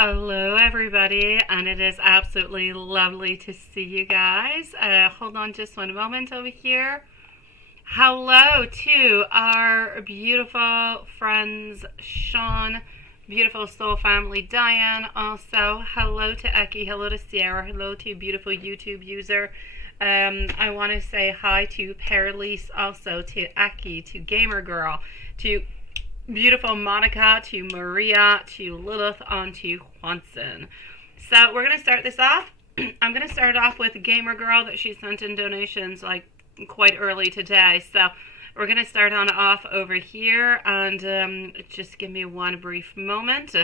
Hello, everybody, and it is absolutely lovely to see you guys. Hold on just one moment over here. Hello to our beautiful friends, Sean, beautiful soul family, Diane. Also, hello to Eki, hello to Sierra, hello to beautiful YouTube user. I want to say hi to Perlise, also to Eki, to Gamer Girl, to beautiful Monica, to Maria, to Lilith, on to Juanson. So we're going to start this off. I'm going to start off with Gamer Girl that she sent in donations like quite early today. So we're going to start on off over here, and just give me one brief moment.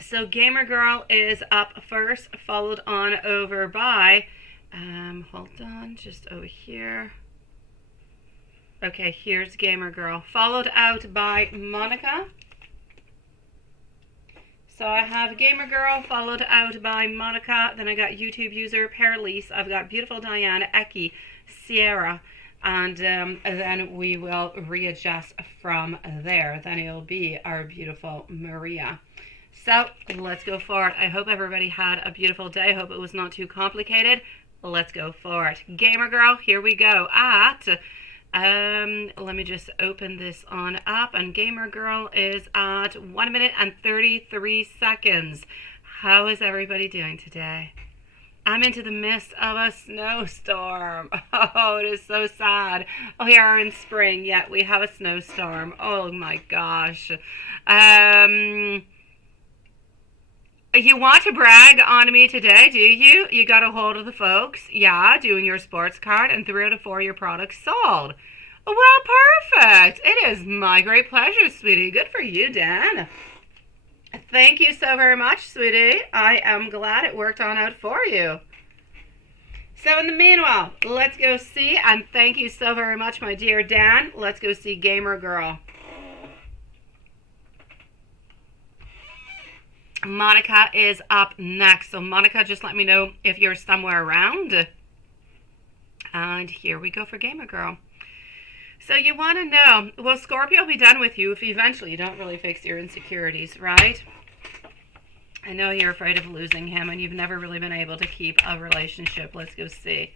So Gamer Girl is up first, followed on over by, hold on, just over here. Okay, here's Gamer Girl, followed out by Monica. So I have Gamer Girl, followed out by Monica. Then I got YouTube user Perlise. I've got beautiful Diana, Eki, Sierra, and then we will readjust from there. Then it'll be our beautiful Maria. So let's go for it. I hope everybody had a beautiful day. I hope it was not too complicated. Let's go for it. Gamer Girl, here we go at... let me just open this on up, and Gamer Girl is at 1 minute and 33 seconds. How is everybody doing today? I'm into the midst of a snowstorm. Oh, it is so sad. Oh, we are in spring, yet we have a snowstorm. Oh my gosh. You want to brag on me today, do you? You got a hold of the folks. Yeah, doing your sports card, and 3 out of 4 of your products sold. Well, perfect. It is my great pleasure, sweetie. Good for you, Dan. Thank you so very much, sweetie. I am glad it worked on out for you. So in the meanwhile, let's go see, and thank you so very much, my dear Dan. Let's go see Gamer Girl. Monica is up next. So Monica, just let me know if you're somewhere around. And here we go for Gamer Girl. So you want to know, will Scorpio be done with you if eventually you don't really fix your insecurities, right? I know you're afraid of losing him and you've never really been able to keep a relationship. Let's go see.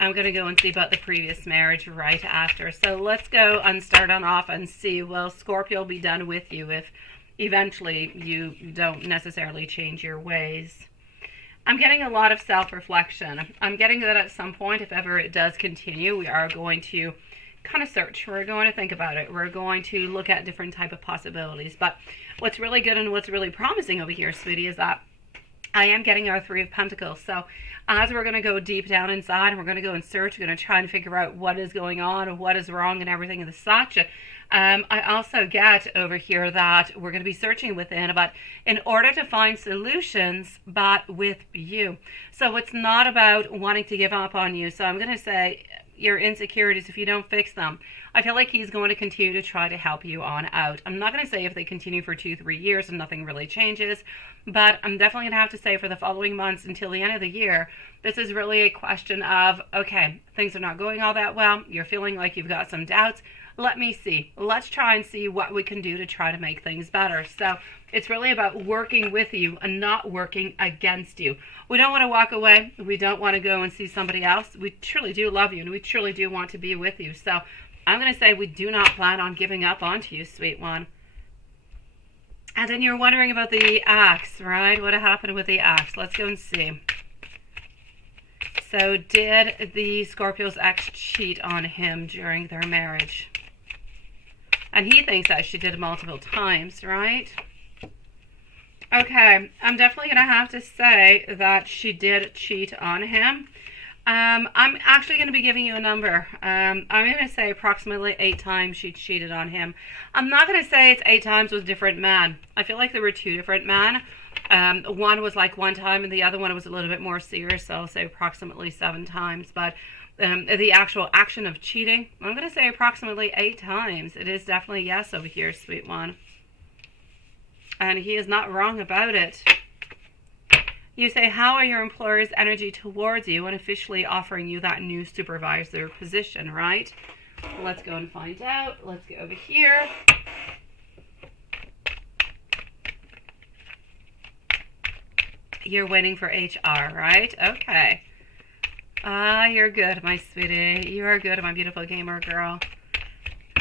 I'm going to go and see about the previous marriage right after. So let's go and start on off and see, will Scorpio be done with you if eventually you don't necessarily change your ways? I'm getting a lot of self-reflection. I'm getting that at some point, if ever it does continue, we are going to kind of search. We're going to think about it. We're going to look at different type of possibilities. But what's really good and what's really promising over here, sweetie, is that I am getting our 3 of Pentacles. So as we're going to go deep down inside and we're going to go and search, we're going to try and figure out what is going on and what is wrong and everything of the such. I also get over here that we're going to be searching within about in order to find solutions, but with you. So it's not about wanting to give up on you. So I'm going to say your insecurities, if you don't fix them, I feel like he's going to continue to try to help you on out. I'm not going to say if they continue for 2-3 years and nothing really changes, but I'm definitely going to have to say for the following months until the end of the year, this is really a question of, okay, things are not going all that well. You're feeling like you've got some doubts. Let me see. Let's try and see what we can do to try to make things better. So it's really about working with you and not working against you. We don't want to walk away. We don't want to go and see somebody else. We truly do love you and we truly do want to be with you. So I'm going to say we do not plan on giving up onto you, sweet one. And then you're wondering about the axe, right? What happened with the axe? Let's go and see. So did the Scorpio's ex cheat on him during their marriage? And he thinks that she did multiple times, right? Okay, I'm definitely going to have to say that she did cheat on him. I'm actually going to be giving you a number. I'm going to say approximately 8 times she cheated on him. I'm not going to say it's 8 times with different men. I feel like there were 2 different men. One was like 1 time and the other one was a little bit more serious, so I'll say approximately 7 times. But the actual action of cheating, I'm going to say approximately 8 times. It is definitely yes over here, sweet one. And he is not wrong about it. You say, how are your employer's energy towards you when officially offering you that new supervisor position, right? Let's go and find out. Let's go over here. You're waiting for HR, right? Okay. You're good, my sweetie. You are good, my beautiful gamer girl.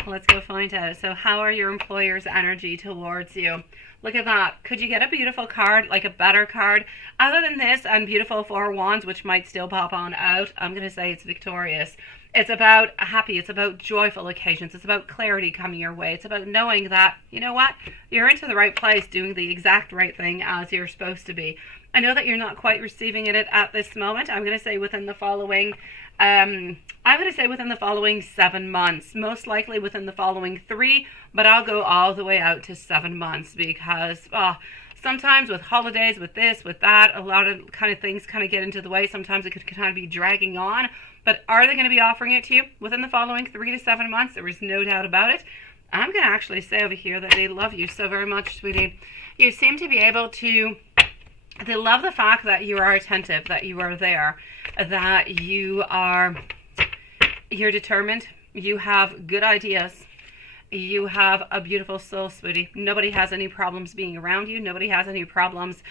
Let's go find out. So how are your employer's energy towards you? Look at that. Could you get a beautiful card, like a better card? Other than this and beautiful Four of Wands, which might still pop on out, I'm going to say it's victorious. It's about happy. It's about joyful occasions. It's about clarity coming your way. It's about knowing that, you know what? You're into the right place, doing the exact right thing as you're supposed to be. I know that you're not quite receiving it at this moment. I'm going to say within the following 7 months, most likely within the following 3, but I'll go all the way out to 7 months because sometimes with holidays, with this, with that, a lot of kind of things kind of get into the way. Sometimes it could kind of be dragging on, but are they going to be offering it to you within the following 3 to 7 months? There is no doubt about it. I'm going to actually say over here that they love you so very much, sweetie. You seem to be able to... They love the fact that you are attentive, that you are there, that you're determined, you have good ideas, you have a beautiful soul, sweetie. Nobody has any problems being around you. Nobody has any problems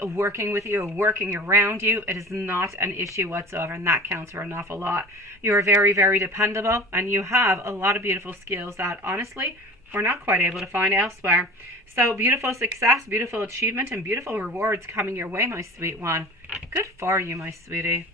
working with you or working around you. It is not an issue whatsoever, and that counts for an awful lot. You are very, very dependable, and you have a lot of beautiful skills that, honestly, we're not quite able to find elsewhere. So beautiful success, beautiful achievement, and beautiful rewards coming your way, my sweet one. Good for you, my sweetie.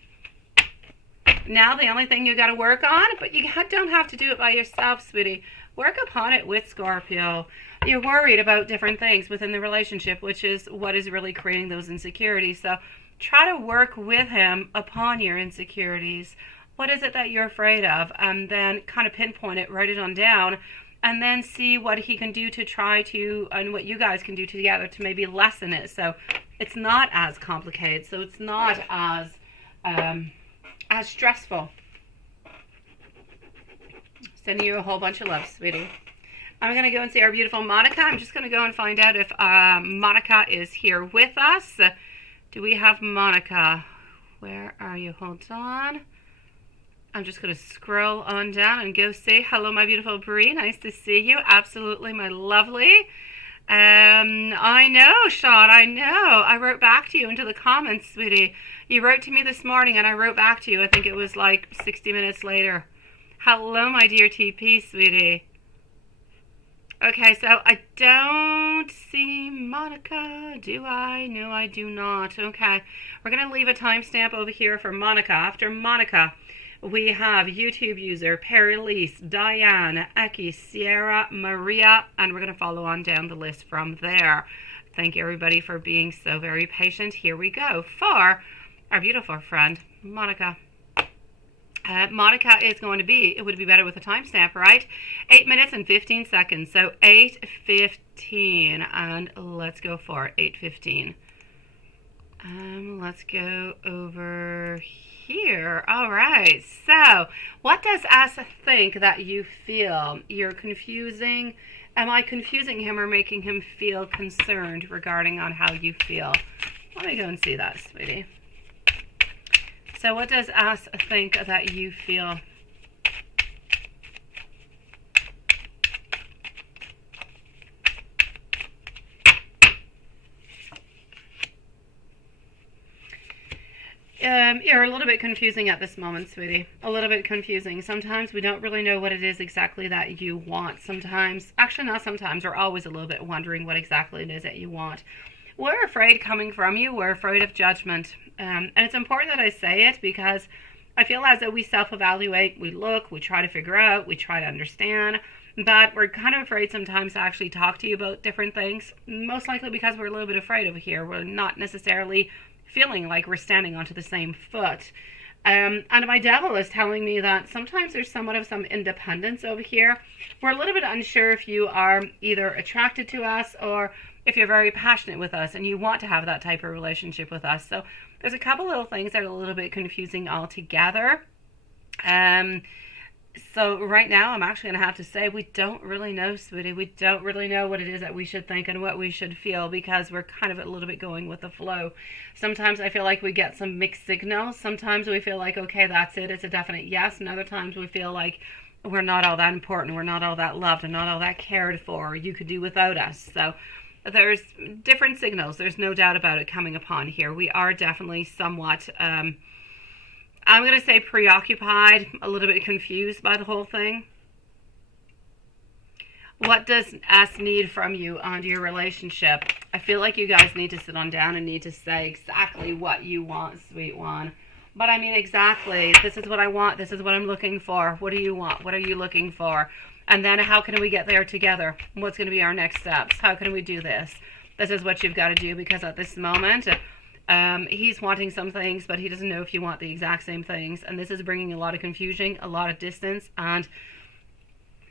Now the only thing you got to work on, but you don't have to do it by yourself, sweetie. Work upon it with Scorpio. You're worried about different things within the relationship, which is what is really creating those insecurities. So try to work with him upon your insecurities. What is it that you're afraid of? And then kind of pinpoint it, write it on down, and then see what he can do to try to, and what you guys can do together to maybe lessen it. So it's not as complicated. So it's not as stressful. Sending you a whole bunch of love, sweetie. I'm going to go and see our beautiful Monica. I'm just going to go and find out if Monica is here with us. Do we have Monica? Where are you? Hold on. I'm just going to scroll on down and go say hello, my beautiful Bree. Nice to see you. Absolutely, my lovely. I know, Sean, I know. I wrote back to you into the comments, sweetie. You wrote to me this morning, and I wrote back to you. I think it was like 60 minutes later. Hello, my dear TP, sweetie. Okay, so I don't see Monica, do I? No, I do not. Okay, we're going to leave a timestamp over here for Monica. After Monica, we have YouTube user Perilise, Diane, Eki, Sierra, Maria, and we're going to follow on down the list from there. Thank you, everybody, for being so very patient. Here we go for our beautiful friend, Monica. Monica is going to be, it would be better with a timestamp, right? 8 minutes and 15 seconds. So 8:15, and let's go for 8:15. Let's go over here. All right. So what does S think that you feel? You're confusing. Am I confusing him or making him feel concerned regarding on how you feel? Let me go and see that, sweetie. So what does S think that you feel? You're a little bit confusing at this moment, sweetie. A little bit confusing. Sometimes we don't really know what it is exactly that you want. Sometimes, actually not sometimes, we're always a little bit wondering what exactly it is that you want. We're afraid coming from you. We're afraid of judgment. And it's important that I say it because I feel as though we self-evaluate, we look, we try to figure out, we try to understand, but we're kind of afraid sometimes to actually talk to you about different things, most likely because we're a little bit afraid over here. We're not necessarily feeling like we're standing onto the same foot. And my devil is telling me that sometimes there's somewhat of some independence over here. We're a little bit unsure if you are either attracted to us or if you're very passionate with us and you want to have that type of relationship with us. So there's a couple little things that are a little bit confusing altogether. So right now I'm actually going to have to say we don't really know, sweetie. We don't really know what it is that we should think and what we should feel because we're kind of a little bit going with the flow. Sometimes I feel like we get some mixed signals. Sometimes we feel like, okay, that's it. It's a definite yes. And other times we feel like we're not all that important. We're not all that loved and not all that cared for. You could do without us. So there's different signals. There's no doubt about it coming upon here. We are definitely somewhat, I'm going to say preoccupied, a little bit confused by the whole thing. What does S need from you on your relationship? I feel like you guys need to sit on down and need to say exactly what you want, sweet one. But I mean exactly, this is what I want, this is what I'm looking for. What do you want? What are you looking for? And then how can we get there together? What's going to be our next steps? How can we do this? This is what you've got to do, because at this moment, he's wanting some things, but he doesn't know if you want the exact same things. And this is bringing a lot of confusion, a lot of distance, and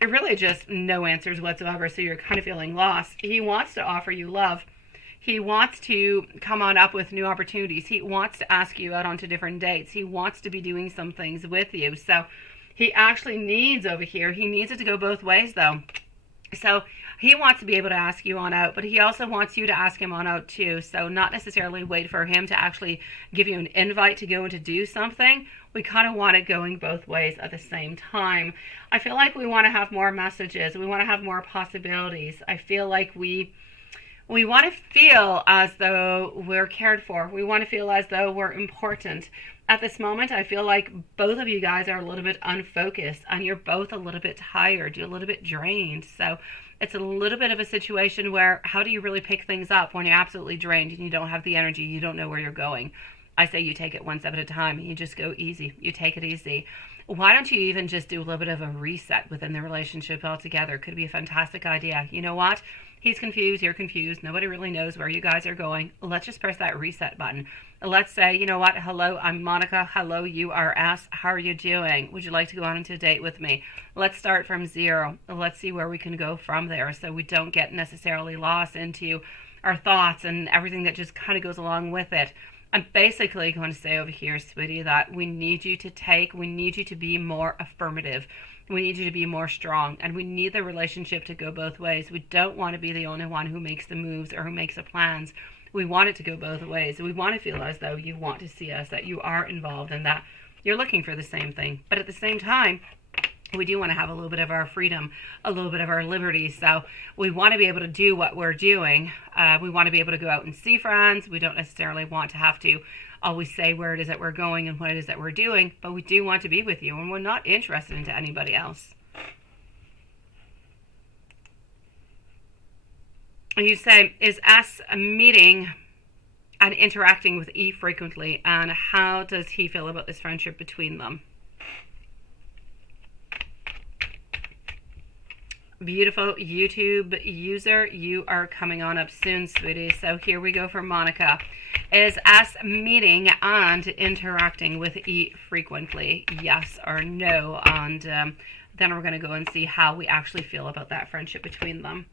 really just no answers whatsoever. So you're kind of feeling lost. He wants to offer you love. He wants to come on up with new opportunities. He wants to ask you out onto different dates. He wants to be doing some things with you. So he actually needs over here, he needs it to go both ways though. So he wants to be able to ask you on out, but he also wants you to ask him on out too. So not necessarily wait for him to actually give you an invite to go and to do something. We kind of want it going both ways at the same time. I feel like we want to have more messages. We want to have more possibilities. I feel like we want to feel as though we're cared for. We want to feel as though we're important. At this moment, I feel like both of you guys are a little bit unfocused, and you're both a little bit tired. You're a little bit drained. So it's a little bit of a situation where how do you really pick things up when you're absolutely drained and you don't have the energy, you don't know where you're going? I say you take it one step at a time and you just go easy. You take it easy. Why don't you even just do a little bit of a reset within the relationship altogether? Could be a fantastic idea. You know what? He's confused, you're confused, nobody really knows where you guys are going. Let's just press that reset button. Let's say, you know what, hello, I'm Monica, hello, you are S, how are you doing? Would you like to go on into a date with me? Let's start from zero. Let's see where we can go from there, so we don't get necessarily lost into our thoughts and everything that just kind of goes along with it. I'm basically going to say over here, sweetie, that we need you to be more affirmative. We need you to be more strong, and we need the relationship to go both ways. We don't want to be the only one who makes the moves or who makes the plans. We want it to go both ways. We want to feel as though you want to see us, that you are involved, and that you're looking for the same thing. But at the same time, we do want to have a little bit of our freedom, a little bit of our liberty. So we want to be able to do what we're doing. We want to be able to go out and see friends. We don't necessarily want to have to always say where it is that we're going and what it is that we're doing, but we do want to be with you, and we're not interested into anybody else. You say, is S meeting and interacting with E frequently, and how does he feel about this friendship between them? Beautiful YouTube user, you are coming on up soon, sweetie. So here we go for Monica. Is S meeting and interacting with E frequently? Yes or no? And then we're going to go and see how we actually feel about that friendship between them.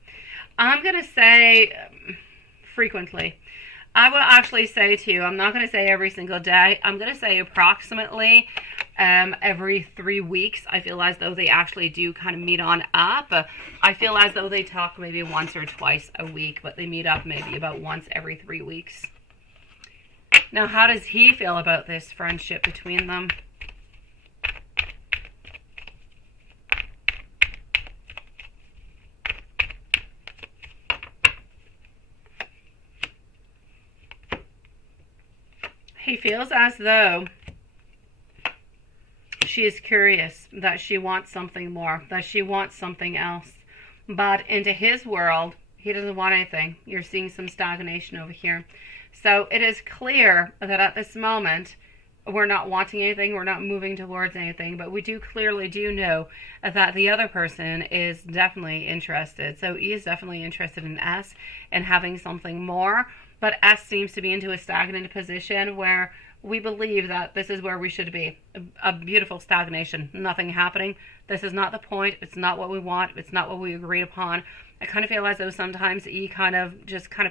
I'm going to say frequently. I will actually say to you, I'm not going to say every single day. I'm going to say approximately every 3 weeks. I feel as though they actually do kind of meet on up. I feel as though they talk maybe once or twice a week, but they meet up maybe about once every 3 weeks. Now, how does he feel about this friendship between them? He feels as though she is curious, that she wants something more, that she wants something else. But into his world, he doesn't want anything. You're seeing some stagnation over here. So it is clear that at this moment, we're not wanting anything, we're not moving towards anything, but we do clearly know that the other person is definitely interested. So E is definitely interested in S and having something more. But S seems to be into a stagnant position where we believe that this is where we should be. A beautiful stagnation, nothing happening. This is not the point. It's not what we want. It's not what we agreed upon. I kind of feel as though sometimes E kind of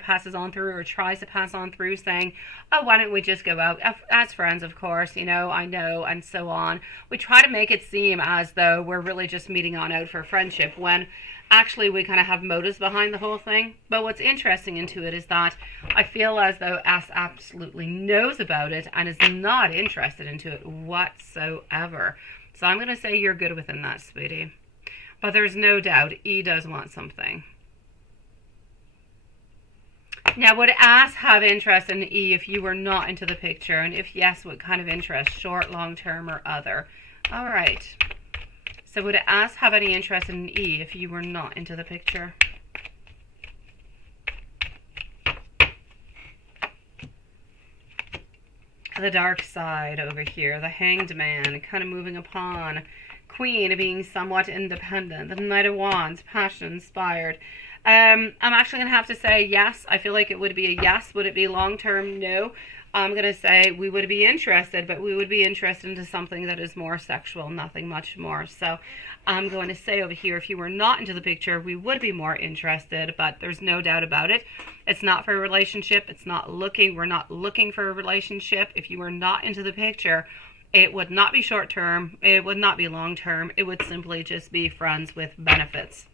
passes on through, or tries to pass on through, saying, oh, why don't we just go out as friends, of course, you know, I know, and so on. We try to make it seem as though we're really just meeting on out for friendship, when actually we kind of have motives behind the whole thing. But what's interesting into it is that I feel as though S absolutely knows about it and is not interested into it whatsoever. So I'm going to say you're good within that, sweetie. But there's no doubt E does want something. Now, would Ass have interest in E if you were not into the picture? And if yes, what kind of interest? Short, long term, or other? All right. So would Ass have any interest in E if you were not into the picture? The dark side over here. The Hanged Man, kind of moving upon. Queen, being somewhat independent. The Knight of Wands, passion inspired. I'm actually going to have to say yes. I feel like it would be a yes. Would it be long-term? No. I'm going to say we would be interested, but we would be interested into something that is more sexual, nothing much more. So I'm going to say over here, if you were not into the picture, we would be more interested, but there's no doubt about it. It's not for a relationship. It's not looking. We're not looking for a relationship. If you were not into the picture, it would not be short-term. It would not be long-term. It would simply just be friends with benefits.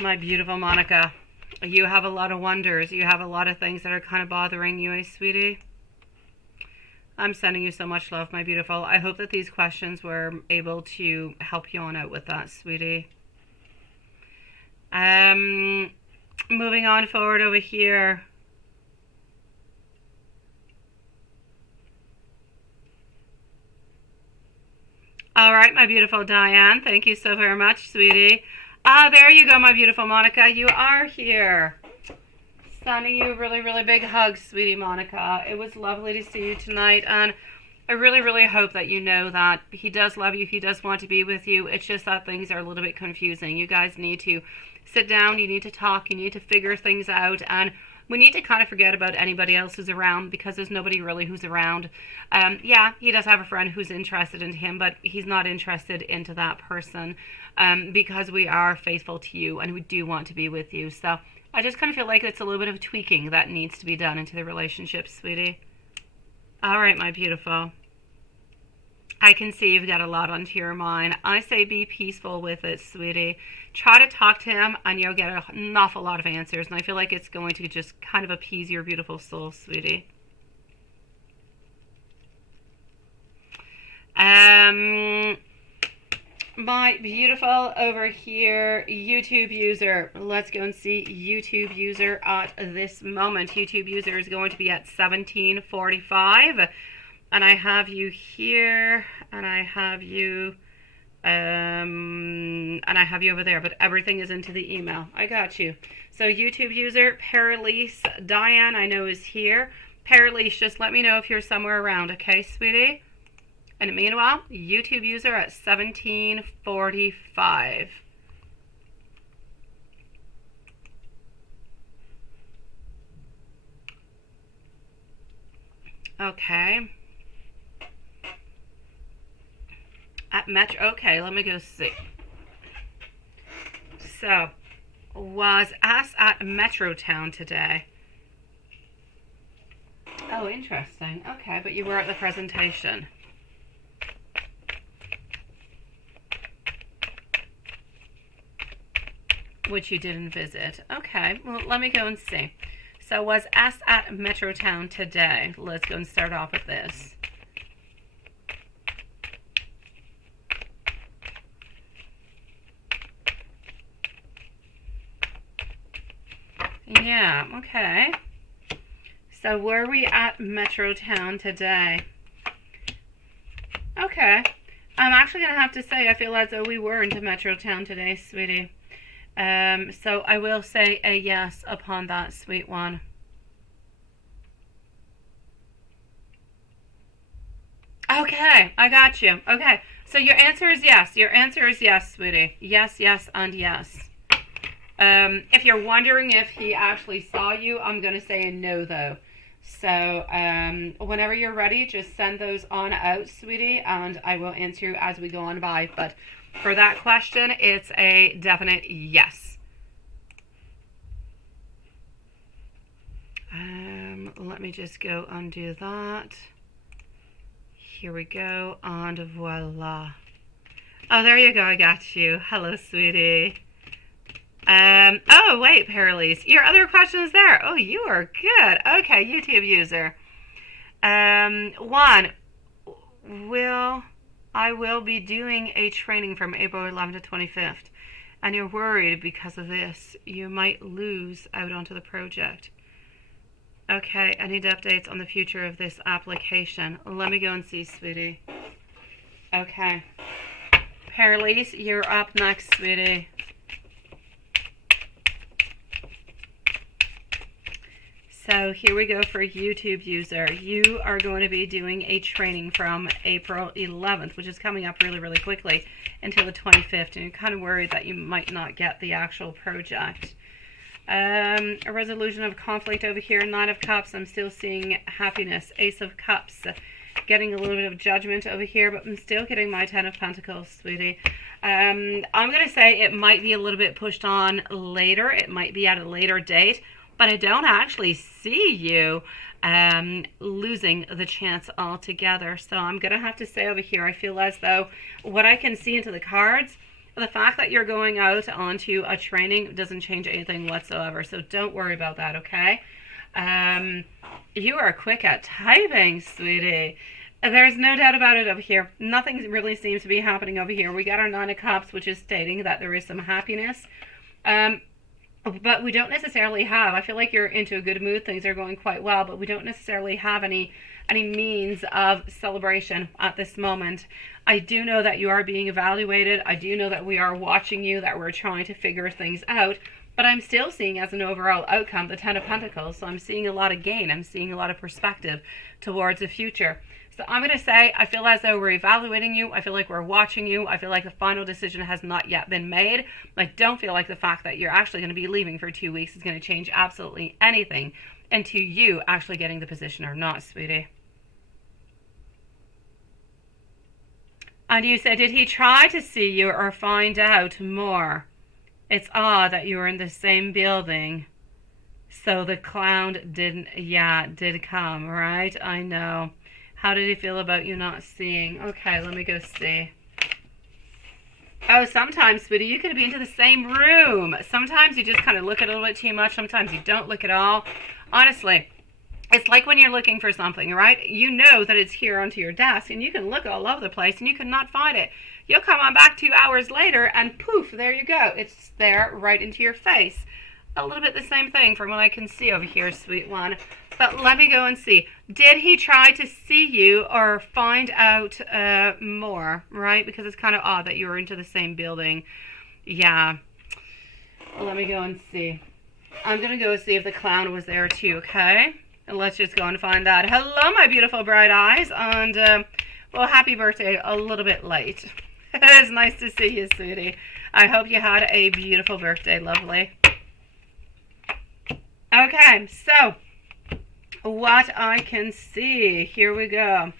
My beautiful Monica, you have a lot of wonders. You have a lot of things that are kind of bothering you, sweetie? I'm sending you so much love, my beautiful. I hope that these questions were able to help you on out with that, sweetie. Moving on forward over here. All right, my beautiful Diane. Thank you so very much, sweetie. There you go, my beautiful Monica. You are here. Sending you really, really big hugs, sweetie Monica. It was lovely to see you tonight, and I really, really hope that you know that he does love you. He does want to be with you. It's just that things are a little bit confusing. You guys need to sit down. You need to talk. You need to figure things out, and we need to kind of forget about anybody else who's around, because there's nobody really who's around. Yeah, he does have a friend who's interested in him, but he's not interested into that person, because we are faithful to you and we do want to be with you. So I just kind of feel like it's a little bit of tweaking that needs to be done into the relationship, sweetie. All right, my beautiful. I can see you've got a lot onto your mind. I say be peaceful with it, sweetie. Try to talk to him and you'll get an awful lot of answers. And I feel like it's going to just kind of appease your beautiful soul, sweetie. My beautiful over here YouTube user. Let's go and see YouTube user at this moment. YouTube user is going to be at 1745. And I have you here, and I have you, over there, but everything is into the email. I got you. So YouTube user, Paralise Diane, I know is here. Paralise, just let me know if you're somewhere around, okay, sweetie? And meanwhile, YouTube user at 1745. Okay. At Metro, okay, let me go see. So, was asked at Metrotown today. Oh, interesting. Okay, but you were at the presentation. Which you didn't visit. Okay, well, let me go and see. So, was asked at Metrotown today. Let's go and start off with this. Yeah, okay. So were we at Metrotown today? Okay. I'm actually going to have to say I feel as though we were into Metrotown today, sweetie. So I will say a yes upon that, sweet one. Okay, I got you. Okay, so your answer is yes. Your answer is yes, sweetie. Yes, yes, and yes. If you're wondering if he actually saw you, I'm going to say a no, though. So, whenever you're ready, just send those on out, sweetie, and I will answer you as we go on by. But for that question, it's a definite yes. Let me just go undo that. Here we go, and voila. Oh, there you go, I got you. Hello, sweetie. Oh, wait, Paralise. Your other question is there. Oh, you are good. Okay, YouTube user. One, I will be doing a training from April 11th to 25th. and you're worried because of this. You might lose out onto the project. Okay, I need updates on the future of this application. Let me go and see, sweetie. Okay. Pearlies, you're up next, sweetie. So here we go for YouTube user. You are going to be doing a training from April 11th, which is coming up really, really quickly, until the 25th. And you're kind of worried that you might not get the actual project. A resolution of conflict over here, Nine of Cups. I'm still seeing happiness. Ace of Cups. Getting a little bit of judgment over here, but I'm still getting my Ten of Pentacles, sweetie. I'm going to say it might be a little bit pushed on later. It might be at a later date. But I don't actually see you losing the chance altogether. So I'm going to have to say over here, I feel as though what I can see into the cards, the fact that you're going out onto a training doesn't change anything whatsoever. So don't worry about that, okay? You are quick at typing, sweetie. There's no doubt about it over here. Nothing really seems to be happening over here. We got our Nine of Cups, which is stating that there is some happiness. But we don't necessarily have, I feel like you're into a good mood, things are going quite well, but we don't necessarily have any means of celebration at this moment. I do know that you are being evaluated. I do know that we are watching you, that we're trying to figure things out, but I'm still seeing as an overall outcome the Ten of Pentacles. So I'm seeing a lot of gain. I'm seeing a lot of perspective towards the future. So I'm going to say, I feel as though we're evaluating you. I feel like we're watching you. I feel like the final decision has not yet been made. I don't feel like the fact that you're actually going to be leaving for 2 weeks is going to change absolutely anything into you actually getting the position or not, sweetie. And you said, did he try to see you or find out more? It's odd that you were in the same building. So the clown did come, right? I know. How did he feel about you not seeing? Okay, let me go see. Oh, sometimes, sweetie, you could be into the same room. Sometimes you just kind of look at it a little bit too much. Sometimes you don't look at all. Honestly, it's like when you're looking for something, right? You know that it's here onto your desk, and you can look all over the place, and you cannot find it. You'll come on back 2 hours later, and poof, there you go. It's there right into your face. A little bit the same thing from what I can see over here, sweet one. But let me go and see. Did he try to see you or find out more, right? Because it's kind of odd that you were into the same building. Yeah. Let me go and see. I'm going to go see if the clown was there too, okay? And let's just go and find out. Hello, my beautiful bright eyes. And, well, happy birthday a little bit late. It's nice to see you, sweetie. I hope you had a beautiful birthday, lovely. Okay, so what I can see, here we go.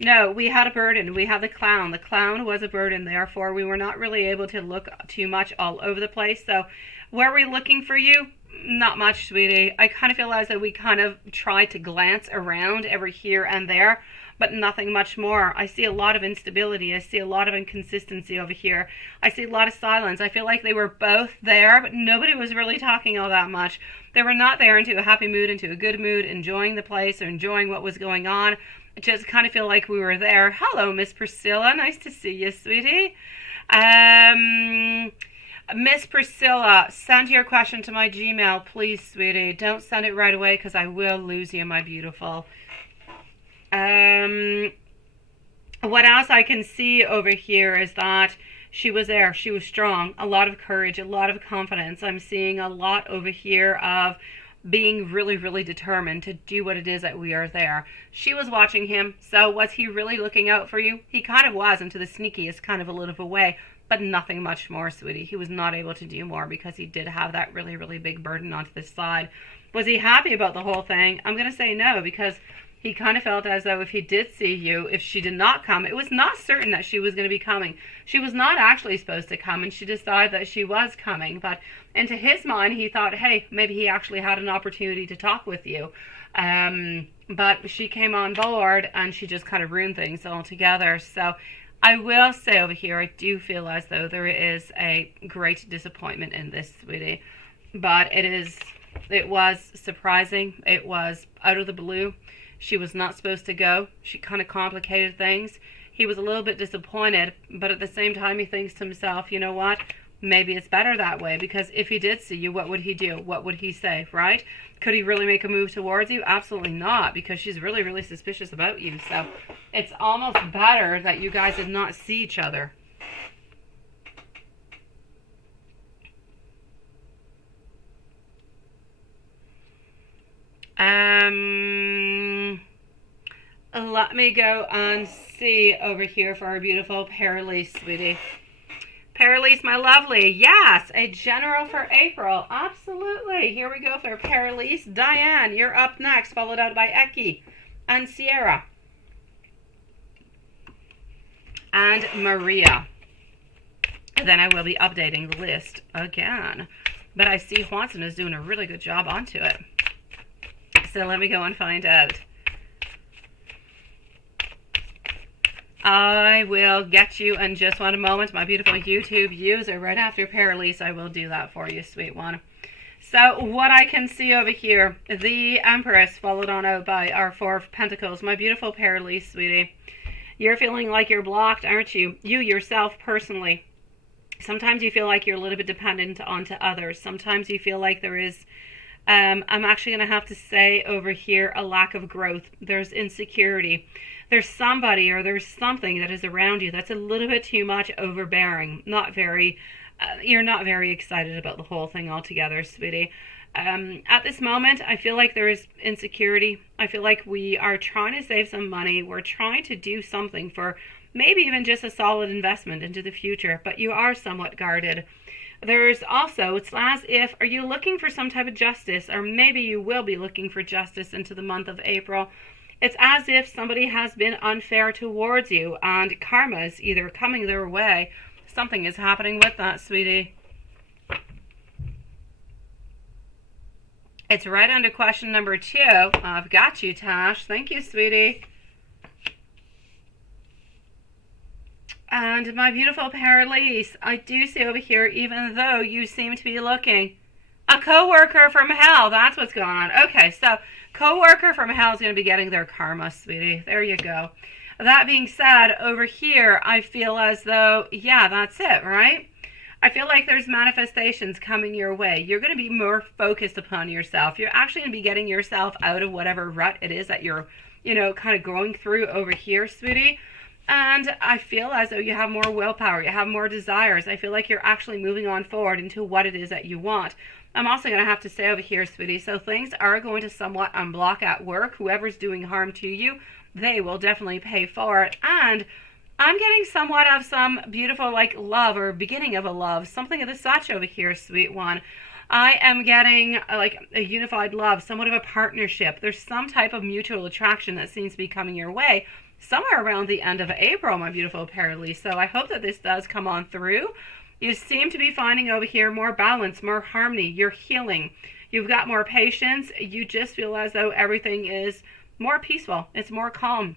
No, we had a burden. We had the clown. The clown was a burden, therefore we were not really able to look too much all over the place. So were we looking for you? Not much, sweetie. I kind of feel as though we kind of tried to glance around every here and there, but nothing much more. I see a lot of instability. I see a lot of inconsistency over here. I see a lot of silence. I feel like they were both there, but nobody was really talking all that much. They were not there into a happy mood, into a good mood, enjoying the place or enjoying what was going on. I just kind of feel like we were there. Hello, Miss Priscilla. Nice to see you, sweetie. Miss Priscilla, send your question to my Gmail, please, sweetie. Don't send it right away because I will lose you, my beautiful. What else I can see over here is that she was there. She was strong. A lot of courage, a lot of confidence. I'm seeing a lot over here of being really, really determined to do what it is that we are there. She was watching him. So was he really looking out for you? He kind of was, into the sneakiest kind of a little bit of a way, but nothing much more, sweetie. He was not able to do more because he did have that really, really big burden onto this side. Was he happy about the whole thing? I'm going to say no, because he kind of felt as though if he did see you, if she did not come, it was not certain that she was going to be coming. She was not actually supposed to come, and she decided that she was coming. But into his mind, he thought, hey, maybe he actually had an opportunity to talk with you. But she came on board, and she just kind of ruined things altogether. So I will say over here, I do feel as though there is a great disappointment in this, sweetie. But it was surprising. It was out of the blue. She was not supposed to go. She kind of complicated things. He was a little bit disappointed, but at the same time he thinks to himself, you know what? maybe it's better that way, because if he did see you, what would he do? What would he say, right? Could he really make a move towards you? Absolutely not, because she's really, really suspicious about you. So it's almost better that you guys did not see each other. Let me go and see over here for our beautiful Paralise, sweetie. Paralise, my lovely. Yes, a general for April. Absolutely. Here we go for Paralise. Diane, you're up next, followed out by Eki and Sierra and Maria. Then I will be updating the list again. But I see Juanson is doing a really good job onto it. So let me go and find out. I will get you in just one moment, my beautiful YouTube user. Right after Paralise, I will do that for you, sweet one. So what I can see over here, the Empress, followed on out by our Four of Pentacles. My beautiful Paralise, sweetie. You're feeling like you're blocked, aren't you? You yourself, personally. Sometimes you feel like you're a little bit dependent onto others. Sometimes you feel like there is... I'm actually going to have to say over here a lack of growth. There's insecurity. There's somebody or there's something that is around you that's a little bit too much overbearing. You're not very excited about the whole thing altogether, sweetie. At this moment, I feel like there is insecurity. I feel like we are trying to save some money. We're trying to do something for maybe even just a solid investment into the future, but you are somewhat guarded. There's also, it's as if, are you looking for some type of justice, or maybe you will be looking for justice into the month of April. It's as if somebody has been unfair towards you, and karma is either coming their way. Something is happening with that, sweetie. It's right under question number 2. I've got you, Tash. Thank you, sweetie. And my beautiful Paralise, I do see over here, even though you seem to be looking, a co-worker from hell. That's what's going on. Okay, so co-worker from hell is going to be getting their karma, sweetie. There you go. That being said, over here, I feel as though, yeah, that's it, right? I feel like there's manifestations coming your way. You're going to be more focused upon yourself. You're actually going to be getting yourself out of whatever rut it is that you're, kind of going through over here, sweetie. And I feel as though you have more willpower, you have more desires. I feel like you're actually moving on forward into what it is that you want. I'm also going to have to say over here, sweetie, so things are going to somewhat unblock at work. Whoever's doing harm to you, they will definitely pay for it. And I'm getting somewhat of some beautiful, love or beginning of a love. Something of the such over here, sweet one. I am getting, a unified love, somewhat of a partnership. There's some type of mutual attraction that seems to be coming your way somewhere around the end of April, my beautiful Paralise. So I hope that this does come on through. You seem to be finding over here more balance, more harmony. You're healing. You've got more patience. You just feel as though everything is more peaceful. It's more calm.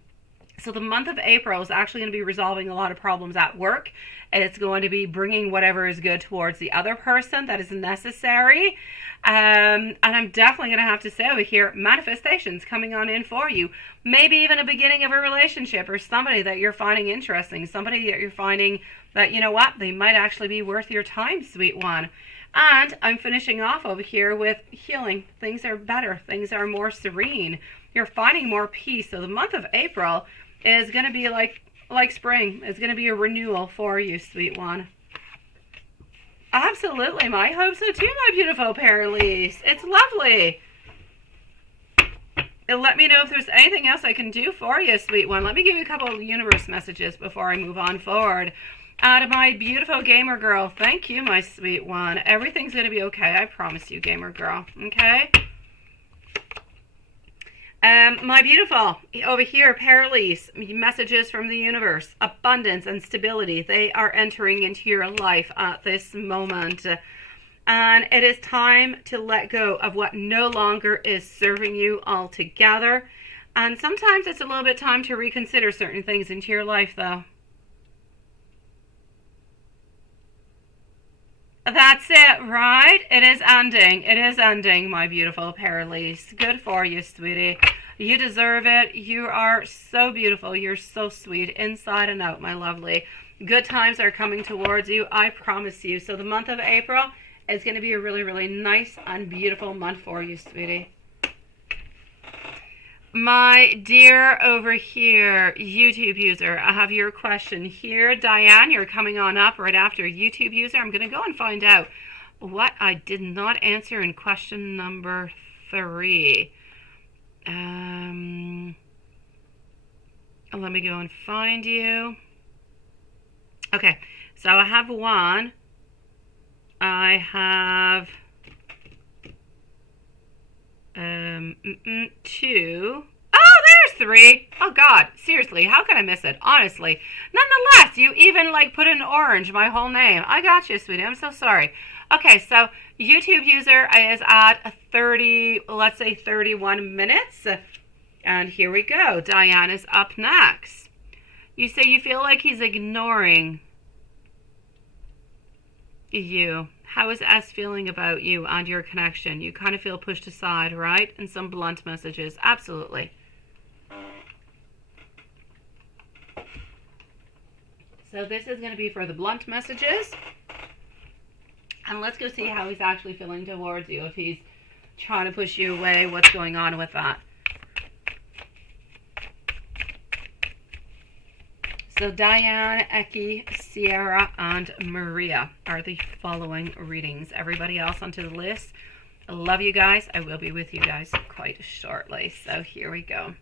So the month of April is actually going to be resolving a lot of problems at work. It's going to be bringing whatever is good towards the other person that is necessary. And I'm definitely going to have to say over here, manifestations coming on in for you. Maybe even a beginning of a relationship or somebody that you're finding interesting. Somebody that you're finding that, you know what, they might actually be worth your time, sweet one. And I'm finishing off over here with healing. Things are better. Things are more serene. You're finding more peace. So the month of April is going to be like spring. It's going to be a renewal for you, sweet one. Absolutely. I hope so too, my beautiful Paralise. It's lovely. And let me know if there's anything else I can do for you, sweet one. Let me give you a couple of universe messages before I move on forward. To my beautiful gamer girl, thank you, my sweet one. Everything's going to be okay. I promise you, gamer girl. Okay? My beautiful, over here, Paralise, messages from the universe, abundance and stability. They are entering into your life at this moment. And it is time to let go of what no longer is serving you altogether. And sometimes it's a little bit time to reconsider certain things into your life, though. That's it, right? It is ending. It is ending, my beautiful Paralise. Good for you, sweetie. You deserve it. You are so beautiful. You're so sweet inside and out, my lovely. Good times are coming towards you, I promise you. So the month of April is going to be a really, really nice and beautiful month for you, sweetie. My dear over here, YouTube user, I have your question here. Diane, you're coming on up right after YouTube user. I'm going to go and find out what I did not answer in question number 3. Let me go and find you. Okay, so I have 1. I have 2. Oh, there's 3. Oh God, seriously, how can I miss it? Honestly, nonetheless, you even like put in orange my whole name. I got you, sweetie. I'm so sorry. Okay, so YouTube user is at 30, let's say 31 minutes. And here we go. Diane is up next. You say you feel like he's ignoring you. How is S feeling about you and your connection? You kind of feel pushed aside, right? And some blunt messages. Absolutely. So this is going to be for the blunt messages. And let's go see how he's actually feeling towards you. If he's trying to push you away, what's going on with that? So Diane, Eki, Sierra, and Maria are the following readings. Everybody else onto the list. I love you guys. I will be with you guys quite shortly. So here we go.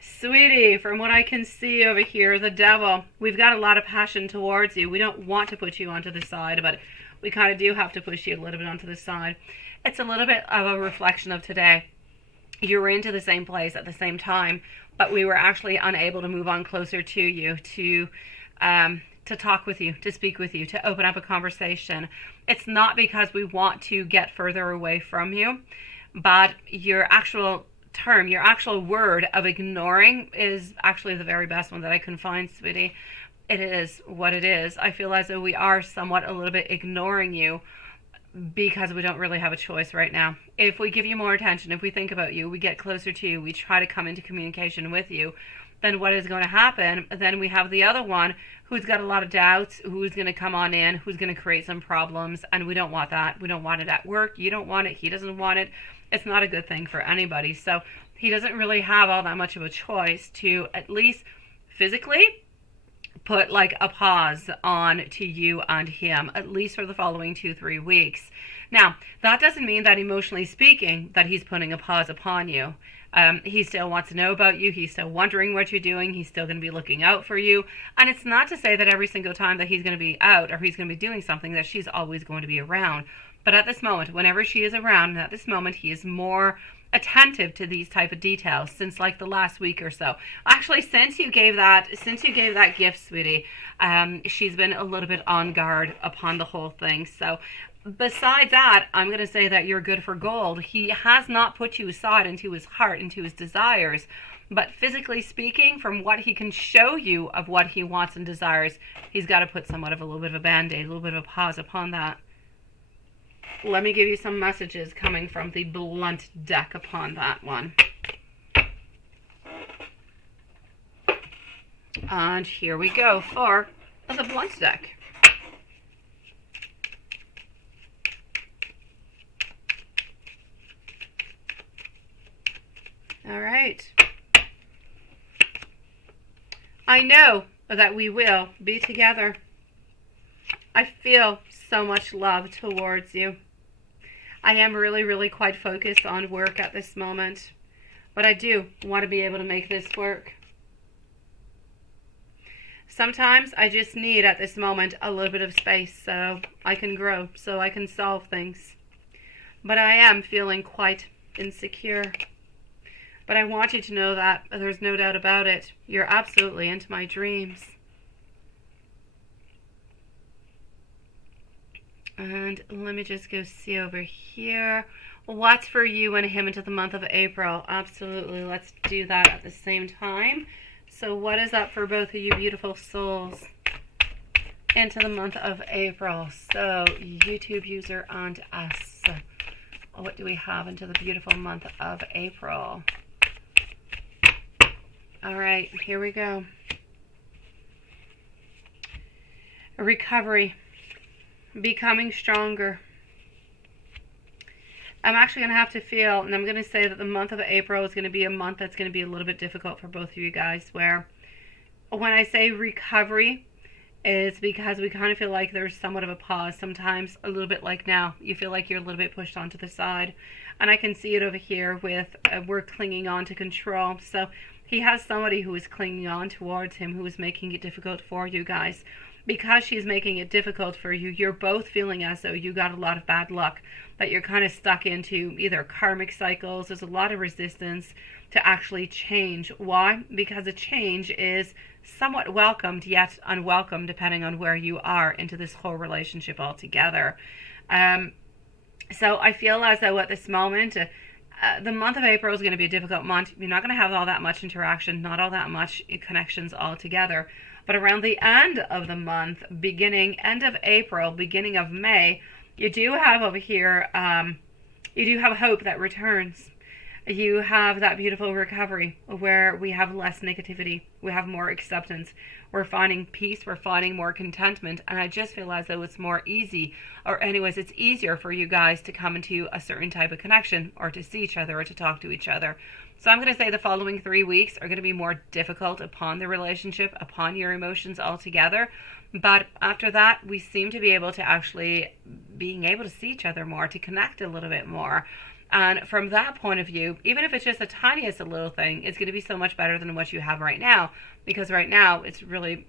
Sweetie, from what I can see over here, the devil, we've got a lot of passion towards you. We don't want to put you onto the side, but we kind of do have to push you a little bit onto the side. It's a little bit of a reflection of today. You were into the same place at the same time, but we were actually unable to move on closer to you, to talk with you, to speak with you, to open up a conversation. It's not because we want to get further away from you, but your actual term, your actual word of ignoring is actually the very best one that I can find, sweetie. It is what it is. I feel as though we are somewhat a little bit ignoring you because we don't really have a choice right now. If we give you more attention, if we think about you, we get closer to you, we try to come into communication with you, then what is going to happen? Then we have the other one who's got a lot of doubts, who's going to come on in, who's going to create some problems, and we don't want that. We don't want it at work. You don't want it. He doesn't want it. It's not a good thing for anybody. So he doesn't really have all that much of a choice to at least physically put like a pause on to you and him, at least for the following 2-3 weeks. Now, that doesn't mean that emotionally speaking that he's putting a pause upon you. He still wants to know about you. He's still wondering what you're doing. He's still going to be looking out for you. And it's not to say that every single time that he's going to be out or he's going to be doing something that she's always going to be around. But at this moment, whenever she is around, and at this moment, he is more attentive to these type of details since like the last week or so. Actually, since you gave that gift, sweetie, she's been a little bit on guard upon the whole thing. So besides that, I'm going to say that you're good for gold. He has not put you aside into his heart, into his desires. But physically speaking, from what he can show you of what he wants and desires, he's got to put somewhat of a little bit of a band-aid, a little bit of a pause upon that. Let me give you some messages coming from the blunt deck upon that one. And here we go for the blunt deck. All right. I know that we will be together. I feel so much love towards you. I am really, really quite focused on work at this moment, but I do want to be able to make this work. Sometimes I just need at this moment a little bit of space so I can grow, so I can solve things. But I am feeling quite insecure. But I want you to know that there's no doubt about it. You're absolutely into my dreams. And let me just go see over here. What's for you and him into the month of April? Absolutely. Let's do that at the same time. So what is up for both of you beautiful souls into the month of April? So YouTube user and us. What do we have into the beautiful month of April? All right, here we go. recovery, becoming stronger. I'm actually going to have to feel, and I'm going to say that the month of April is going to be a month that's going to be a little bit difficult for both of you guys, where when I say recovery, it's because we kind of feel like there's somewhat of a pause. Sometimes a little bit like now, you feel like you're a little bit pushed onto the side. And I can see it over here with we're clinging on to control. So he has somebody who is clinging on towards him, who is making it difficult for you guys. Because she's making it difficult for you, you're both feeling as though you got a lot of bad luck, that you're kind of stuck into either karmic cycles. There's a lot of resistance to actually change. Why? Because a change is somewhat welcomed yet unwelcome depending on where you are into this whole relationship altogether. So I feel as though at this moment, the month of April is going to be a difficult month. You're not going to have all that much interaction, not all that much connections altogether. But around the end of the month, end of April, beginning of May, you do have over here, you do have hope that returns. You have that beautiful recovery where we have less negativity. We have more acceptance. We're finding peace. We're finding more contentment. And I just feel as though it's more easy, or anyways, it's easier for you guys to come into a certain type of connection, or to see each other, or to talk to each other. So I'm going to say the following 3 weeks are going to be more difficult upon the relationship, upon your emotions altogether. But after that, we seem to be able to actually being able to see each other more, to connect a little bit more. And from that point of view, even if it's just the tiniest little thing, it's going to be so much better than what you have right now. Because right now, it's really,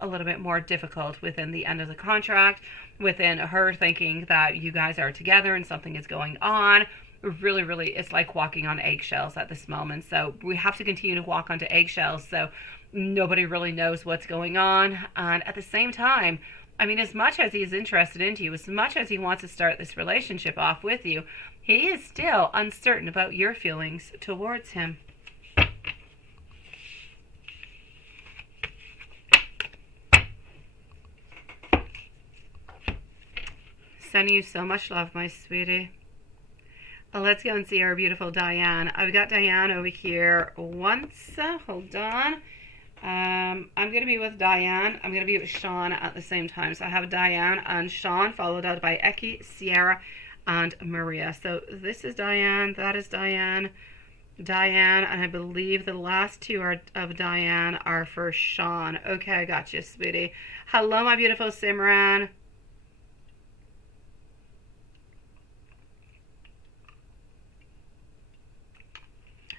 a little bit more difficult within the end of the contract, within her thinking that you guys are together and something is going on. Really, really, it's like walking on eggshells at this moment. So we have to continue to walk onto eggshells. So nobody really knows what's going on. And at the same time, I mean, as much as he's interested into you, as much as he wants to start this relationship off with you, he is still uncertain about your feelings towards him. Sending you so much love, my sweetie. Well, let's go and see our beautiful Diane. I've got Diane over here once. Hold on. I'm going to be with Diane. I'm going to be with Sean at the same time. So I have Diane and Sean, followed out by Eki, Sierra, and Maria. So this is Diane. That is Diane. Diane, and I believe the last two of Diane are for Sean. Okay, I got you, sweetie. Hello, my beautiful Simran.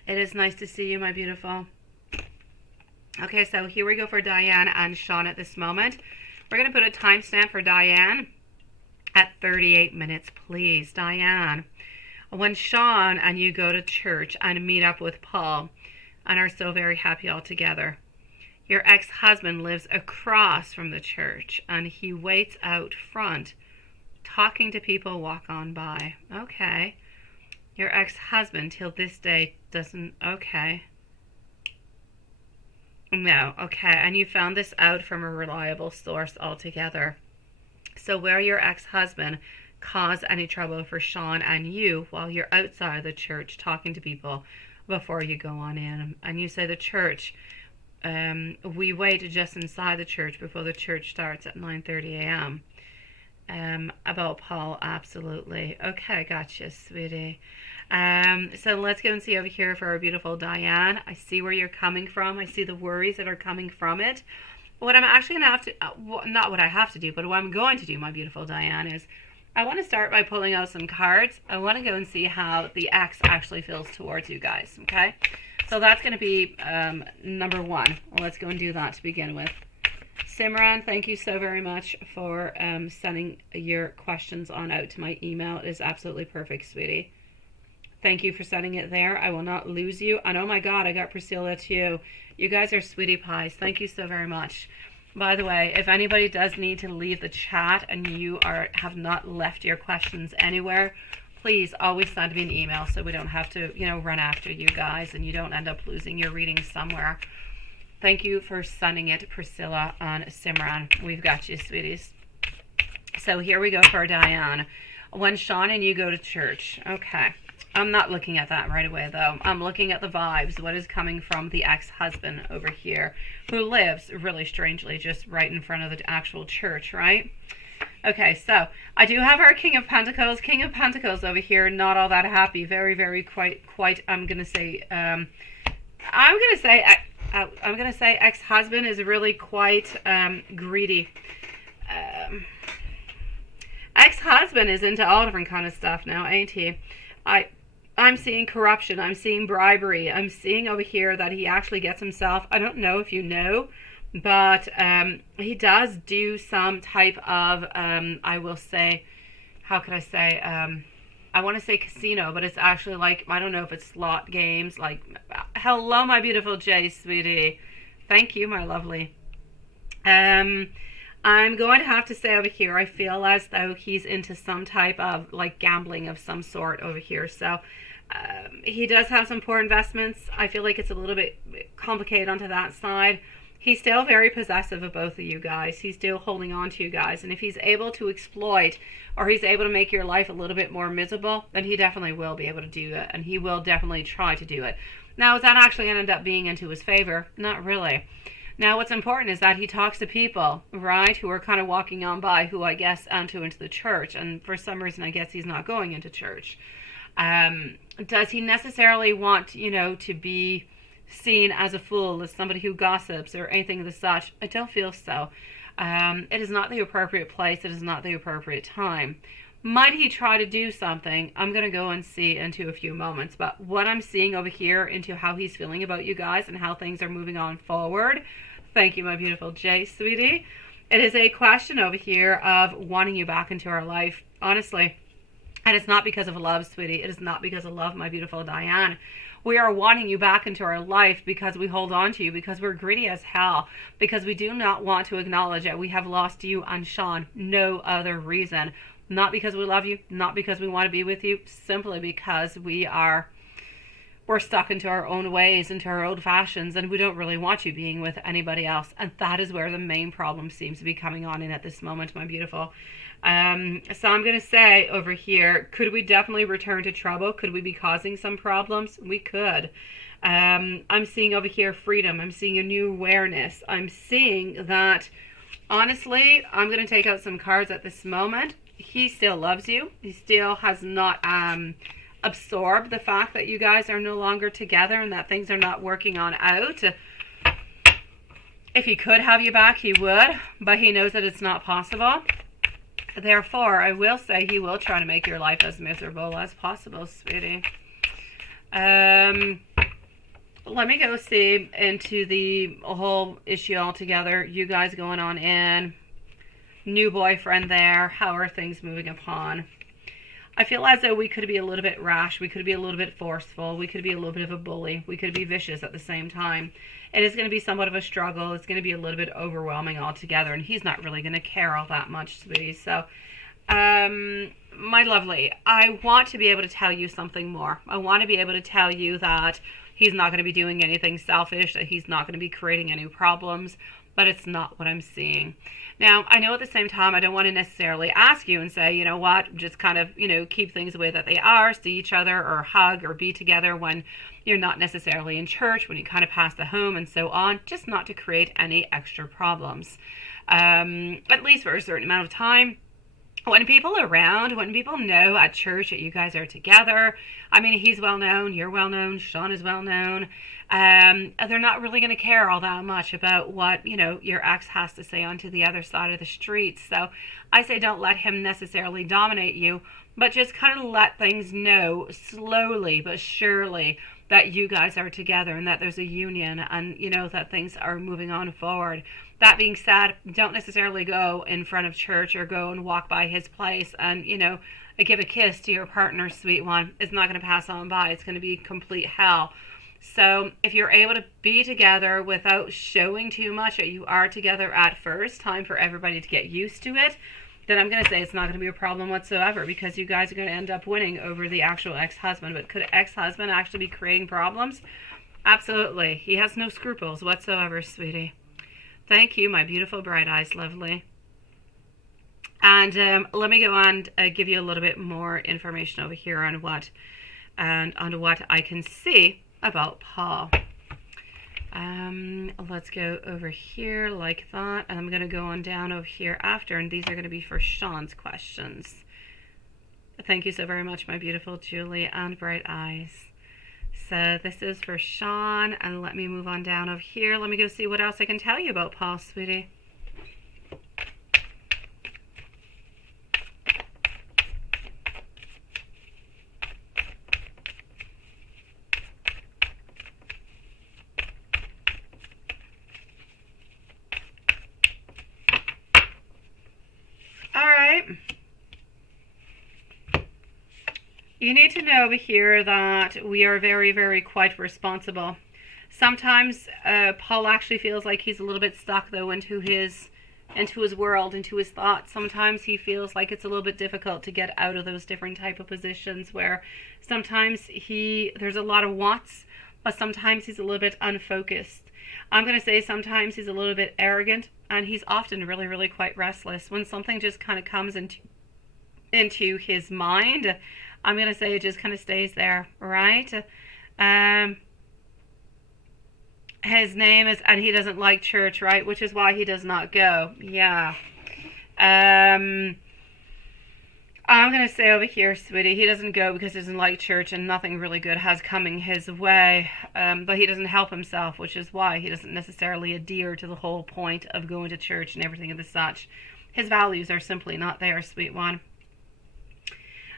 It is nice to see you, my beautiful. Okay, so here we go for Diane and Sean at this moment. We're going to put a timestamp for Diane at 38 minutes, please. Diane, when Sean and you go to church and meet up with Paul and are so very happy all together, your ex-husband lives across from the church and he waits out front talking to people walk on by. Okay. Your ex-husband till this day doesn't, okay. No, okay, and you found this out from a reliable source altogether. So where your ex-husband caused any trouble for Sean and you while you're outside the church talking to people before you go on in. And you say the church, we wait just inside the church before the church starts at 9:30 a.m. About Paul, absolutely. Okay, gotcha, sweetie. So let's go and see over here for our beautiful Diane. I see where you're coming from. I see the worries that are coming from it. What I'm actually going to have to, not what I have to do, but what I'm going to do, my beautiful Diane, is I want to start by pulling out some cards. I want to go and see how the ex actually feels towards you guys, okay? So that's going to be number one. Let's go and do that to begin with. Simran, thank you so very much for sending your questions on out to my email. It is absolutely perfect, sweetie. Thank you for sending it there. I will not lose you. And oh my God, I got Priscilla too. You guys are sweetie pies. Thank you so very much. By the way, if anybody does need to leave the chat and you have not left your questions anywhere, please always send me an email so we don't have to, run after you guys and you don't end up losing your reading somewhere. Thank you for sending it, Priscilla and Simran. We've got you, sweeties. So here we go for Diane. When Sean and you go to church. Okay. I'm not looking at that right away, though. I'm looking at the vibes, what is coming from the ex-husband over here, who lives, really strangely, just right in front of the actual church, right? Okay, so I do have our King of Pentacles. King of Pentacles over here, not all that happy. Very, very, quite. I'm gonna say ex-husband is really quite greedy. Ex-husband is into all different kind of stuff now, ain't he? I'm seeing corruption. I'm seeing bribery. I'm seeing over here that he actually gets himself, I don't know if you know, but he does do some type of, I will say, how could I say, I want to say casino, but it's actually like, I don't know if it's slot games, like, hello, my beautiful Jay, sweetie. Thank you, my lovely. I'm going to have to say over here, I feel as though he's into some type of like gambling of some sort over here. So he does have some poor investments. I feel like it's a little bit complicated onto that side. He's still very possessive of both of you guys. He's still holding on to you guys. And if he's able to exploit or he's able to make your life a little bit more miserable, then he definitely will be able to do it. And he will definitely try to do it. Now, is that actually going to end up being into his favor? Not really. Now, what's important is that he talks to people, right, who are kind of walking on by, who I guess enter into the church. And for some reason, I guess he's not going into church. Does he necessarily want, you know, to be seen as a fool, as somebody who gossips or anything of the such? I don't feel so. It is not the appropriate place. It is not the appropriate time. Might he try to do something? I'm going to go and see into a few moments. But what I'm seeing over here into how he's feeling about you guys and how things are moving on forward. Thank you, my beautiful Jay, sweetie. It is a question over here of wanting you back into our life, honestly. And it's not because of love, sweetie. It is not because of love, my beautiful Diane. We are wanting you back into our life because we hold on to you, because we're greedy as hell, because we do not want to acknowledge that we have lost you and Sean. No other reason. Not because we love you, not because we want to be with you, simply because we're stuck into our own ways, into our old fashions, and we don't really want you being with anybody else. And that is where the main problem seems to be coming on in at this moment, my beautiful. So I'm going to say over here, could we definitely return to trouble? Could we be causing some problems? We could. I'm seeing over here freedom. I'm seeing a new awareness. I'm seeing that, honestly, I'm going to take out some cards at this moment. He still loves you. He still has not absorbed the fact that you guys are no longer together and that things are not working on out. If he could have you back, he would, but he knows that it's not possible. Therefore, I will say he will try to make your life as miserable as possible, sweetie. Let me go see into the whole issue altogether. You guys going on in. New boyfriend there. How are things moving upon? I feel as though we could be a little bit rash. We could be a little bit forceful. We could be a little bit of a bully. We could be vicious at the same time. It is going to be somewhat of a struggle. It's going to be a little bit overwhelming altogether. And he's not really going to care all that much, sweetie. So, my lovely, I want to be able to tell you something more. I want to be able to tell you that he's not going to be doing anything selfish, that he's not going to be creating any problems. But it's not what I'm seeing. Now, I know at the same time, I don't want to necessarily ask you and say, you know what, just kind of, you know, keep things the way that they are, see each other or hug or be together when you're not necessarily in church, when you kind of pass the home and so on, just not to create any extra problems. At least for a certain amount of time. When people are around, when people know at church that you guys are together, I mean, he's well known, you're well known, Sean is well known, they're not really going to care all that much about what, you know, your ex has to say onto the other side of the street. So I say don't let him necessarily dominate you, but just kind of let things know slowly but surely that you guys are together and that there's a union and, you know, that things are moving on forward. That being said, don't necessarily go in front of church or go and walk by his place and, you know, give a kiss to your partner, sweet one. It's not going to pass on by. It's going to be complete hell. So if you're able to be together without showing too much that you are together at first, time for everybody to get used to it, then I'm going to say it's not going to be a problem whatsoever because you guys are going to end up winning over the actual ex-husband. But could ex-husband actually be creating problems? Absolutely. He has no scruples whatsoever, sweetie. Thank you, my beautiful bright eyes, lovely. And let me go on and give you a little bit more information over here on what and on what I can see about Paul. Let's go over here like that, and I'm going to go on down over here after, and these are going to be for Sean's questions. Thank you so very much, my beautiful Julie and Bright Eyes. So this is for Sean, and let me move on down over here. Let me go see what else I can tell you about Paul, sweetie. All right. You need to know over here that we are very, very quite responsible. Sometimes Paul actually feels like he's a little bit stuck though into his world, into his thoughts. Sometimes he feels like it's a little bit difficult to get out of those different type of positions where sometimes there's a lot of wants, but sometimes he's a little bit unfocused. I'm going to say sometimes he's a little bit arrogant, and he's often really, really quite restless. When something just kind of comes into his mind, I'm going to say it just kind of stays there, right? His name is, and he doesn't like church, right? Which is why he does not go. Yeah. I'm going to say over here, sweetie, he doesn't go because he doesn't like church and nothing really good has coming his way. But he doesn't help himself, which is why he doesn't necessarily adhere to the whole point of going to church and everything of the such. His values are simply not there, sweet one.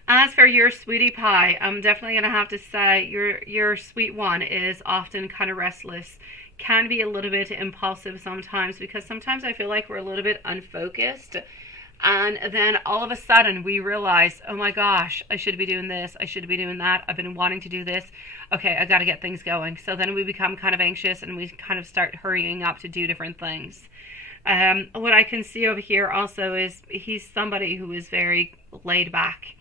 As for your sweetie pie, I'm definitely going to have to say your sweet one is often kind of restless, can be a little bit impulsive sometimes, because sometimes I feel like we're a little bit unfocused. And then all of a sudden we realize, oh my gosh, I should be doing this. I should be doing that. I've been wanting to do this. Okay, I got to get things going. So then we become kind of anxious and we kind of start hurrying up to do different things. What I can see over here also is he's somebody who is very laid back.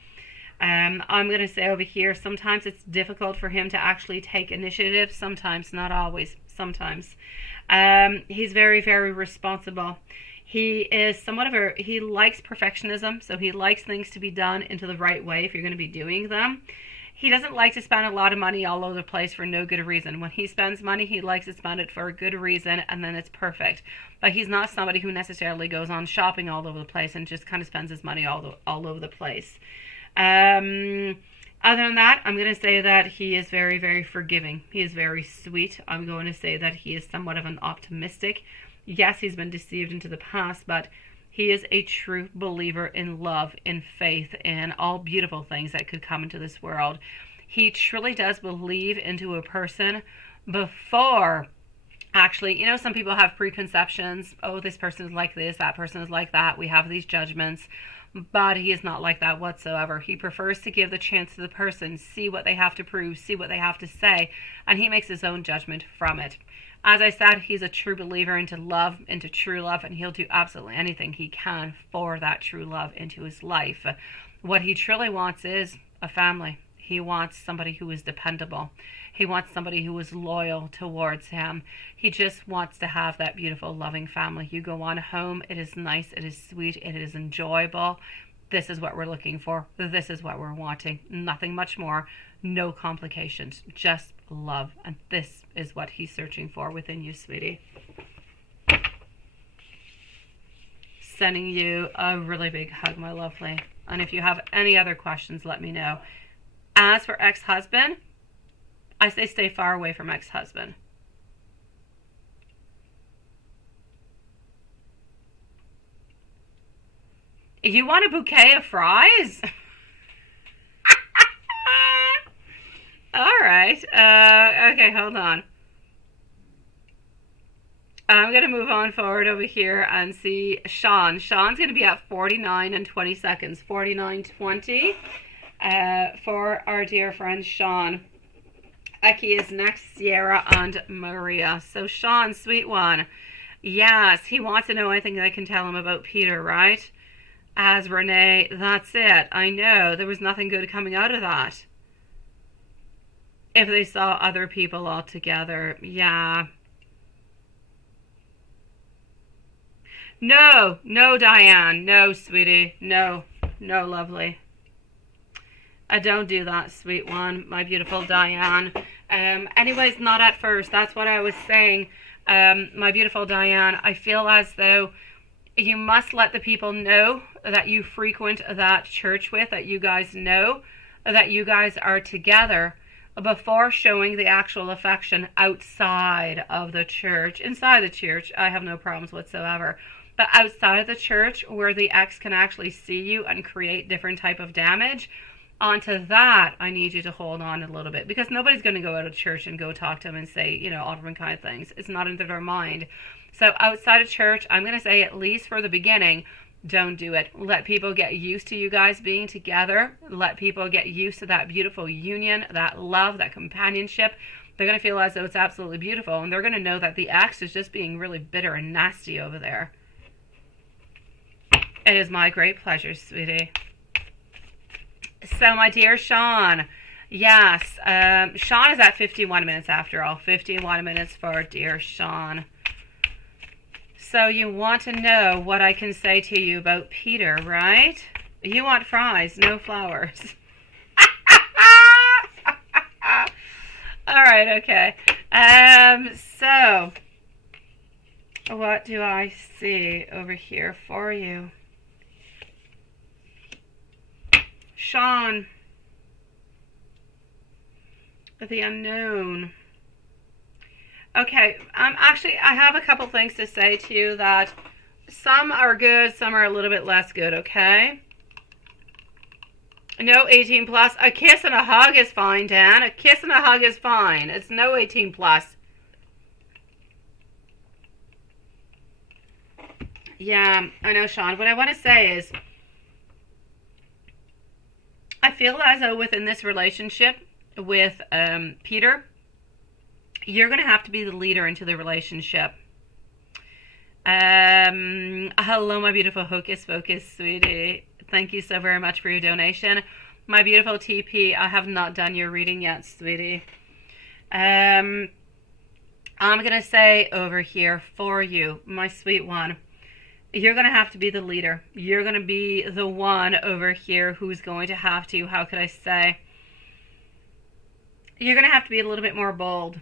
I'm going to say over here, sometimes it's difficult for him to actually take initiative. Sometimes, not always, sometimes. He's very, very responsible. He is somewhat of he likes perfectionism, so he likes things to be done into the right way if you're going to be doing them. He doesn't like to spend a lot of money all over the place for no good reason. When he spends money, he likes to spend it for a good reason, and then it's perfect. But he's not somebody who necessarily goes on shopping all over the place and just kind of spends his money all over the place. Other than that, I'm going to say that he is very, very forgiving. He is very sweet. I'm going to say that he is somewhat of an optimistic. Yes, he's been deceived into the past, but he is a true believer in love, in faith, in all beautiful things that could come into this world. He truly does believe into a person before, actually, you know, some people have preconceptions. Oh, this person is like this, that person is like that. We have these judgments. But he is not like that whatsoever. He prefers to give the chance to the person, see what they have to prove, see what they have to say, and he makes his own judgment from it. As I said, he's a true believer into love, into true love, and he'll do absolutely anything he can for that true love into his life. What he truly wants is a family. He wants somebody who is dependable. He wants somebody who is loyal towards him. He just wants to have that beautiful, loving family. You go on home, it is nice, it is sweet, it is enjoyable. This is what we're looking for. This is what we're wanting. Nothing much more. No complications. Just love. And this is what he's searching for within you, sweetie. Sending you a really big hug, my lovely. And if you have any other questions, let me know. As for ex-husband, I say stay far away from ex-husband. You want a bouquet of fries? All right. Okay, hold on. I'm going to move on forward over here and see Sean. Sean's going to be at 49 and 20 seconds. 49:20 for our dear friend Sean. Eki is next, Sierra and Maria. So Sean, sweet one. Yes, he wants to know anything I can tell him about Peter, right? As Renee, that's it. I know. There was nothing good coming out of that. If they saw other people all together, yeah. No, no, Diane. No, sweetie. No, no, lovely. Don't do that, sweet one, my beautiful Diane. Anyways, not at first. That's what I was saying. My beautiful Diane, I feel as though you must let the people know that you frequent that church with, that you guys know that you guys are together, before showing the actual affection outside of the church. Inside the church, I have no problems whatsoever. But outside of the church, where the ex can actually see you and create different type of damage, onto that, I need you to hold on a little bit, because nobody's going to go out of church and go talk to them and say, you know, all different kind of things. It's not into their mind. So outside of church, I'm going to say, at least for the beginning, don't do it. Let people get used to you guys being together. Let people get used to that beautiful union, that love, that companionship. They're going to feel as though it's absolutely beautiful, and they're going to know that the ex is just being really bitter and nasty over there. It is my great pleasure, sweetie. So, my dear Sean, yes, Sean is at 51 minutes after all. 51 minutes for dear Sean. So, you want to know what I can say to you about Peter, right? You want fries, no flowers. All right, okay. So, what do I see over here for you? Sean, the unknown. Okay, actually, I have a couple things to say to you that some are good, some are a little bit less good, okay? No 18 plus. A kiss and a hug is fine, Dan. A kiss and a hug is fine. It's no 18 plus. Yeah, I know, Sean. What I want to say is, I feel as though within this relationship with Peter, you're going to have to be the leader into the relationship. Hello, my beautiful Hocus Focus, sweetie. Thank you so very much for your donation. My beautiful TP, I have not done your reading yet, sweetie. I'm going to say over here for you, my sweet one, you're going to have to be the leader. You're going to be the one over here who's going to have to, how could I say, you're going to have to be a little bit more bold.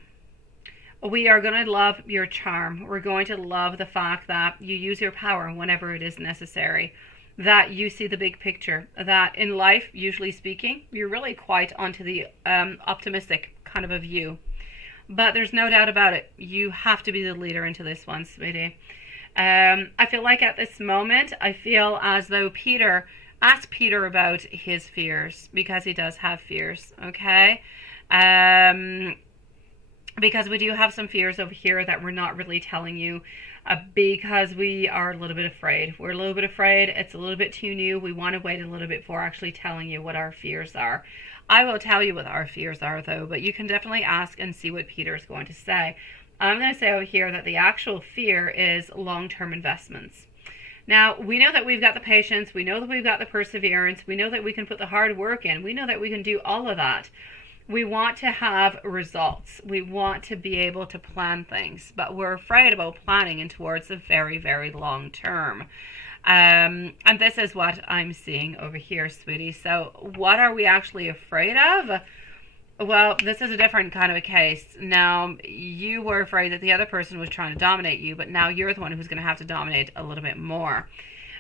We are going to love your charm. We're going to love the fact that you use your power whenever it is necessary, that you see the big picture, that in life, usually speaking, you're really quite onto the optimistic kind of a view. But there's no doubt about it. You have to be the leader into this one, sweetie. I feel like at this moment, I feel as though Peter, ask Peter about his fears, because he does have fears, okay? Because we do have some fears over here that we're not really telling you, because we are a little bit afraid. We're a little bit afraid. It's a little bit too new. We want to wait a little bit before actually telling you what our fears are. I will tell you what our fears are, though, but you can definitely ask and see what Peter is going to say. I'm going to say over here that the actual fear is long-term investments. Now, we know that we've got the patience. We know that we've got the perseverance. We know that we can put the hard work in. We know that we can do all of that. We want to have results. We want to be able to plan things, but we're afraid about planning in towards the very, very long term. And this is what I'm seeing over here, sweetie. So what are we actually afraid of? Well, this is a different kind of a case. Now, you were afraid that the other person was trying to dominate you, but now you're the one who's going to have to dominate a little bit more.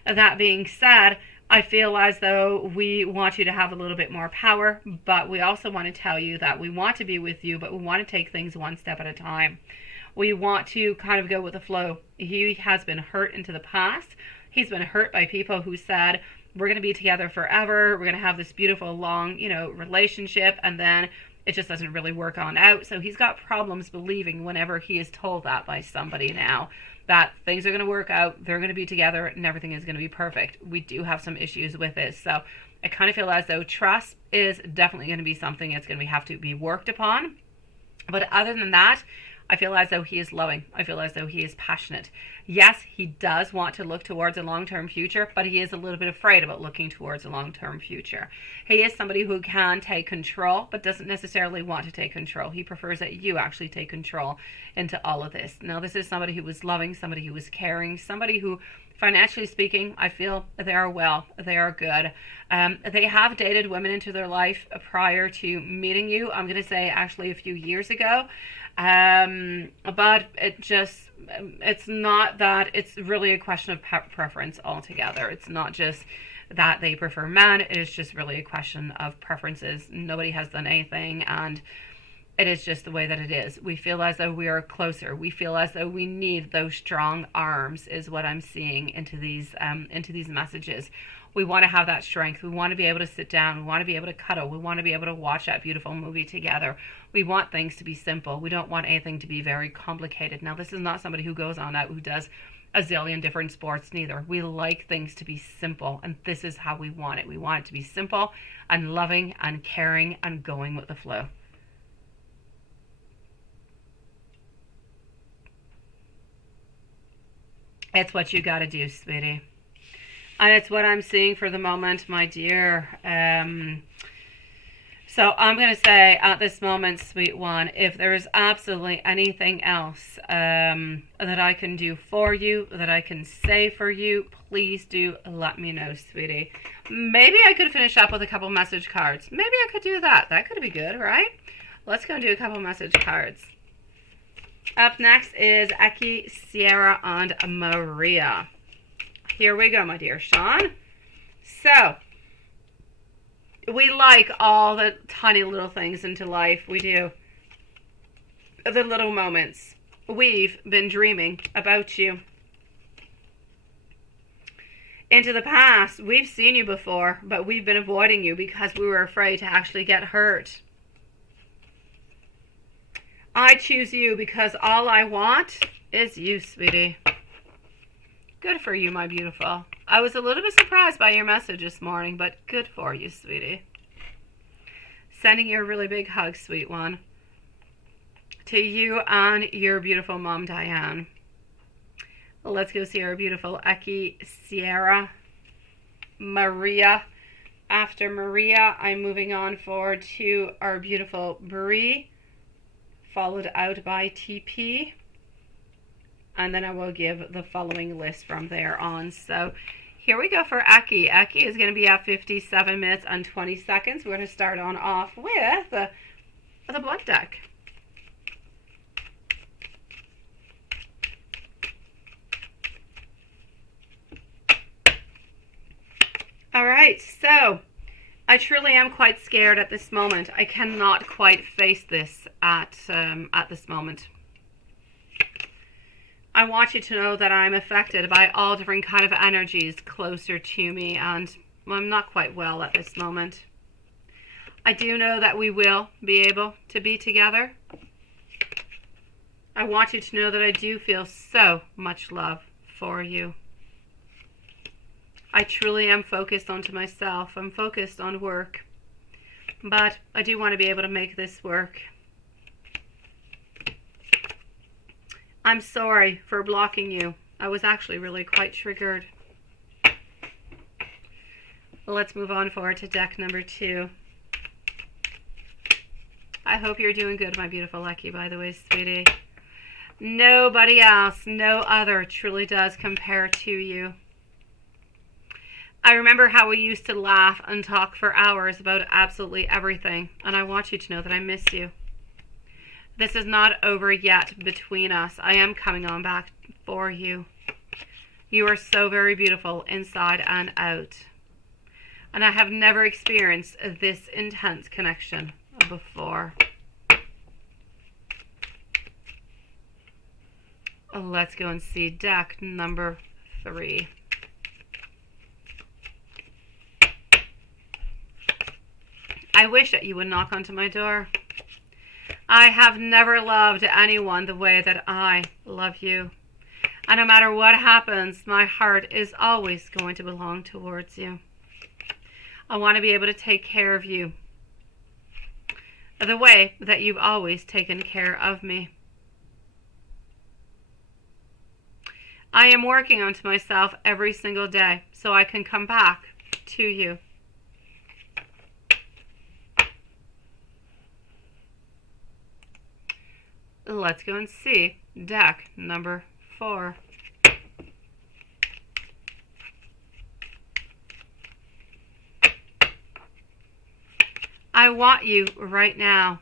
That being said, I feel as though we want you to have a little bit more power, but we also want to tell you that we want to be with you, but we want to take things one step at a time. We want to kind of go with the flow. He has been hurt into the past. He's been hurt by people who said, we're going to be together forever. We're going to have this beautiful, long, relationship, and then it just doesn't really work on out. So he's got problems believing whenever he is told that by somebody now, that things are going to work out, they're going to be together, and everything is going to be perfect. We do have some issues with it. So I kind of feel as though trust is definitely going to be something that's going to have to be worked upon. But other than that, I feel as though he is loving. I feel as though he is passionate. Yes, he does want to look towards a long-term future, but he is a little bit afraid about looking towards a long-term future. He is somebody who can take control, but doesn't necessarily want to take control. He prefers that you actually take control into all of this. Now, this is somebody who was loving, somebody who was caring, somebody who Financially speaking, I feel they are well, they are good. They have dated women into their life prior to meeting you. I'm going to say actually a few years ago. But it's not that, it's really a question of preference altogether. It's not just that they prefer men, it is just really a question of preferences. Nobody has done anything, and it is just the way that it is. We feel as though we are closer. We feel as though we need those strong arms, is what I'm seeing into these messages. We want to have that strength. We want to be able to sit down. We want to be able to cuddle. We want to be able to watch that beautiful movie together. We want things to be simple. We don't want anything to be very complicated. Now, this is not somebody who goes on out who does a zillion different sports, neither. We like things to be simple, and this is how we want it. We want it to be simple and loving and caring and going with the flow. It's what you got to do, sweetie. And it's what I'm seeing for the moment, my dear. So I'm going to say at this moment, sweet one, if there is absolutely anything else that I can do for you, that I can say for you, please do let me know, sweetie. Maybe I could finish up with a couple message cards. Maybe I could do that. That could be good, right? Let's go and do a couple message cards. Up next is Eki, Sierra, and Maria. Here we go, my dear Sean. So, we like all the tiny little things into life. We do. The little moments. We've been dreaming about you. Into the past, we've seen you before, but we've been avoiding you because we were afraid to actually get hurt. I choose you because all I want is you, sweetie. Good for you, my beautiful. I was a little bit surprised by your message this morning, but good for you, sweetie. Sending you a really big hug, sweet one. To you and your beautiful mom, Diane. Let's go see our beautiful Eki, Sierra, Maria. After Maria, I'm moving on forward to our beautiful Bree, followed out by TP, and then I will give the following list from there on. So here we go for Eki. Eki is going to be at 57 minutes and 20 seconds. We're going to start on off with the blood deck. All right, so I truly am quite scared at this moment. I cannot quite face this at this moment. I want you to know that I'm affected by all different kind of energies closer to me, and I'm not quite well at this moment. I do know that we will be able to be together. I want you to know that I do feel so much love for you. I truly am focused onto myself. I'm focused on work. But I do want to be able to make this work. I'm sorry for blocking you. I was actually really quite triggered. Let's move on forward to deck number 2. I hope you're doing good, my beautiful Eki, by the way, sweetie. Nobody else, no other truly does compare to you. I remember how we used to laugh and talk for hours about absolutely everything, and I want you to know that I miss you. This is not over yet between us. I am coming on back for you. You are so very beautiful inside and out. And I have never experienced this intense connection before. Let's go and see deck number 3. I wish that you would knock onto my door. I have never loved anyone the way that I love you. And no matter what happens, my heart is always going to belong towards you. I want to be able to take care of you the way that you've always taken care of me. I am working onto myself every single day so I can come back to you. Let's go and see deck number 4. I want you right now.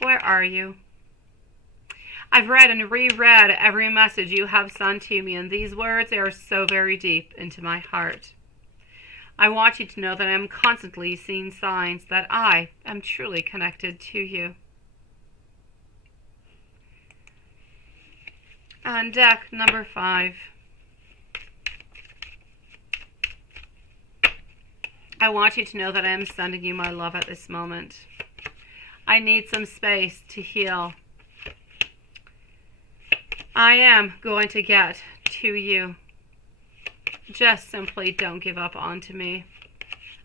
Where are you? I've read and reread every message you have sent to me, and these words are so very deep into my heart. I want you to know that I am constantly seeing signs that I am truly connected to you. And deck number 5. I want you to know that I am sending you my love at this moment. I need some space to heal. I am going to get to you. Just simply don't give up onto me.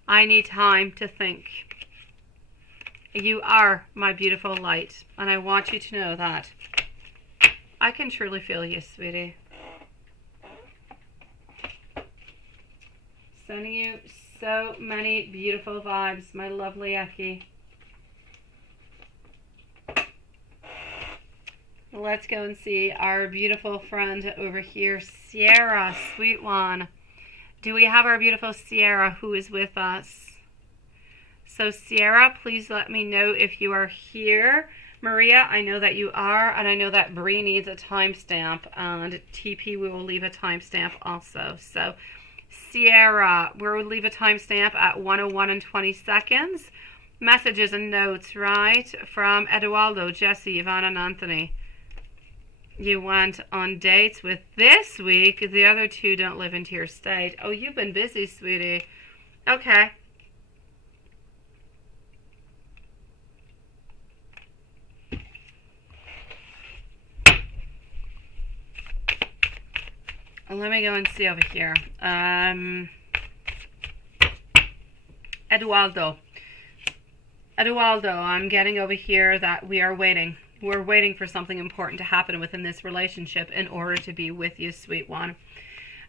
I need time to think. You are my beautiful light, and I want you to know that. I can truly feel you, sweetie. Sending you so many beautiful vibes, my lovely Eki. Let's go and see our beautiful friend over here, Sierra, sweet one. Do we have our beautiful Sierra who is with us? So Sierra, please let me know if you are here. Maria, I know that you are, and I know that Bree needs a timestamp, and TP, we will leave a timestamp also. So Sierra, we'll leave a timestamp at 1:01 and 20 seconds. Messages and notes, right? From Eduardo, Jesse, Yvonne, and Anthony. You went on dates with this week. The other two don't live into your state. Oh, you've been busy, sweetie. Okay. Let me go and see over here. Eduardo, I'm getting over here that we are waiting. We're waiting for something important to happen within this relationship in order to be with you, sweet one.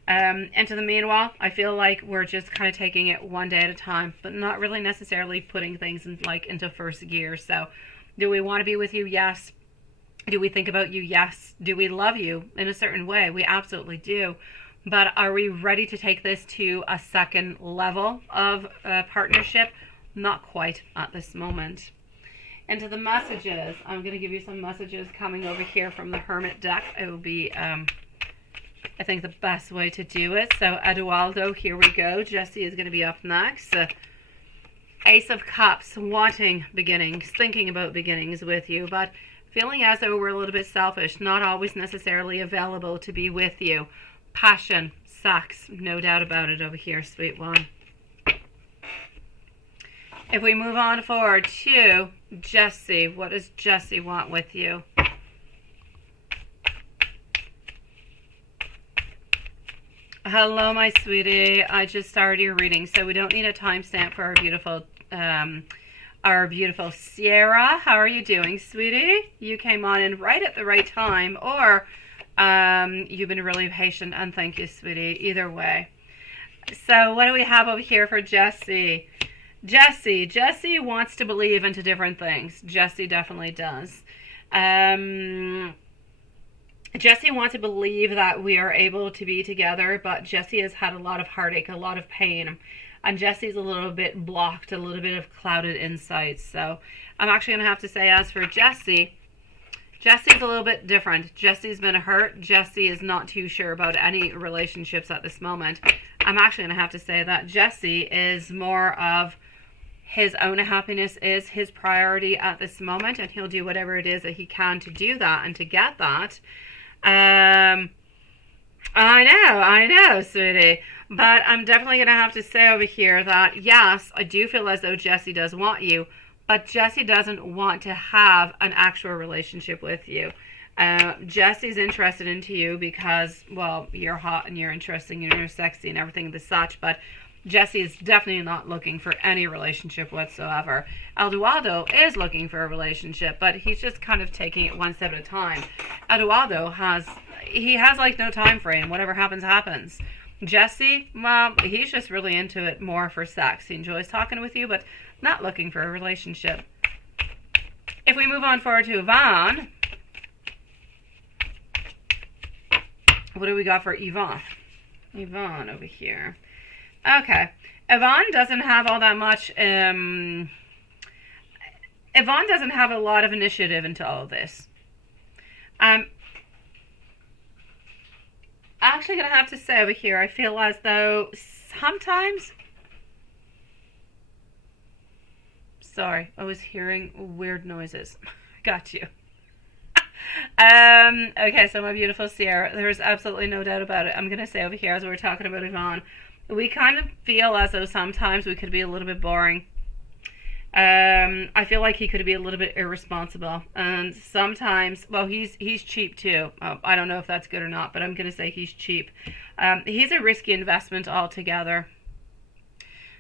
And to the meanwhile, I feel like we're just kind of taking it one day at a time, but not really necessarily putting things into first gear. So, do we want to be with you? Yes. Do we think about you? Yes. Do we love you in a certain way? We absolutely do. But are we ready to take this to a second level of partnership? Not quite at this moment. Into the messages, I'm going to give you some messages coming over here from the Hermit deck. It will be, I think, the best way to do it. So, Eduardo, here we go. Jesse is going to be up next. Ace of Cups, wanting beginnings, thinking about beginnings with you, but feeling as though we're a little bit selfish, not always necessarily available to be with you. Passion, sex, no doubt about it over here, sweet one. If we move on forward to Jesse, what does Jesse want with you? Hello, my sweetie. I just started your reading, so we don't need a timestamp for our beautiful Sierra. How are you doing, sweetie? You came on in right at the right time, or you've been really patient, and thank you, sweetie. Either way. So what do we have over here for Jesse? Jesse wants to believe into different things. Jesse definitely does. Jesse wants to believe that we are able to be together, but Jesse has had a lot of heartache, a lot of pain, and Jesse's a little bit blocked, a little bit of clouded insights. So I'm actually going to have to say, as for Jesse's a little bit different. Jesse's been hurt. Jesse is not too sure about any relationships at this moment. I'm actually going to have to say that Jesse is more of his own happiness is his priority at this moment, and he'll do whatever it is that he can to do that and to get that. I know, sweetie. But I'm definitely going to have to say over here that, yes, I do feel as though Jesse does want you, but Jesse doesn't want to have an actual relationship with you. Jesse's interested into you because, well, you're hot and you're interesting and you're sexy and everything of the such, but Jesse is definitely not looking for any relationship whatsoever. Eduardo is looking for a relationship, but he's just kind of taking it one step at a time. Eduardo has like no time frame. Whatever happens, happens. Jesse, well, he's just really into it more for sex. He enjoys talking with you, but not looking for a relationship. If we move on forward to Yvonne, what do we got for Yvonne? Yvonne over here. Okay. Yvonne doesn't have all that much Yvonne doesn't have a lot of initiative into all of this. I'm actually going to have to say over here, I feel as though sometimes... Sorry, I was hearing weird noises. Got you. Okay, so my beautiful Sierra, there's absolutely no doubt about it. I'm going to say over here, as we're talking about Yvonne, we kind of feel as though sometimes we could be a little bit boring. I feel like he could be a little bit irresponsible, and sometimes, well, he's cheap too. I don't know if that's good or not, but I'm going to say he's cheap. He's a risky investment altogether.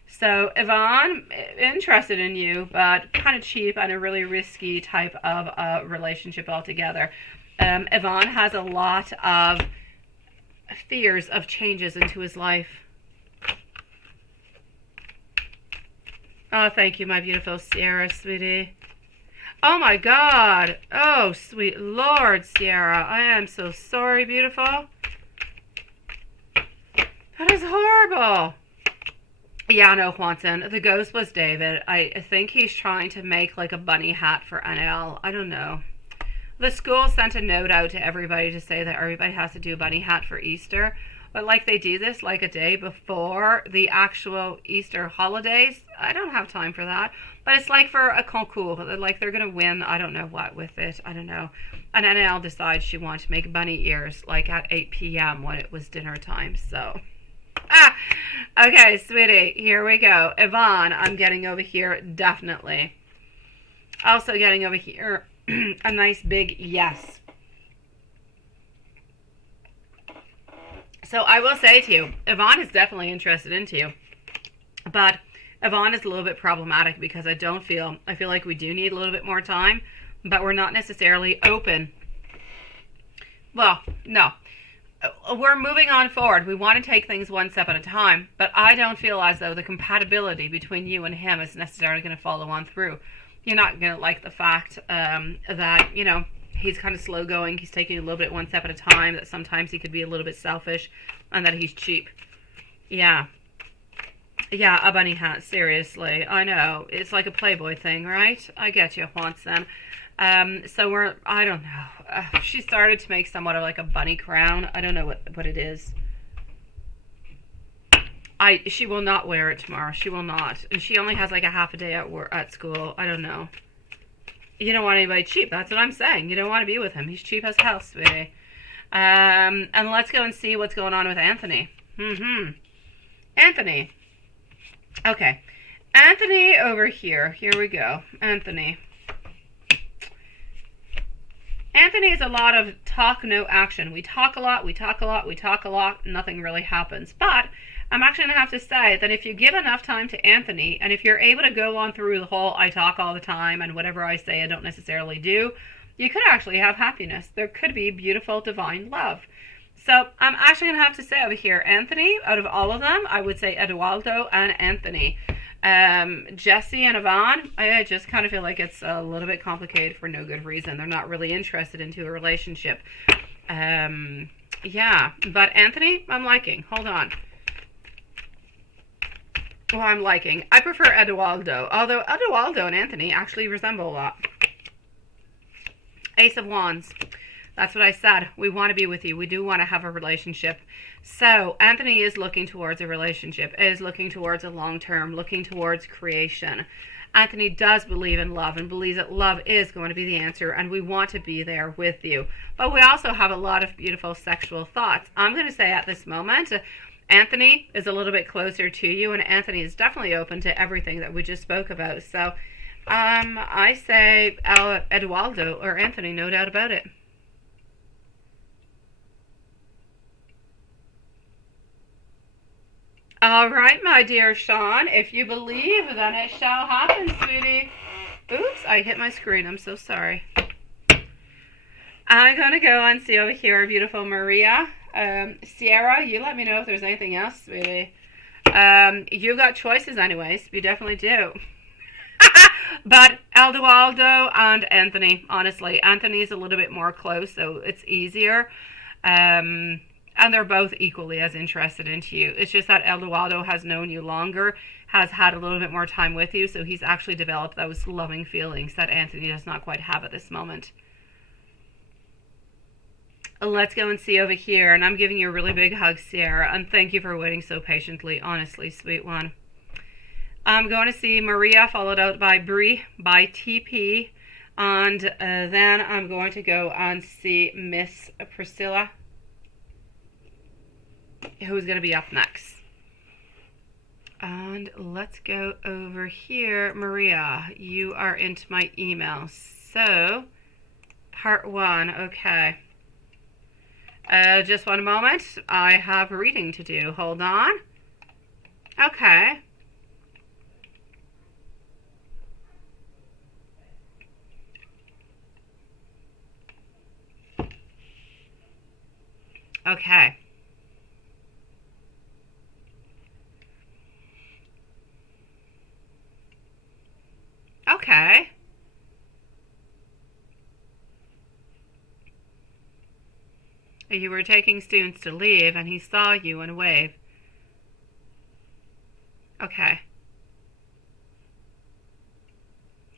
So Yvonne, interested in you, but kind of cheap and a really risky type of relationship altogether. Yvonne has a lot of fears of changes into his life. Oh, thank you, my beautiful Sierra, sweetie. Oh, my God. Oh, sweet Lord, Sierra. I am so sorry, beautiful. That is horrible. Yeah, no, Juanson. The ghost was David. I think he's trying to make, like, a bunny hat for NL. I don't know. The school sent a note out to everybody to say that everybody has to do a bunny hat for Easter. But like they do this like a day before the actual Easter holidays. I don't have time for that. But it's like for a concours. Like they're going to win, I don't know what with it. I don't know. And NL decides she wants to make bunny ears like at 8 p.m. when it was dinner time. So, okay, sweetie, here we go. Yvonne, I'm getting over here, definitely. Also getting over here, a nice big yes. So I will say to you, Yvonne is definitely interested into you. But Yvonne is a little bit problematic because I feel like we do need a little bit more time, but we're not necessarily open. Well, no. We're moving on forward. We want to take things one step at a time, but I don't feel as though the compatibility between you and him is necessarily going to follow on through. You're not going to like the fact that, you know, he's kind of slow going. He's taking a little bit one step at a time, that sometimes he could be a little bit selfish, and that he's cheap. Yeah. Yeah, a bunny hat, seriously. I know. It's like a Playboy thing, right? I get you, Juanson. So I don't know. She started to make somewhat of like a bunny crown. I don't know what it is. She will not wear it tomorrow. She will not. And she only has like a half a day at school. I don't know. You don't want anybody cheap. That's what I'm saying. You don't want to be with him. He's cheap as hell, sweetie. And let's go and see what's going on with Anthony. Anthony. Okay. Anthony over here. Here we go. Anthony. Anthony is a lot of talk, no action. We talk a lot, we talk a lot, we talk a lot. Nothing really happens. But I'm actually going to have to say that if you give enough time to Anthony, and if you're able to go on through the whole I talk all the time and whatever I say I don't necessarily do, you could actually have happiness. There could be beautiful, divine love. So I'm actually going to have to say over here, Anthony, out of all of them, I would say Eduardo and Anthony. Jesse and Yvonne, I just kind of feel like it's a little bit complicated for no good reason. They're not really interested into a relationship. Yeah, but Anthony, I'm liking. Hold on. Well, I'm liking. I prefer Eduardo, although Eduardo and Anthony actually resemble a lot. Ace of Wands. That's what I said. We want to be with you. We do want to have a relationship. So Anthony is looking towards a relationship, is looking towards a long-term, looking towards creation. Anthony does believe in love and believes that love is going to be the answer, and we want to be there with you. But we also have a lot of beautiful sexual thoughts. I'm going to say at this moment, Anthony is a little bit closer to you, and Anthony is definitely open to everything that we just spoke about. So I say Eduardo or Anthony, no doubt about it. All right, my dear Sean, if you believe, then it shall happen, sweetie. Oops, I hit my screen. I'm so sorry. I'm going to go and see over here our beautiful Maria. Sierra, you let me know if there's anything else, sweetie. You've got choices anyways. You definitely do. But Eduardo and Anthony, honestly. Anthony's a little bit more close, so it's easier. And they're both equally as interested into you. It's just that Eduardo has known you longer, has had a little bit more time with you, so he's actually developed those loving feelings that Anthony does not quite have at this moment. Let's go and see over here, and I'm giving you a really big hug, Sierra, and thank you for waiting so patiently, honestly, sweet one. I'm going to see Maria, followed out by Bree, by TP, and then I'm going to go and see Miss Priscilla, who's going to be up next. And let's go over here. Maria, you are into my email. So, part 1, okay. Just one moment. I have a reading to do. Hold on. Okay. Okay. Okay. You were taking students to leave and he saw you and waved. Okay.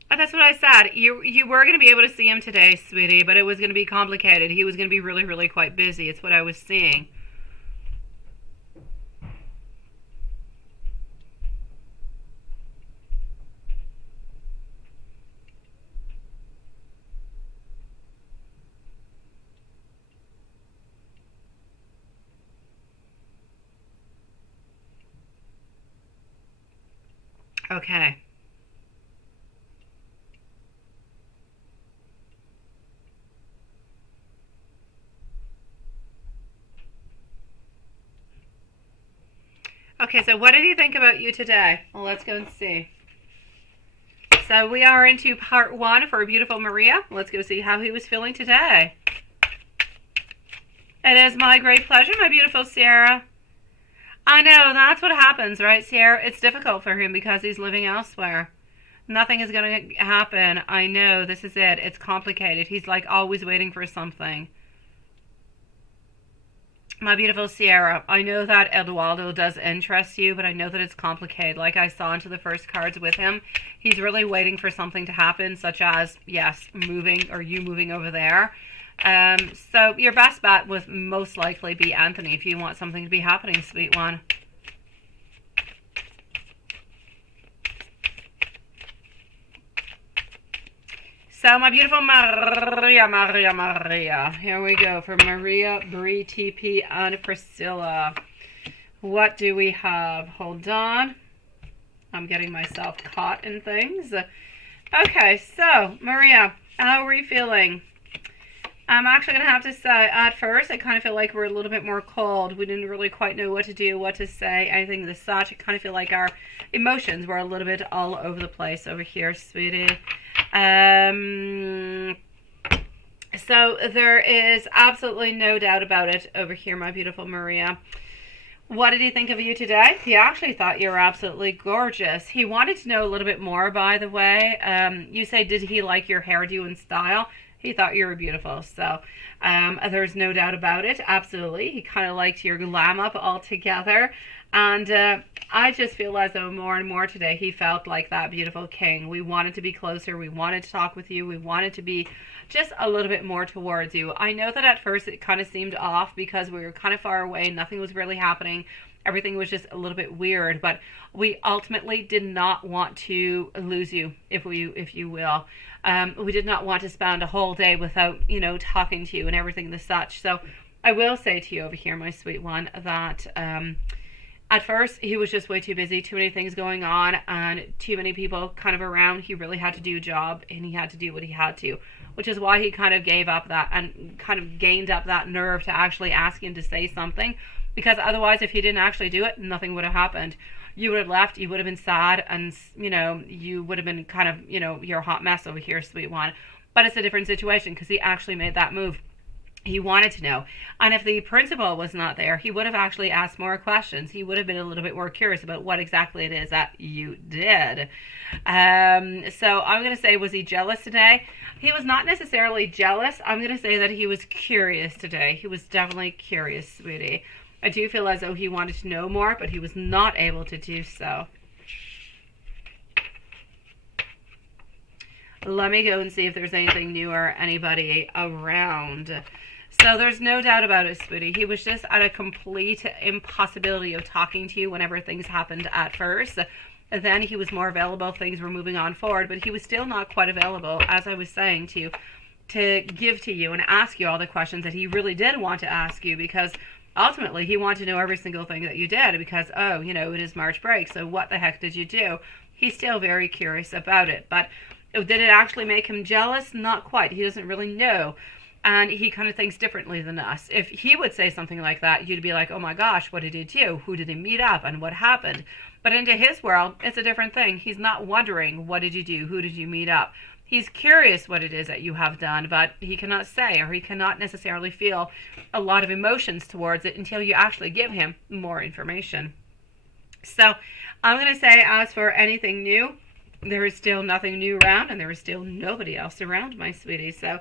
And that's what I said. You were going to be able to see him today, sweetie, but it was going to be complicated. He was going to be really, really quite busy. It's what I was seeing. Okay. Okay, so what did he think about you today? Well, let's go and see. So we are into part 1 for beautiful Maria. Let's go see how he was feeling today. It is my great pleasure, my beautiful Sierra. I know, that's what happens, right, Sierra? It's difficult for him because he's living elsewhere. Nothing is going to happen. I know, this is it. It's complicated. He's like always waiting for something. My beautiful Sierra, I know that Eduardo does interest you, but I know that it's complicated. Like I saw into the first cards with him, he's really waiting for something to happen, such as, yes, moving or you moving over there. So your best bet would most likely be Anthony if you want something to be happening, sweet one. So my beautiful Maria. Here we go for Maria, Bree, TP, and Priscilla. What do we have? Hold on. I'm getting myself caught in things. Okay, so Maria, how are you feeling? I'm actually going to have to say, at first, I kind of feel like we're a little bit more cold. We didn't really quite know what to do, what to say, anything of the such. I kind of feel like our emotions were a little bit all over the place over here, sweetie. So there is absolutely no doubt about it over here, my beautiful Maria. What did he think of you today? He actually thought you were absolutely gorgeous. He wanted to know a little bit more, by the way. You say, did he like your hairdo and style? He thought you were beautiful, so there's no doubt about it. Absolutely. He kind of liked your glam up altogether. And I just feel as though more and more today he felt like that beautiful king. We wanted to be closer. We wanted to talk with you. We wanted to be just a little bit more towards you. I know that at first it kind of seemed off because we were kind of far away. Nothing was really happening. Everything was just a little bit weird, but we ultimately did not want to lose you, if you will. We did not want to spend a whole day without, talking to you and everything and such. So I will say to you over here, my sweet one, that at first he was just way too busy, too many things going on, and too many people kind of around. He really had to do a job, and he had to do what he had to, which is why he kind of gave up that and kind of gained up that nerve to actually ask him to say something. Because otherwise, if he didn't actually do it, nothing would have happened. You would have left, you would have been sad, and, you would have been kind of, you're a hot mess over here, sweet one. But it's a different situation because he actually made that move. He wanted to know. And if the principal was not there, he would have actually asked more questions. He would have been a little bit more curious about what exactly it is that you did. So I'm going to say, was he jealous today? He was not necessarily jealous. I'm going to say that he was curious today. He was definitely curious, sweetie. I do feel as though he wanted to know more, but he was not able to do so. Let me go and see if there's anything new or anybody around. So there's no doubt about it, sweetie. He was just at a complete impossibility of talking to you whenever things happened at first. And then he was more available. Things were moving on forward, but he was still not quite available, as I was saying, to give to you and ask you all the questions that he really did want to ask you, because ultimately he wanted to know every single thing that you did, because, oh, you know, it is March break, so what the heck did you do? He's still very curious about it. But did it actually make him jealous? Not quite. He doesn't really know. And he kind of thinks differently than us. If he would say something like that, you'd be like, oh my gosh, what did he do? Who did he meet up and what happened? But into his world, it's a different thing. He's not wondering, what did you do? Who did you meet up? He's curious what it is that you have done, but he cannot say, or he cannot necessarily feel a lot of emotions towards it until you actually give him more information. So I'm going to say, as for anything new, there is still nothing new around, and there is still nobody else around, my sweetie. So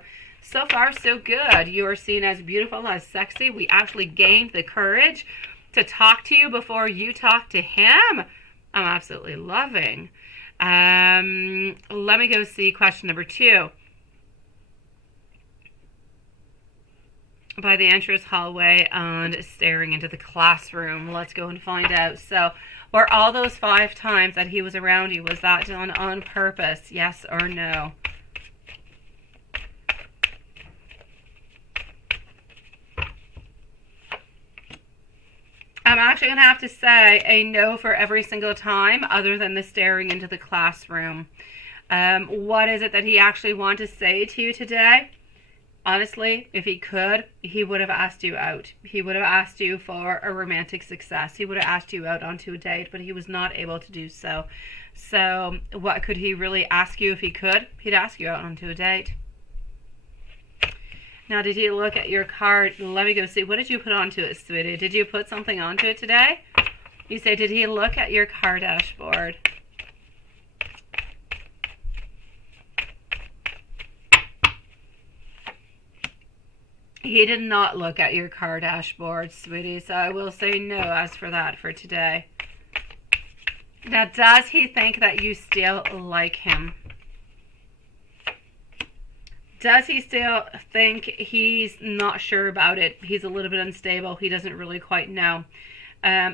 far, so good. You are seen as beautiful, as sexy. We actually gained the courage to talk to you before you talk to him. I'm absolutely loving. Let me go see question number 2. By the entrance hallway and staring into the classroom. Let's go and find out. So, were all those 5 times that he was around you, was that done on purpose? Yes or no? I'm actually going to have to say a no for every single time, other than the staring into the classroom. What is it that he actually wanted to say to you today? Honestly, if he could, he would have asked you out. He would have asked you for a romantic success. He would have asked you out onto a date, but he was not able to do so. So what could he really ask you if he could? He'd ask you out onto a date. Now, did he look at your card? Let me go see. What did you put onto it, sweetie? Did you put something onto it today? You say, did he look at your card dashboard? He did not look at your card dashboard, sweetie, so I will say no as for that for today. Now, does he think that you still like him? Does he still think he's not sure about it? He's a little bit unstable. He doesn't really quite know.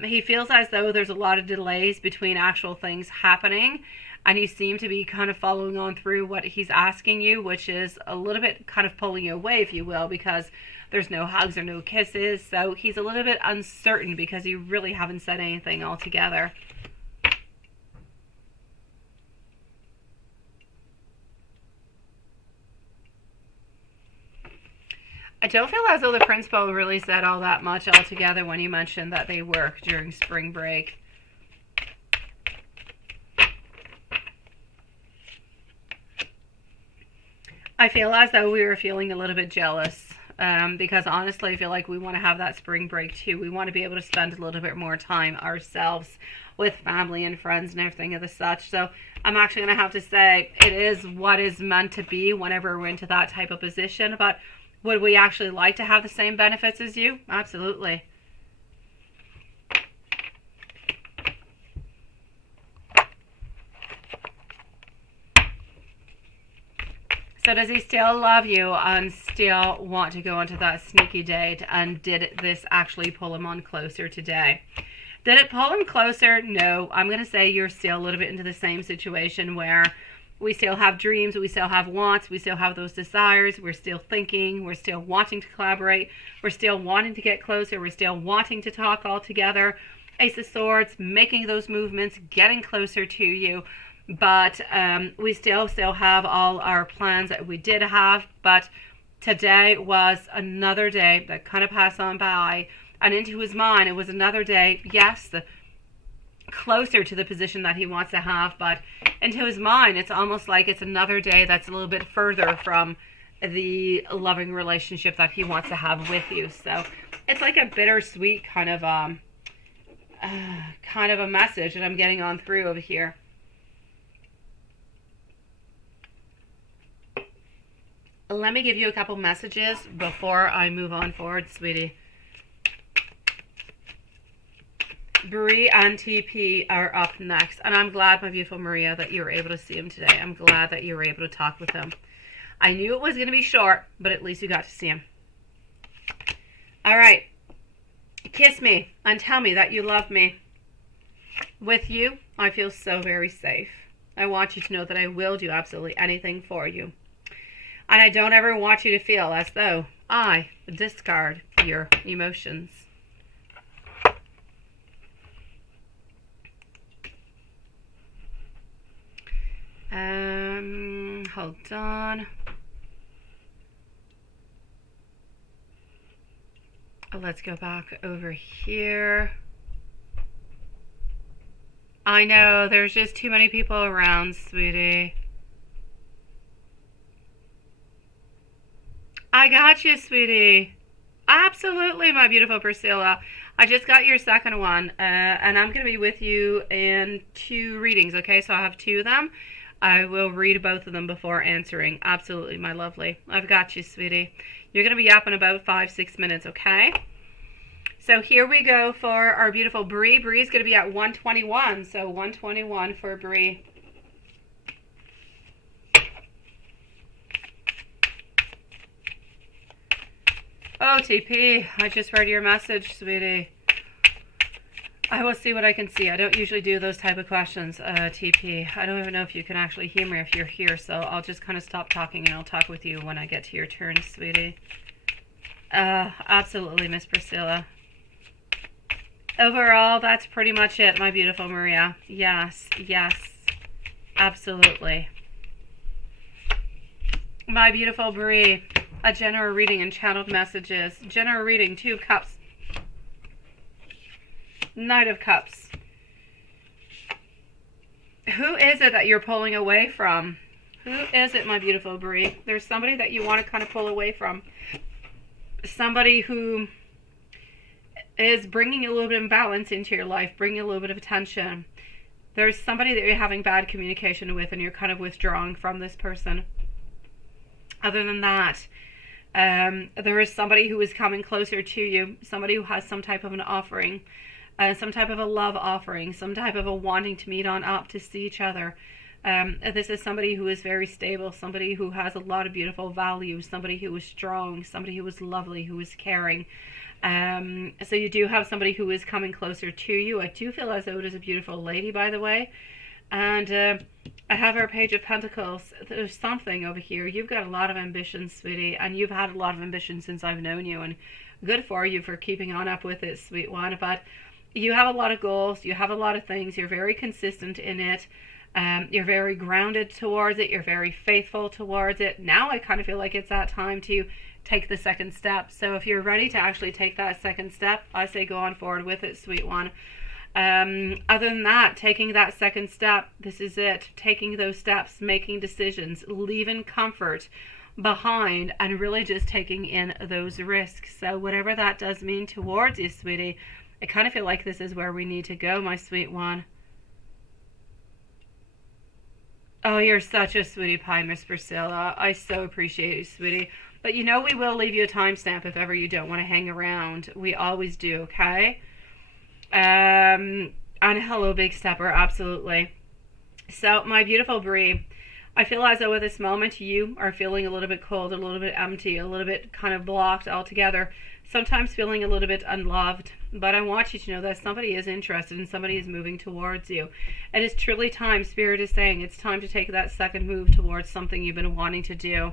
He feels as though there's a lot of delays between actual things happening, and you seem to be kind of following on through what he's asking you, which is a little bit kind of pulling you away, if you will, because there's no hugs or no kisses. So he's a little bit uncertain because you really haven't said anything altogether. I don't feel as though the principal really said all that much altogether when you mentioned that they work during spring break. I feel as though we were feeling a little bit jealous because honestly I feel like we want to have that spring break too. We want to be able to spend a little bit more time ourselves with family and friends and everything of the such. So I'm actually going to have to say it is what is meant to be whenever we're into that type of position. But would we actually like to have the same benefits as you? Absolutely. So does he still love you and still want to go onto that sneaky date? And did this actually pull him on closer today? Did it pull him closer? No. I'm going to say you're still a little bit into the same situation where we still have dreams, we still have wants, we still have those desires, we're still thinking, we're still wanting to collaborate, we're still wanting to get closer, we're still wanting to talk all together. Ace of Swords, making those movements, getting closer to you. But we still have all our plans that we did have. But today was another day that kind of passed on by. And into his mind, it was another day, yes, closer to the position that he wants to have. But into his mind, it's almost like it's another day that's a little bit further from the loving relationship that he wants to have with you. So it's like a bittersweet kind of a message that I'm getting on through over here. Let me give you a couple messages before I move on forward, sweetie. Bree and TP are up next, and I'm glad, my beautiful Maria, that you were able to see him today. I'm glad that you were able to talk with him. I knew it was going to be short, but at least you got to see him. All right. Kiss me and tell me that you love me. With you, I feel so very safe. I want you to know that I will do absolutely anything for you. And I don't ever want you to feel as though I discard your emotions. Hold on. Let's go back over here. I know, there's just too many people around, sweetie. I got you, sweetie. Absolutely, my beautiful Priscilla. I just got your second one, and I'm going to be with you in 2 readings, okay? So I have 2 of them. I will read both of them before answering. Absolutely, my lovely. I've got you, sweetie. You're going to be up in about 5-6 minutes, okay? So here we go for our beautiful Bree. Bree's going to be at 121, so 121 for Bree. Oh, TP, I just read your message, sweetie. I will see what I can see. I don't usually do those type of questions, TP. I don't even know if you can actually hear me if you're here, so I'll just kind of stop talking and I'll talk with you when I get to your turn, sweetie. Absolutely, Miss Priscilla. Overall, that's pretty much it, my beautiful Maria. Yes, yes, absolutely. My beautiful Bree, a general reading and channeled messages. General reading, 2 of Cups. Knight of Cups. Who is it that you're pulling away from? Who is it, my beautiful Bree? There's somebody that you want to kind of pull away from. Somebody who is bringing a little bit of balance into your life, bringing a little bit of attention. There's somebody that you're having bad communication with and you're kind of withdrawing from this person. Other than that, there is somebody who is coming closer to you, somebody who has some type of an offering, some type of a love offering, some type of a wanting to meet on up to see each other. This is somebody who is very stable, somebody who has a lot of beautiful values, somebody who is strong, somebody who is lovely, who is caring. So you do have somebody who is coming closer to you. I do feel as though it is a beautiful lady, by the way. And I have our Page of Pentacles. There's something over here. You've got a lot of ambition, sweetie, and you've had a lot of ambition since I've known you, and good for you for keeping on up with it, sweet one. But you have a lot of goals. You have a lot of things. You're very consistent in it. You're very grounded towards it. You're very faithful towards it. Now I kind of feel like it's that time to take the second step. So if you're ready to actually take that second step, I say go on forward with it, sweet one. Other than that, taking that second step, this is it. Taking those steps, making decisions, leaving comfort behind, and really just taking in those risks. So whatever that does mean towards you, sweetie, I kind of feel like this is where we need to go, my sweet one. Oh, you're such a sweetie pie, Miss Priscilla. I so appreciate you, sweetie. But you know we will leave you a timestamp if ever you don't want to hang around. We always do, okay? And hello, Big Stepper, absolutely. So, my beautiful Bree, I feel as though at this moment you are feeling a little bit cold, a little bit empty, a little bit kind of blocked altogether. Sometimes feeling a little bit unloved. But I want you to know that somebody is interested and somebody is moving towards you. It is truly time. Spirit is saying it's time to take that second move towards something you've been wanting to do.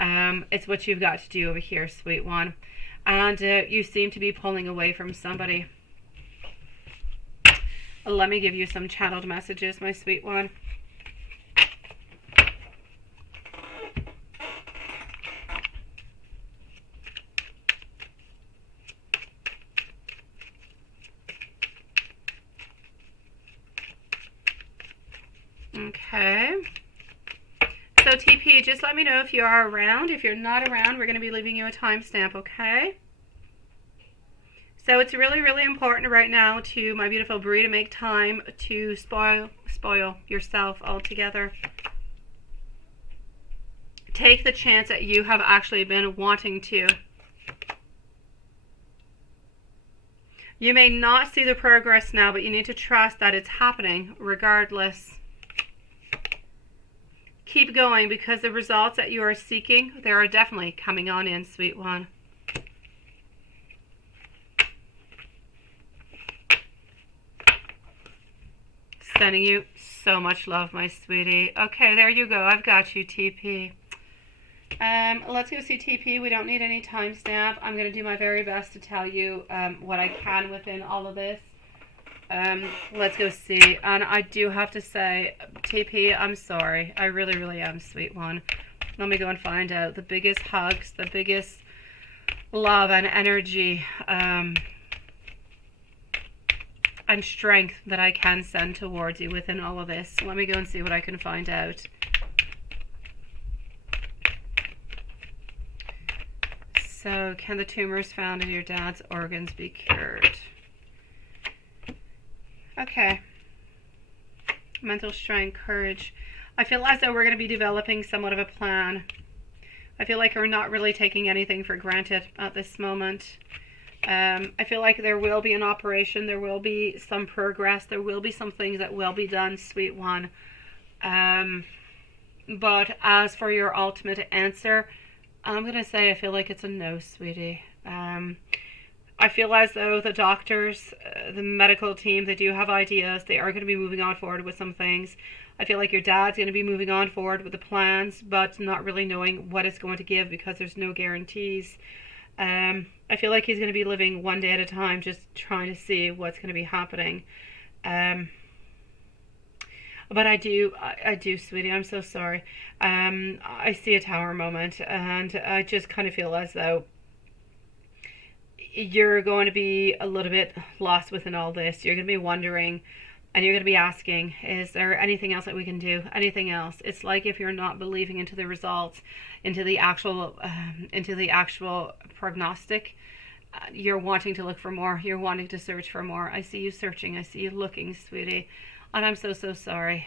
It's what you've got to do over here, sweet one. And you seem to be pulling away from somebody. Let me give you some channeled messages, my sweet one. Okay. So TP, just let me know if you are around. If you're not around, we're going to be leaving you a timestamp, okay? So it's really, really important right now to my beautiful Brie to make time to spoil yourself altogether. Take the chance that you have actually been wanting to. You may not see the progress now, but you need to trust that it's happening regardless. Keep going, because the results that you are seeking, they are definitely coming on in, sweet one. Sending you so much love, my sweetie. Okay, there you go. I've got you, TP. Let's go see TP. We don't need any timestamp. I'm going to do my very best to tell you what I can within all of this. Let's go see. And I do have to say, TP, I'm sorry. I really, really am, sweet one. Let me go and find out. The biggest hugs, the biggest love and energy and strength that I can send towards you within all of this. Let me go and see what I can find out. So, can the tumors found in your dad's organs be cured? Okay. Mental strength, courage. I feel as though we're going to be developing somewhat of a plan. I feel like we're not really taking anything for granted at this moment. I feel like there will be an operation. There will be some progress. There will be some things that will be done, sweet one. But as for your ultimate answer, I'm going to say I feel like it's a no, sweetie. I feel as though the doctors, the medical team, they do have ideas. They are going to be moving on forward with some things. I feel like your dad's going to be moving on forward with the plans, but not really knowing what it's going to give because there's no guarantees. I feel like he's going to be living one day at a time, just trying to see what's going to be happening. But I do, sweetie. I'm so sorry. I see a tower moment, and I just kind of feel as though you're going to be a little bit lost within all this. You're going to be wondering, and you're going to be asking, is there anything else that we can do? Anything else? It's like if you're not believing into the results, into the actual prognostic, you're wanting to look for more. You're wanting to search for more. I see you searching. I see you looking, sweetie. And I'm so, so sorry.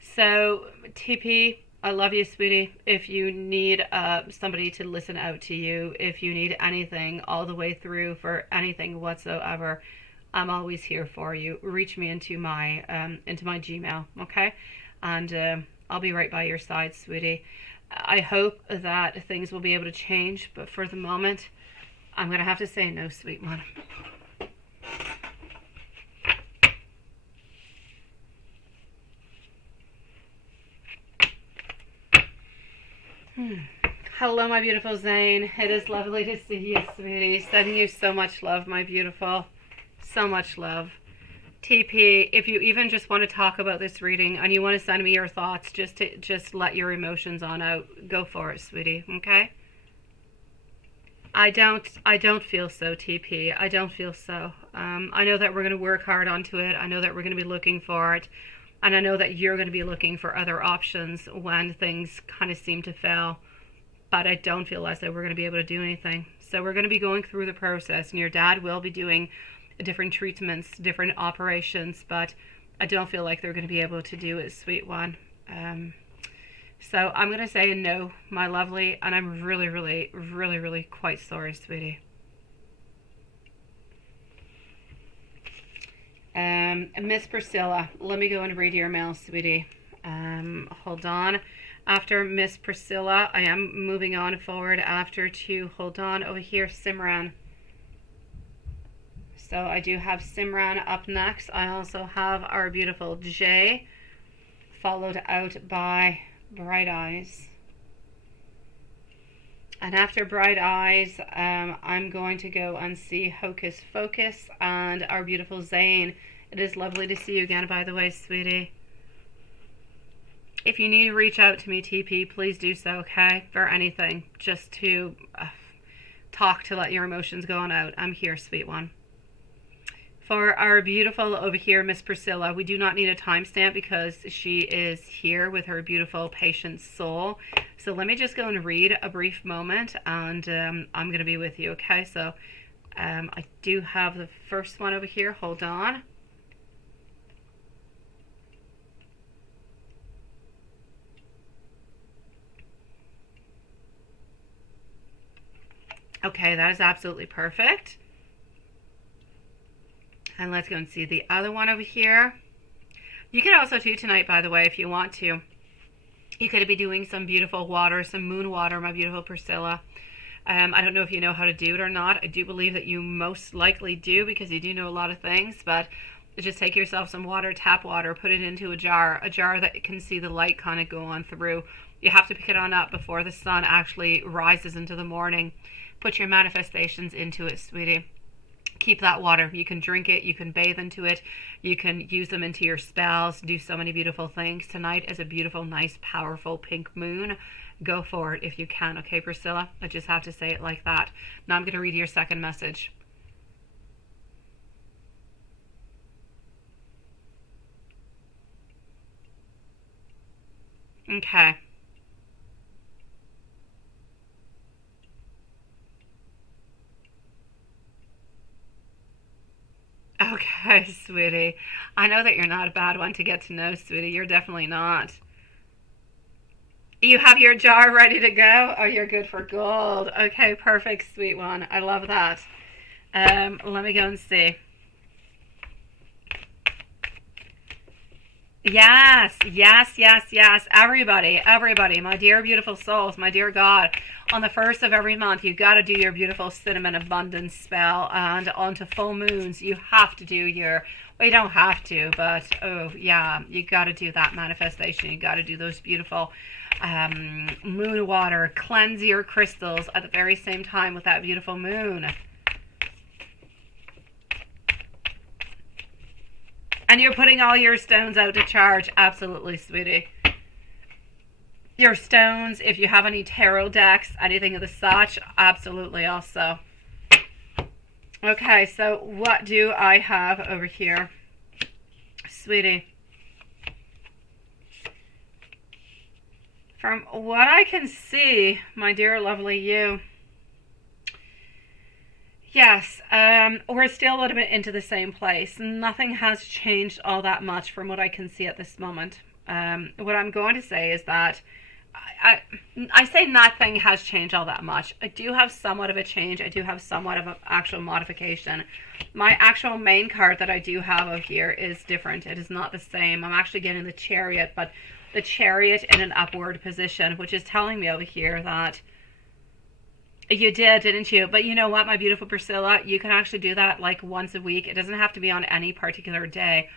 So, TP, I love you, sweetie. If you need somebody to listen out to you, if you need anything all the way through for anything whatsoever, I'm always here for you. Reach me into my Gmail, okay? And I'll be right by your side, sweetie. I hope that things will be able to change, but for the moment, I'm going to have to say no, sweet one. Hello, my beautiful Zane. It is lovely to see you, sweetie. Sending you so much love, my beautiful. So much love. TP, if you even just want to talk about this reading and you want to send me your thoughts, just let your emotions on out. Go for it, sweetie. Okay? I don't feel so, TP. I don't feel so. I know that we're going to work hard onto it. I know that we're going to be looking for it. And I know that you're going to be looking for other options when things kind of seem to fail. But I don't feel as though we're going to be able to do anything. So we're going to be going through the process. And your dad will be doing different treatments, different operations. But I don't feel like they're going to be able to do it, sweet one. So I'm going to say no, my lovely. And I'm really, really, really, really quite sorry, sweetie. Miss Priscilla, let me go and read your mail, sweetie. Hold on. After Miss Priscilla, I am moving on forward after to, hold on, over here, Simran. So I do have Simran up next. I also have our beautiful Jay, followed out by Bright Eyes. And after Bright Eyes, I'm going to go and see Hocus Focus and our beautiful Zane. It is lovely to see you again, by the way, sweetie. If you need to reach out to me, TP, please do so, okay? For anything. Just to talk, to let your emotions go on out. I'm here, sweet one. For our beautiful over here, Miss Priscilla, we do not need a timestamp because she is here with her beautiful patient soul. So let me just go and read a brief moment, and I'm going to be with you, okay? So I do have the first one over here. Hold on. Okay, that is absolutely perfect. And let's go and see the other one over here. You can also do tonight, by the way, if you want to. You could be doing some beautiful water, some moon water, my beautiful Priscilla. I don't know if you know how to do it or not. I do believe that you most likely do because you do know a lot of things. But just take yourself some water, tap water, put it into a jar that can see the light kind of go on through. You have to pick it on up before the sun actually rises into the morning. Put your manifestations into it, sweetie. Keep that water. You can drink it. You can bathe into it. You can use them into your spells. Do so many beautiful things. Tonight is a beautiful, nice, powerful pink moon. Go for it if you can. Okay, Priscilla? I just have to say it like that. Now I'm going to read your second message. Okay. Okay, sweetie. I know that you're not a bad one to get to know, sweetie. You're definitely not. You have your jar ready to go? Oh, you're good for gold. Okay, perfect, sweet one. I love that. Let me go and see. Yes, yes, yes, yes. Everybody, my dear beautiful souls, my dear God, on the first of every month, you got to do your beautiful cinnamon abundance spell. And onto full moons, you have to do your, well, you don't have to, but oh, yeah, you got to do that manifestation. You got to do those beautiful moon water. Cleanse your crystals at the very same time with that beautiful moon. And you're putting all your stones out to charge. Absolutely, sweetie. Your stones, if you have any tarot decks, anything of the such, absolutely also. Okay, so what do I have over here? Sweetie. From what I can see, my dear lovely you, yes, we're still a little bit into the same place. Nothing has changed all that much from what I can see at this moment. What I'm going to say is that I say nothing has changed all that much. I do have somewhat of a change. I do have somewhat of an actual modification. My actual main card that I do have over here is different. It is not the same. I'm actually getting the Chariot, but the Chariot in an upward position, which is telling me over here that you did, didn't you? But you know what, my beautiful Priscilla? You can actually do that like once a week. It doesn't have to be on any particular day.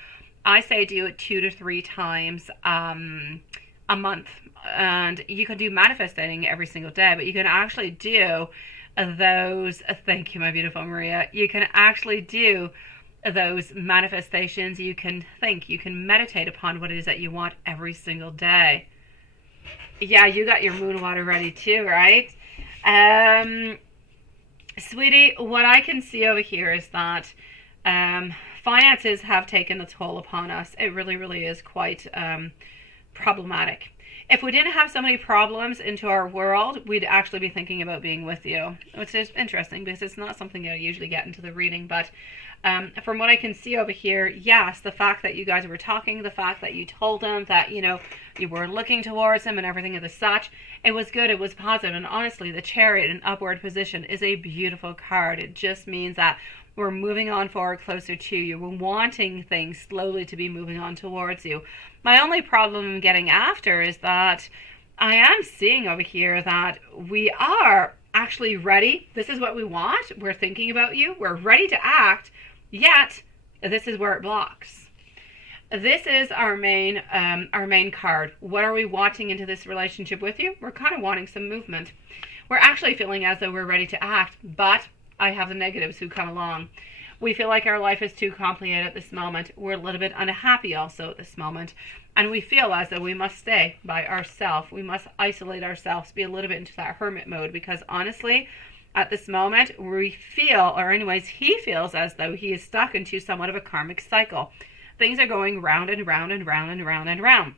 I say do it 2 to 3 times a month. And you can do manifesting every single day, but you can actually do those, thank you, my beautiful Maria. You can actually do those manifestations. You can think, you can meditate upon what it is that you want every single day. Yeah, you got your moon water ready too, right? Sweetie, what I can see over here is that finances have taken a toll upon us. It really, really is quite problematic. If we didn't have so many problems into our world, we'd actually be thinking about being with you, which is interesting because it's not something I usually get into the reading. But from what I can see over here, yes, the fact that you guys were talking, the fact that you told him that, you know, you were looking towards him and everything of the such, it was good, it was positive. And honestly, the Chariot in upward position is a beautiful card. It just means that we're moving on forward closer to you. We're wanting things slowly to be moving on towards you. My only problem I'm getting after is that I am seeing over here that we are actually ready. This is what we want. We're thinking about you. We're ready to act. Yet, this is where it blocks. This is our main card. What are we wanting into this relationship with you? We're kind of wanting some movement. We're actually feeling as though we're ready to act, but I have the negatives who come along. We feel like our life is too complicated at this moment. We're a little bit unhappy also at this moment. And we feel as though we must stay by ourselves. We must isolate ourselves, be a little bit into that hermit mode. Because honestly, At this moment, we feel, or anyways, he feels as though he is stuck into somewhat of a karmic cycle. Things are going round and round and round and round and round.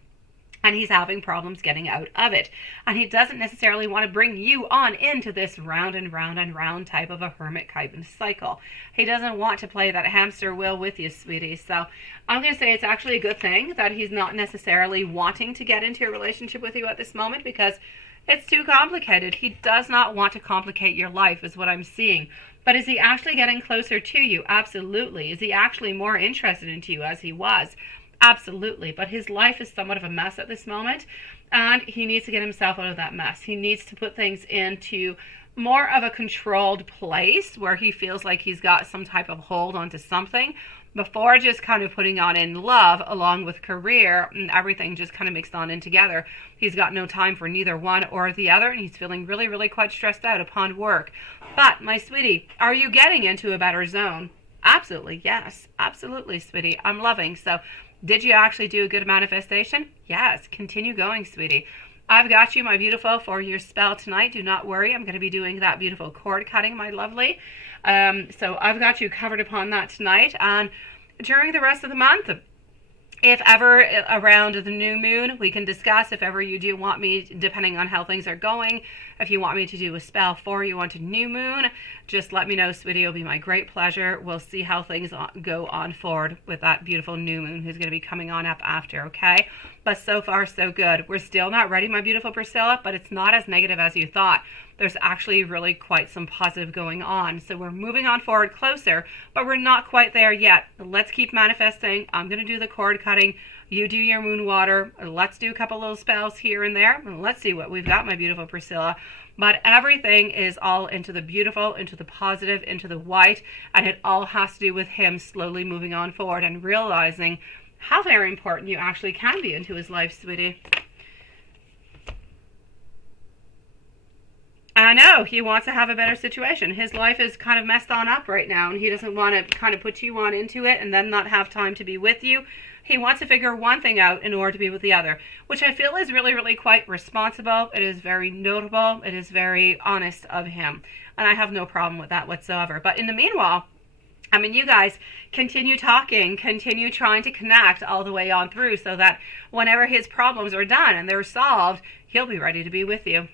And he's having problems getting out of it. And he doesn't necessarily want to bring you on into this round and round and round type of a hermit type of cycle. He doesn't want to play that hamster wheel with you, sweetie. So I'm going to say it's actually a good thing that he's not necessarily wanting to get into a relationship with you at this moment, because it's too complicated. He does not want to complicate your life, is what I'm seeing. But is he actually getting closer to you? Absolutely. Is he actually more interested in you as he was? Absolutely. But his life is somewhat of a mess at this moment, and he needs to get himself out of that mess. He needs to put things into more of a controlled place where he feels like he's got some type of hold onto something before just kind of putting on in love along with career and everything just kind of mixed on in together. He's got no time for neither one or the other, and he's feeling really, really quite stressed out upon work. But, my sweetie, are you getting into a better zone? Absolutely, yes. Absolutely, sweetie. I'm loving. So, did you actually do a good manifestation? Yes. Continue going, sweetie. I've got you, my beautiful, for your spell tonight. Do not worry. I'm going to be doing that beautiful cord cutting, my lovely. So I've got you covered upon that tonight. And during the rest of the month, if ever around the new moon, we can discuss if ever you do want me, depending on how things are going, if you want me to do a spell for you on to new moon, just let me know, sweetie. It'll be my great pleasure. We'll see how things go on forward with that beautiful new moon who's going to be coming on up after, okay? But so far, so good. We're still not ready, my beautiful Priscilla, but it's not as negative as you thought. There's actually really quite some positive going on. So we're moving on forward closer, but we're not quite there yet. Let's keep manifesting. I'm going to do the cord cutting. You do your moon water. Let's do a couple little spells here and there. And let's see what we've got, my beautiful Priscilla. But everything is all into the beautiful, into the positive, into the white. And it all has to do with him slowly moving on forward and realizing how very important you actually can be into his life, sweetie. I know he wants to have a better situation. His life is kind of messed on up right now, and he doesn't want to kind of put you on into it and then not have time to be with you. He wants to figure one thing out in order to be with the other, which I feel is really, really quite responsible. It is very notable. It is very honest of him, and I have no problem with that whatsoever. But in the meanwhile, I mean, you guys continue talking, continue trying to connect all the way on through so that whenever his problems are done and they're solved, he'll be ready to be with you.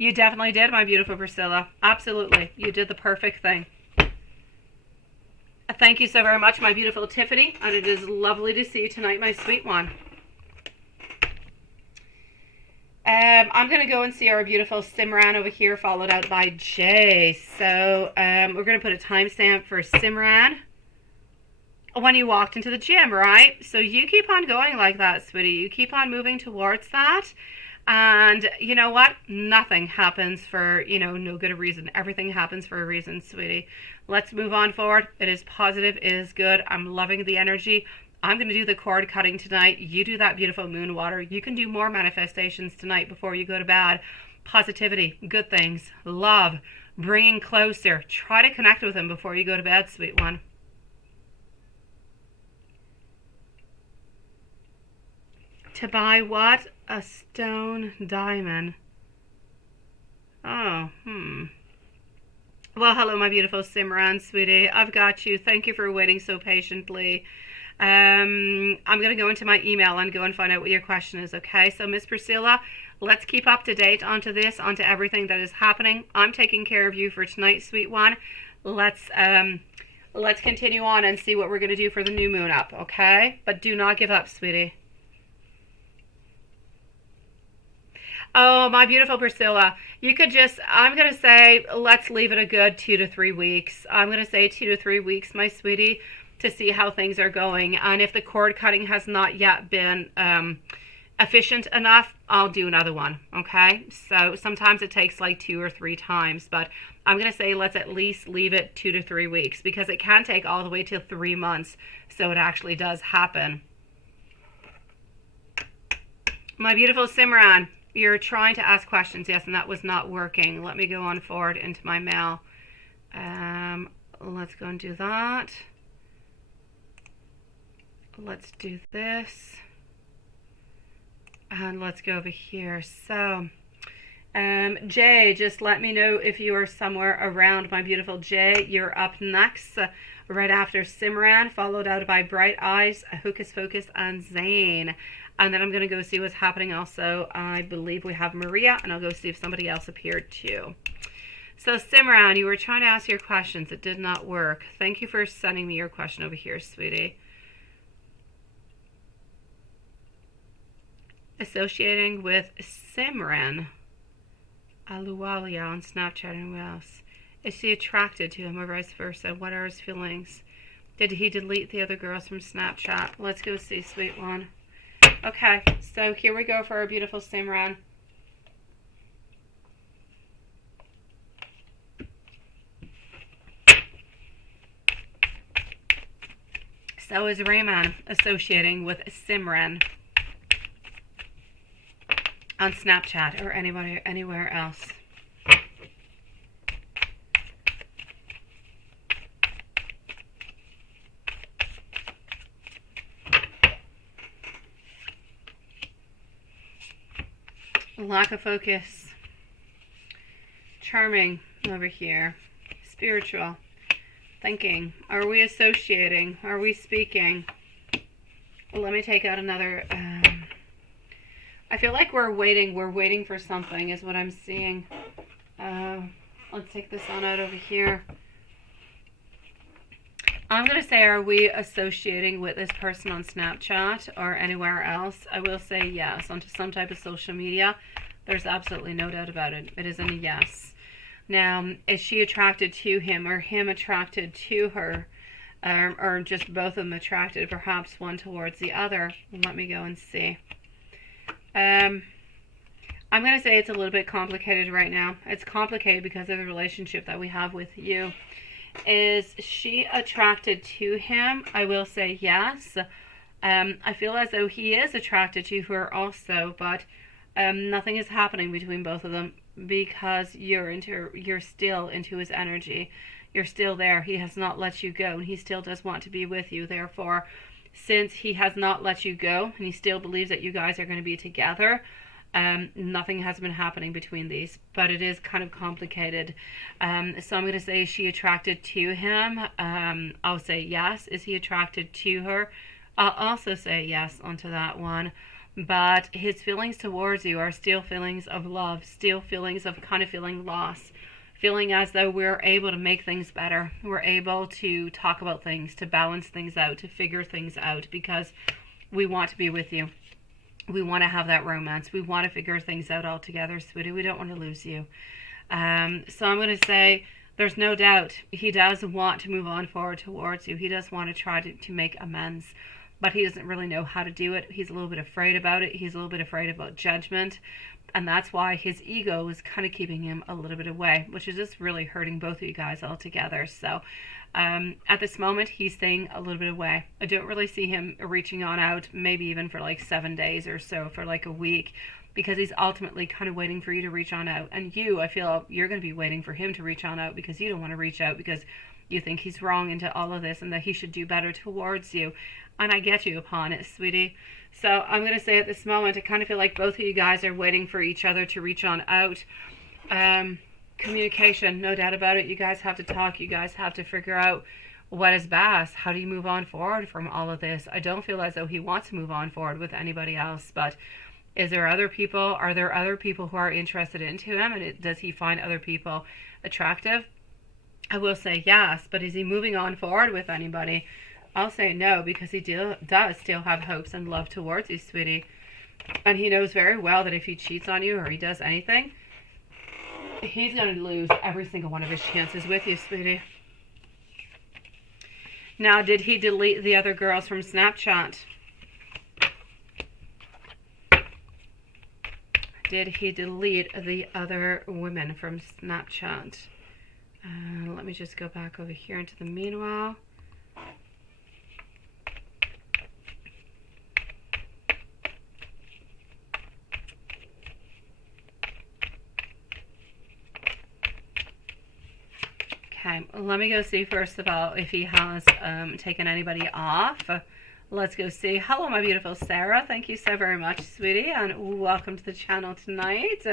You definitely did, my beautiful Priscilla. Absolutely. You did the perfect thing. Thank you so very much, my beautiful Tiffany. And it is lovely to see you tonight, my sweet one. I'm going to go and see our beautiful Simran over here, followed out by Jay. So we're going to put a timestamp for Simran when you walked into the gym, right? So you keep on going like that, sweetie. You keep on moving towards that. And you know what? Nothing happens for, no good reason. Everything happens for a reason, sweetie. Let's move on forward. It is positive. It is good. I'm loving the energy. I'm going to do the cord cutting tonight. You do that beautiful moon water. You can do more manifestations tonight before you go to bed. Positivity, good things, love, bringing closer. Try to connect with him before you go to bed, sweet one. To buy what? A stone diamond. Oh, Well, hello, my beautiful Simran, sweetie. I've got you. Thank you for waiting so patiently. I'm going to go into my email and go and find out what your question is, okay? So, Miss Priscilla, let's keep up to date onto this, onto everything that is happening. I'm taking care of you for tonight, sweet one. Let's continue on and see what we're going to do for the new moon up, okay? But do not give up, sweetie. Oh, my beautiful Priscilla, you could just, I'm going to say, let's leave it a good 2 to 3 weeks. I'm going to say 2 to 3 weeks, my sweetie, to see how things are going. And if the cord cutting has not yet been efficient enough, I'll do another one, okay? So sometimes it takes like 2 or 3 times, but I'm going to say let's at least leave it 2 to 3 weeks, because it can take all the way to 3 months, so it actually does happen. My beautiful Simran, you're trying to ask questions, yes, and that was not working. Let me go on forward into my mail. Let's go and do that. Let's do this. And let's go over here. So, Jay, just let me know if you are somewhere around, my beautiful Jay. You're up next, right after Simran, followed out by Bright Eyes, Hocus Pocus, and Zane. And then I'm going to go see what's happening also. I believe we have Maria, and I'll go see if somebody else appeared too. So Simran, you were trying to ask your questions. It did not work. Thank you for sending me your question over here, sweetie. Associating with Simran Aluwalia on Snapchat and who else? Is she attracted to him or vice versa? What are his feelings? Did he delete the other girls from Snapchat? Let's go see, sweet one. Okay, so here we go for our beautiful Simran. So is Rayman associating with Simran on Snapchat or anybody anywhere else? Lack of focus. Charming over here. Spiritual. Thinking. Are we associating? Are we speaking? Let me take out another. I feel like we're waiting. We're waiting for something is what I'm seeing. Let's take this on out over here. I'm going to say, are we associating with this person on Snapchat or anywhere else? I will say yes. Onto some type of social media. There's absolutely no doubt about it. It is a yes. Now, is she attracted to him or him attracted to her? Or just both of them attracted, perhaps one towards the other? Let me go and see. I'm going to say it's a little bit complicated right now. It's complicated because of the relationship that we have with you. Is she attracted to him? I will say yes. I feel as though he is attracted to her also, but nothing is happening between both of them because you're still into his energy. You're still there. He has not let you go, and he still does want to be with you. Therefore, since he has not let you go, and he still believes that you guys are going to be together, nothing has been happening between these, but it is kind of complicated. So I'm going to say, is she attracted to him? I'll say yes. Is he attracted to her? I'll also say yes onto that one. But his feelings towards you are still feelings of love, still feelings of kind of feeling lost, feeling as though we're able to make things better. We're able to talk about things, to balance things out, to figure things out, because we want to be with you. We want to have that romance. We want to figure things out all together, sweetie. We don't want to lose you. So I'm going to say there's no doubt he does want to move on forward towards you. He does want to try to make amends, but he doesn't really know how to do it. He's a little bit afraid about it. He's a little bit afraid about judgment. And that's why his ego is kind of keeping him a little bit away, which is just really hurting both of you guys all together. So at this moment, he's staying a little bit away. I don't really see him reaching on out, maybe even for like 7 days or so, for like a week, because he's ultimately kind of waiting for you to reach on out. And you, I feel you're going to be waiting for him to reach on out because you don't want to reach out because you think he's wrong into all of this and that he should do better towards you. And I get you upon it, sweetie. So I'm going to say at this moment, I kind of feel like both of you guys are waiting for each other to reach on out. Communication, no doubt about it. You guys have to talk. You guys have to figure out what is best. How do you move on forward from all of this? I don't feel as though he wants to move on forward with anybody else, but is there other people? Are there other people who are interested into him? And does he find other people attractive? I will say yes, but is he moving on forward with anybody? I'll say no, because he does still have hopes and love towards you, sweetie. And he knows very well that if he cheats on you or he does anything, he's going to lose every single one of his chances with you, sweetie. Now, did he delete the other girls from Snapchat? Did he delete the other women from Snapchat? Let me just go back over here into the meanwhile. Okay, let me go see first of all if he has taken anybody off. Let's go see. Hello, my beautiful Sarah. Thank you so very much, sweetie, and welcome to the channel tonight.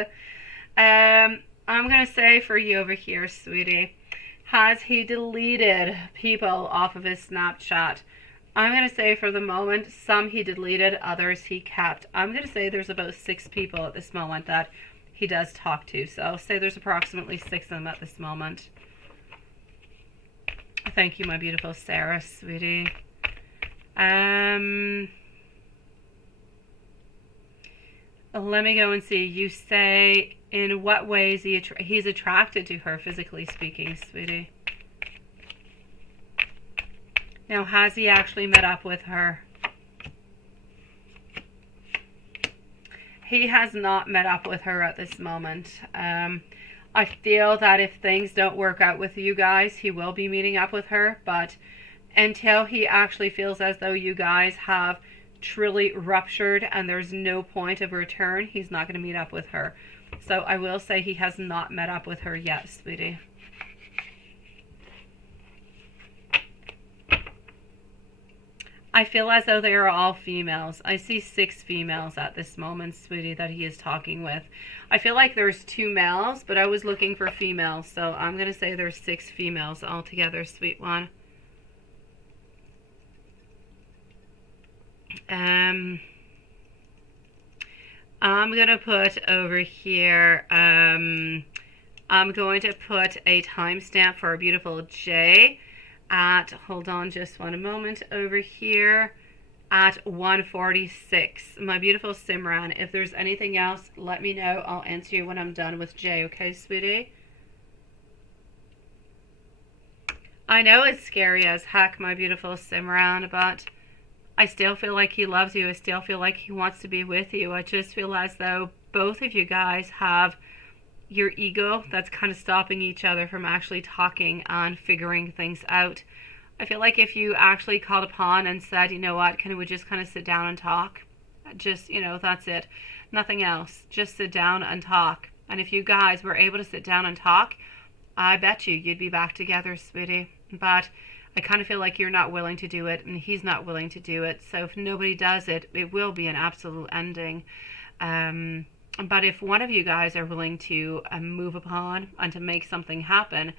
I'm going to say for you over here, sweetie, has he deleted people off of his Snapchat? I'm going to say for the moment, some he deleted, others he kept. I'm going to say there's about 6 people at this moment that he does talk to. So I'll say there's approximately 6 of them at this moment. Thank you, my beautiful Sarah, sweetie. Let me go and see. You say, in what ways he's attracted to her, physically speaking, sweetie? Now, has he actually met up with her? He has not met up with her at this moment. I feel that if things don't work out with you guys, he will be meeting up with her. But until he actually feels as though you guys have truly ruptured and there's no point of return, he's not going to meet up with her. So I will say he has not met up with her yet, sweetie. I feel as though they are all females. I see 6 females at this moment, sweetie, that he is talking with. I feel like there's 2 males, but I was looking for females. So I'm going to say there's 6 females altogether, sweet one. I'm going to put over here, I'm going to put a timestamp for our beautiful Jay at, hold on just one moment, over here at 1:46. My beautiful Simran, if there's anything else, let me know. I'll answer you when I'm done with Jay, okay, sweetie? I know it's scary as heck, my beautiful Simran, but I still feel like he loves you. I still feel like he wants to be with you. I just feel as though both of you guys have your ego that's kind of stopping each other from actually talking and figuring things out. I feel like if you actually called upon and said, you know what, can we just kind of sit down and talk? Just, you know, that's it. Nothing else. Just sit down and talk. And if you guys were able to sit down and talk, I bet you'd be back together, sweetie. But I kind of feel like you're not willing to do it and he's not willing to do it. So if nobody does it, it will be an absolute ending. But if one of you guys are willing to move upon and to make something happen,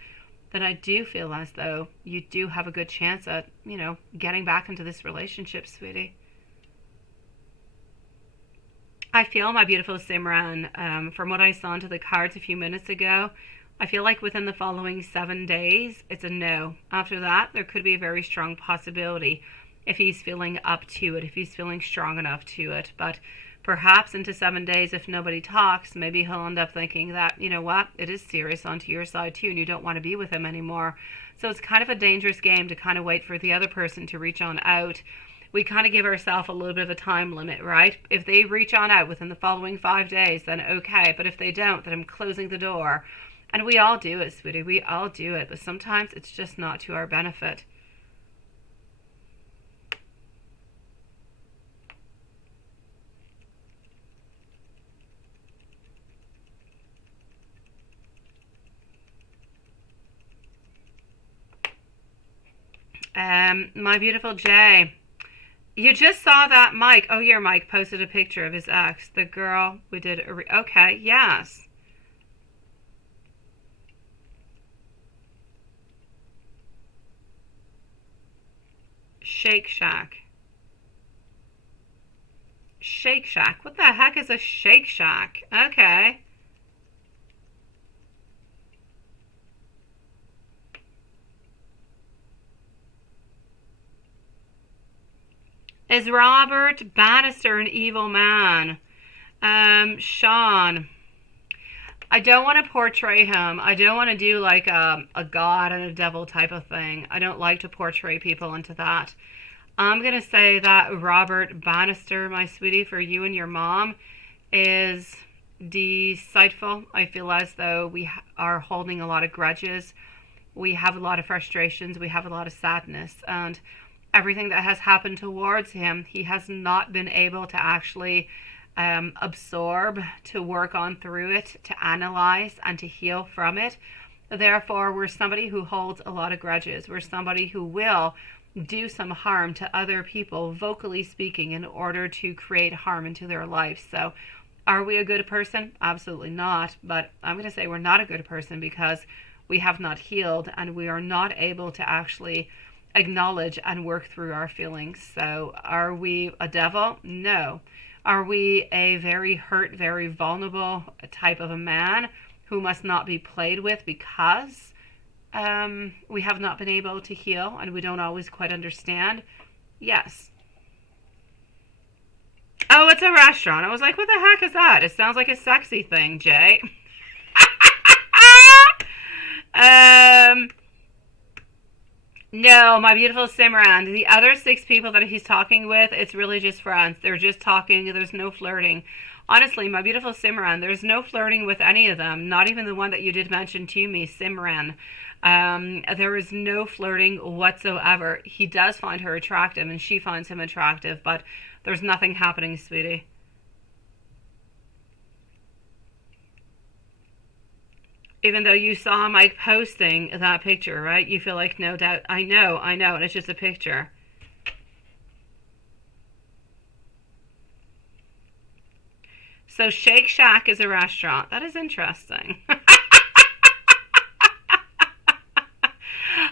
then I do feel as though you do have a good chance at, you know, getting back into this relationship, sweetie. I feel, my beautiful Simran, from what I saw into the cards a few minutes ago, I feel like within the following 7 days, it's a no. After that, there could be a very strong possibility if he's feeling up to it, if he's feeling strong enough to it. But perhaps into 7 days, if nobody talks, maybe he'll end up thinking that, you know what, it is serious onto your side too, and you don't want to be with him anymore. So it's kind of a dangerous game to kind of wait for the other person to reach on out. We kind of give ourselves a little bit of a time limit, right? If they reach on out within the following 5 days, then okay. But if they don't, then I'm closing the door. And we all do it, sweetie. We all do it. But sometimes it's just not to our benefit. My beautiful Jay, you just saw that Mike. Oh, here, Mike posted a picture of his ex. The girl we did. Okay, yes. Shake Shack. Shake Shack. What the heck is a Shake Shack? Okay. Is Robert Bannister an evil man? Sean, I don't want to portray him. I don't want to do like a god and a devil type of thing. I don't like to portray people into that. I'm going to say that Robert Bannister, my sweetie, for you and your mom, is deceitful. I feel as though we are holding a lot of grudges. We have a lot of frustrations. We have a lot of sadness. And everything that has happened towards him, he has not been able to actually absorb, to work on through it, to analyze and to heal from it. Therefore, we're somebody who holds a lot of grudges. We're somebody who will do some harm to other people, vocally speaking, in order to create harm into their life. So Are we a good person? Absolutely not. But I'm going to say we're not a good person because we have not healed and we are not able to actually acknowledge and work through our feelings. So are we a devil? No. Are we a very hurt, very vulnerable type of a man who must not be played with because we have not been able to heal and we don't always quite understand? Yes. Oh, it's a restaurant. I was like, what the heck is that? It sounds like a sexy thing, Jay. No, my beautiful Simran. The other 6 people that he's talking with, it's really just friends. They're just talking. There's no flirting. Honestly, my beautiful Simran, there's no flirting with any of them. Not even the one that you did mention to me, Simran. There is no flirting whatsoever. He does find her attractive and she finds him attractive, but there's nothing happening, sweetie. Even though you saw Mike posting that picture, right? You feel like, no doubt, I know, and it's just a picture. So Shake Shack is a restaurant. That is interesting.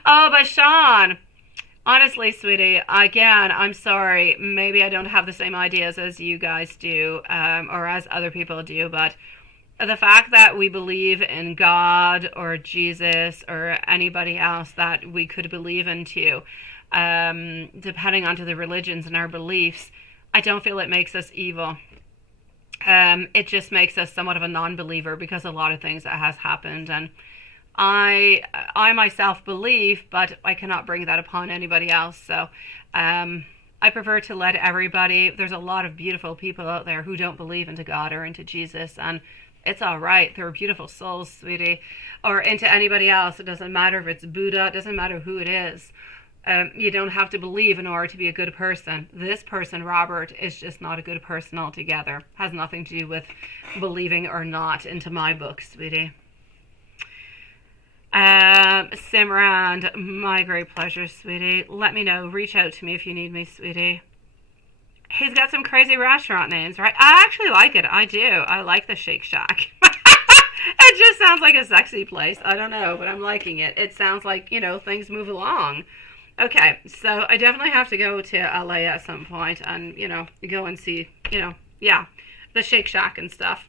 Oh, but Sean, honestly, sweetie, again, I'm sorry. Maybe I don't have the same ideas as you guys do, or as other people do, but the fact that we believe in God or Jesus or anybody else that we could believe into, depending on to the religions and our beliefs, I don't feel it makes us evil. It just makes us somewhat of a non-believer because of a lot of things that has happened. And I myself believe, but I cannot bring that upon anybody else. So I prefer to let everybody, there's a lot of beautiful people out there who don't believe into God or into Jesus, and it's all right. They're beautiful souls, sweetie. Or into anybody else. It doesn't matter if it's Buddha. It doesn't matter who it is. You don't have to believe in order to be a good person. This person, Robert, is just not a good person altogether. Has nothing to do with believing or not into my book, sweetie. Simran, my great pleasure, sweetie. Let me know. Reach out to me if you need me, sweetie. He's got some crazy restaurant names, right? I actually like it. I do. I like the Shake Shack. It just sounds like a sexy place. I don't know, but I'm liking it. It sounds like, things move along. Okay, so I definitely have to go to LA at some point and, go and see, the Shake Shack and stuff.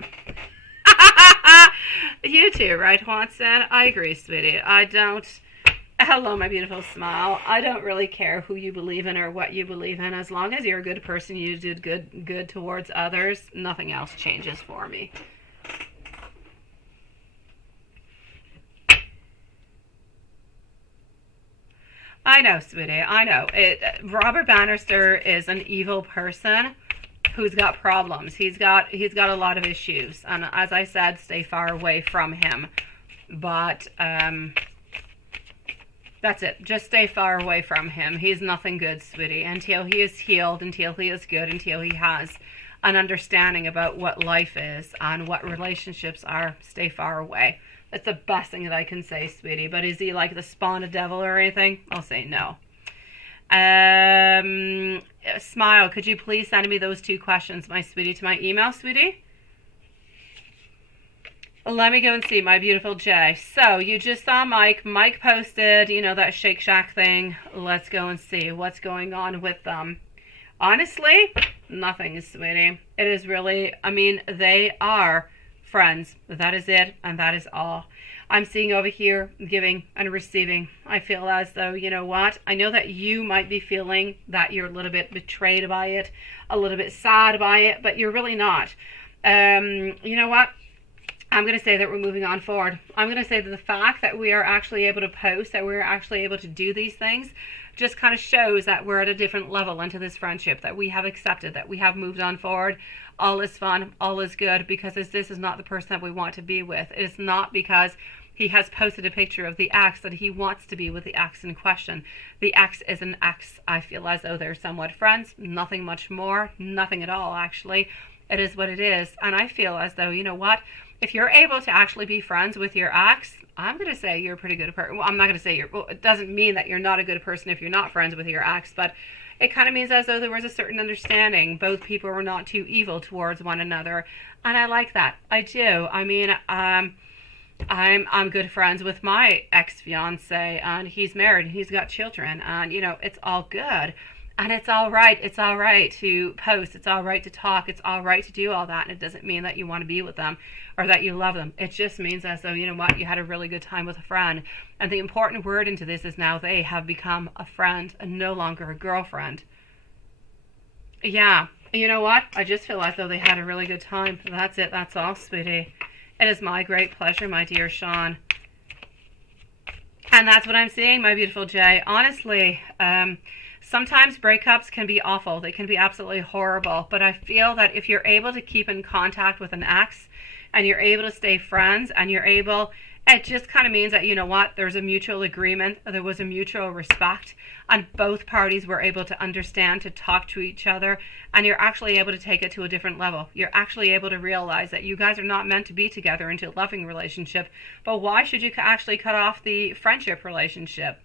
You too, right, Watson? I agree, sweetie. I don't... Hello, my beautiful smile. I don't really care who you believe in or what you believe in. As long as you're a good person, you do good towards others, nothing else changes for me. I know, sweetie. I know. Robert Bannister is an evil person who's got problems. He's got a lot of issues, and as I said, stay far away from him. But that's it. Just stay far away from him. He's nothing good, sweetie. Until he is healed, until he is good, until he has an understanding about what life is and what relationships are, stay far away. That's the best thing that I can say, sweetie. But is he like the spawn of devil or anything? I'll say no. Smile, could you please send me those 2 questions, my sweetie, to my email, sweetie? Let me go and see, my beautiful Jay. So, you just saw Mike. Mike posted, that Shake Shack thing. Let's go and see what's going on with them. Honestly, nothing, sweetie. It is really, they are friends. That is it, and that is all. I'm seeing over here giving and receiving. I feel as though, you know what? I know that you might be feeling that you're a little bit betrayed by it, a little bit sad by it, but you're really not. You know what? I'm going to say that we're moving on forward. I'm going to say that the fact that we are actually able to post, that we're actually able to do these things, just kind of shows that we're at a different level into this friendship, that we have accepted, that we have moved on forward. All is fun, all is good, because this is not the person that we want to be with. It is not because he has posted a picture of the ex that he wants to be with the ex in question. The ex is an ex. I feel as though they're somewhat friends, nothing much more, nothing at all, actually. It is what it is, and I feel as though, you know what? If you're able to actually be friends with your ex, I'm going to say you're a pretty good person. Well, I'm not going to say well, it doesn't mean that you're not a good person if you're not friends with your ex, but It kind of means as though there was a certain understanding. Both people were not too evil towards one another. And I like that. I do. I mean, I'm good friends with my ex-fiance, and he's married and he's got children, and you know, it's all good. And it's all right. It's all right to post. It's all right to talk. It's all right to do all that. And it doesn't mean that you want to be with them or that you love them. It just means as though, you know what, you had a really good time with a friend. And the important word into this is now they have become a friend and no longer a girlfriend. Yeah. You know what? I just feel as though they had a really good time. That's it. That's all, sweetie. It is my great pleasure, my dear Sean. And that's what I'm seeing, my beautiful Jay. Honestly, sometimes breakups can be awful. They can be absolutely horrible. But I feel that if you're able to keep in contact with an ex and you're able to stay friends and you're able, it just kind of means that, you know what, there's a mutual agreement, there was a mutual respect, and both parties were able to understand, to talk to each other, and you're actually able to take it to a different level. You're actually able to realize that you guys are not meant to be together into a loving relationship, but why should you actually cut off the friendship relationship?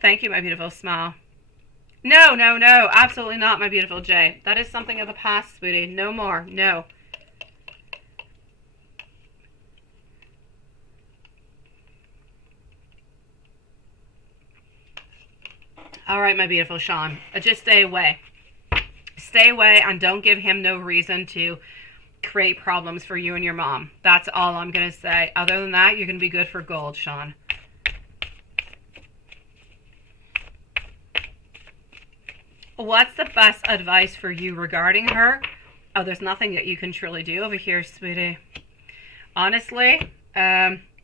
Thank you, my beautiful smile. No, no, no, absolutely not, my beautiful Jay. That is something of the past, sweetie. No more, no. All right, my beautiful Sean, just stay away. Stay away and don't give him no reason to create problems for you and your mom. That's all I'm going to say. Other than that, you're going to be good for gold, Sean. What's the best advice for you regarding her? Oh, there's nothing that you can truly do over here, sweetie. Honestly,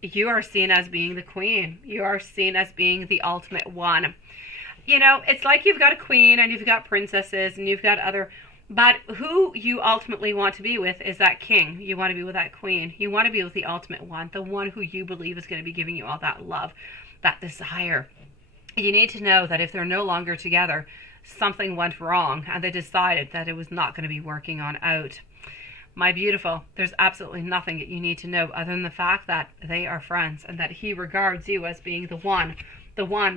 you are seen as being the queen. You are seen as being the ultimate one. You know, it's like you've got a queen and you've got princesses and you've got other, but who you ultimately want to be with is that king. You want to be with that queen. You want to be with the ultimate one, the one who you believe is going to be giving you all that love, that desire. You need to know that if they're no longer together, something went wrong and they decided that it was not going to be working on out. My beautiful, there's absolutely nothing that you need to know other than the fact that they are friends and that he regards you as being the one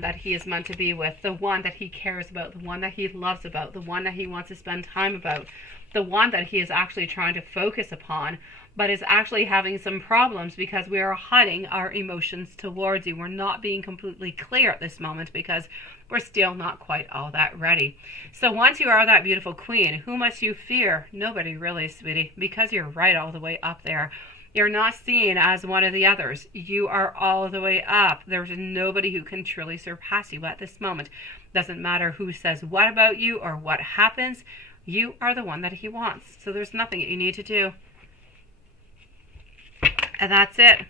that he is meant to be with, the one that he cares about, the one that he loves about, the one that he wants to spend time about, the one that he is actually trying to focus upon, but is actually having some problems because we are hiding our emotions towards you. We're not being completely clear at this moment because we're still not quite all that ready. So once you are that beautiful queen, who must you fear? Nobody really, sweetie, because you're right all the way up there. You're not seen as one of the others. You are all the way up. There's nobody who can truly surpass you at this moment. Doesn't matter who says what about you or what happens. You are the one that he wants. So there's nothing that you need to do. And that's it.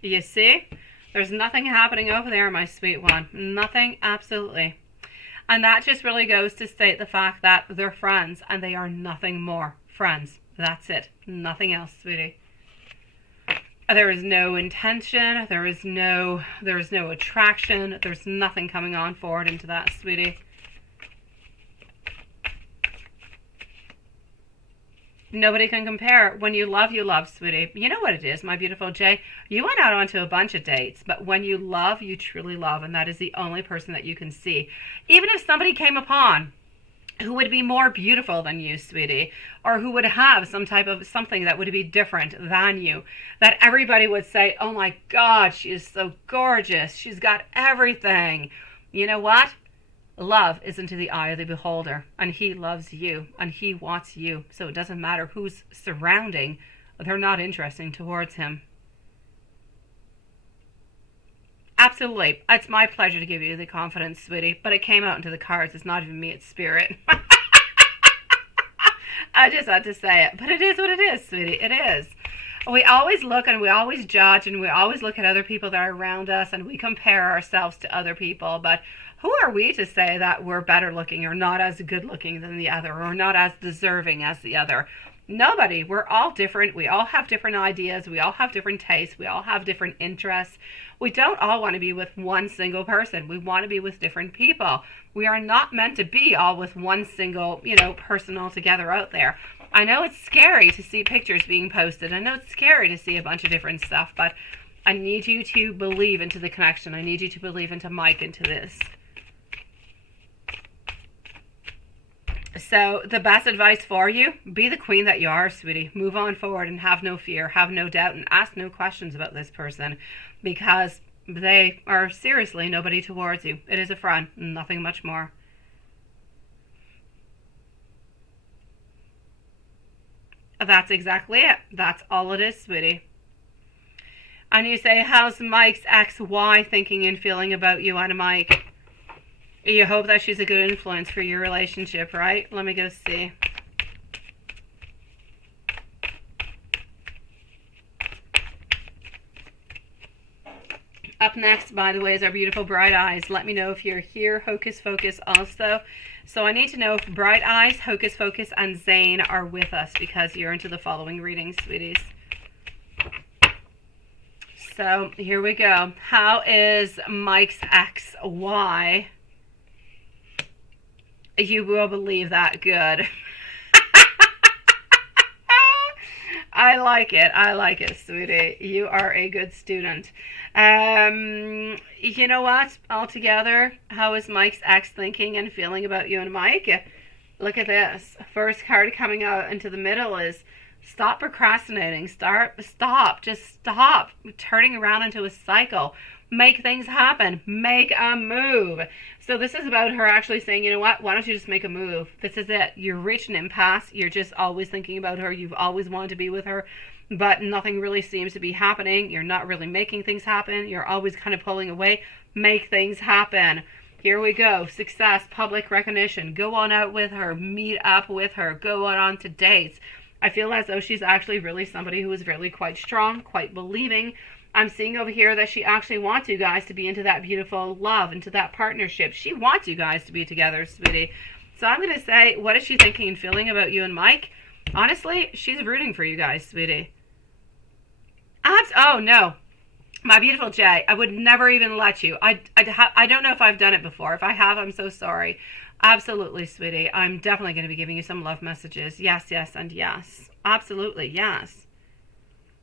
You see? There's nothing happening over there, my sweet one. Nothing, absolutely. And that just really goes to state the fact that they're friends and they are nothing more. Friends. That's it. Nothing else, sweetie. There is no intention. There is no attraction. There's nothing coming on forward into that, sweetie. Nobody can compare. When you love, sweetie. You know what it is, my beautiful Jay? You went out onto a bunch of dates, but when you love, you truly love, and that is the only person that you can see. Even if somebody came upon who would be more beautiful than you, sweetie, or who would have some type of something that would be different than you, that everybody would say, oh my God, she is so gorgeous. She's got everything. You know what? Love is into the eye of the beholder, and he loves you, and he wants you. So it doesn't matter who's surrounding. They're not interesting towards him. Absolutely. It's my pleasure to give you the confidence, sweetie, but it came out into the cards. It's not even me, it's spirit. I just had to say it, but it is what it is, sweetie. It is. We always look and we always judge and we always look at other people that are around us and we compare ourselves to other people, but who are we to say that we're better looking or not as good looking than the other or not as deserving as the other? Nobody. We're all different. We all have different ideas. We all have different tastes. We all have different interests. We don't all want to be with one single person. We want to be with different people. We are not meant to be all with one single, person altogether out there. I know it's scary to see pictures being posted. I know it's scary to see a bunch of different stuff, but I need you to believe into the connection. I need you to believe into Mike, into this. So the best advice for you, be the queen that you are, sweetie. Move on forward and have no fear, have no doubt, and ask no questions about this person, because they are seriously nobody towards you. It is a friend, nothing much more. That's exactly it. That's all it is, sweetie. And you say, how's Mike's ex-wife thinking and feeling about you and Mike? You hope that she's a good influence for your relationship, right? Let me go see. Up next, by the way, is our beautiful Bright Eyes. Let me know if you're here. Hocus Focus also. So I need to know if Bright Eyes, Hocus Focus, and Zane are with us, because you're into the following readings, sweeties. So here we go. How is Mike's ex-wife? You will believe that. Good. I like it. I like it, sweetie. You are a good student. You know what? Altogether, how is Mike's ex thinking and feeling about you and Mike? Look at this. First card coming out into the middle is stop procrastinating. Stop. Just stop turning around into a cycle. Make things happen. Make a move. So this is about her actually saying, you know what? Why don't you just make a move? This is it. You're reaching an impasse. You're just always thinking about her. You've always wanted to be with her, but nothing really seems to be happening. You're not really making things happen. You're always kind of pulling away. Make things happen. Here we go. Success, public recognition. Go on out with her. Meet up with her. Go on to dates. I feel as though she's actually really somebody who is really quite strong, quite believing. I'm seeing over here that she actually wants you guys to be into that beautiful love, into that partnership. She wants you guys to be together, sweetie. So I'm going to say, what is she thinking and feeling about you and Mike? Honestly, she's rooting for you guys, sweetie. Oh, no. My beautiful Jay, I would never even let you. I don't know if I've done it before. If I have, I'm so sorry. Absolutely, sweetie. I'm definitely going to be giving you some love messages. Yes, yes, and yes. Absolutely, yes.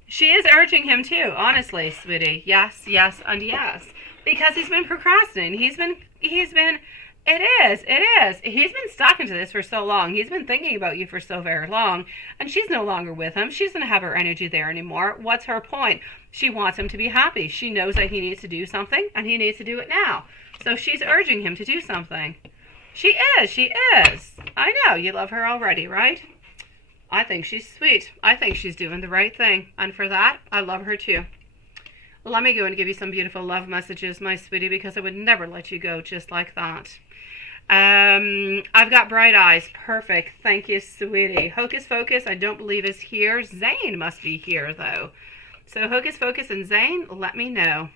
She is urging him too, honestly, sweetie. Yes, yes, and yes. Because he's been procrastinating. He's been, it is. He's been stuck into this for so long. He's been thinking about you for so very long. And she's no longer with him. She doesn't have her energy there anymore. What's her point? She wants him to be happy. She knows that he needs to do something, and he needs to do it now. So she's urging him to do something. She is. I know, you love her already, right? I think she's sweet. I think she's doing the right thing. And for that, I love her too. Let me go and give you some beautiful love messages, my sweetie, because I would never let you go just like that. I've got Bright Eyes. Perfect. Thank you, sweetie. Hocus Focus, I don't believe is here. Zane must be here, though. So Hocus Focus and Zane, let me know.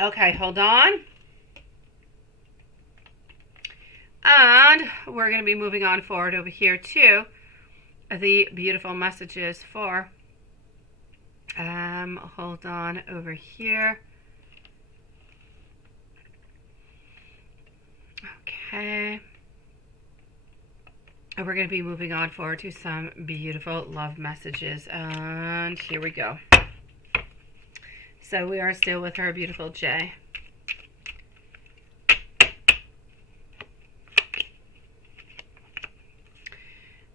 Okay, hold on. And we're going to be moving on forward over here to the beautiful messages for, hold on over here. Okay. And we're going to be moving on forward to some beautiful love messages. And here we go. So we are still with her beautiful Jay.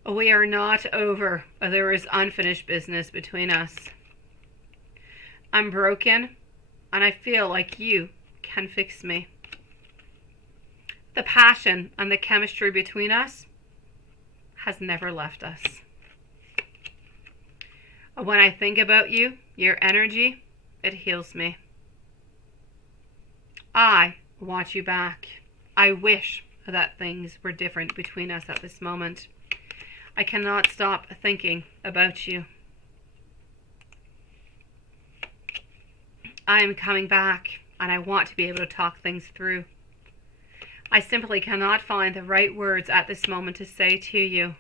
We are not over. There is unfinished business between us. I'm broken, and I feel like you can fix me. The passion and the chemistry between us has never left us. When I think about you, your energy, it heals me. I want you back. I wish that things were different between us at this moment. I cannot stop thinking about you. I am coming back, and I want to be able to talk things through. I simply cannot find the right words at this moment to say to you.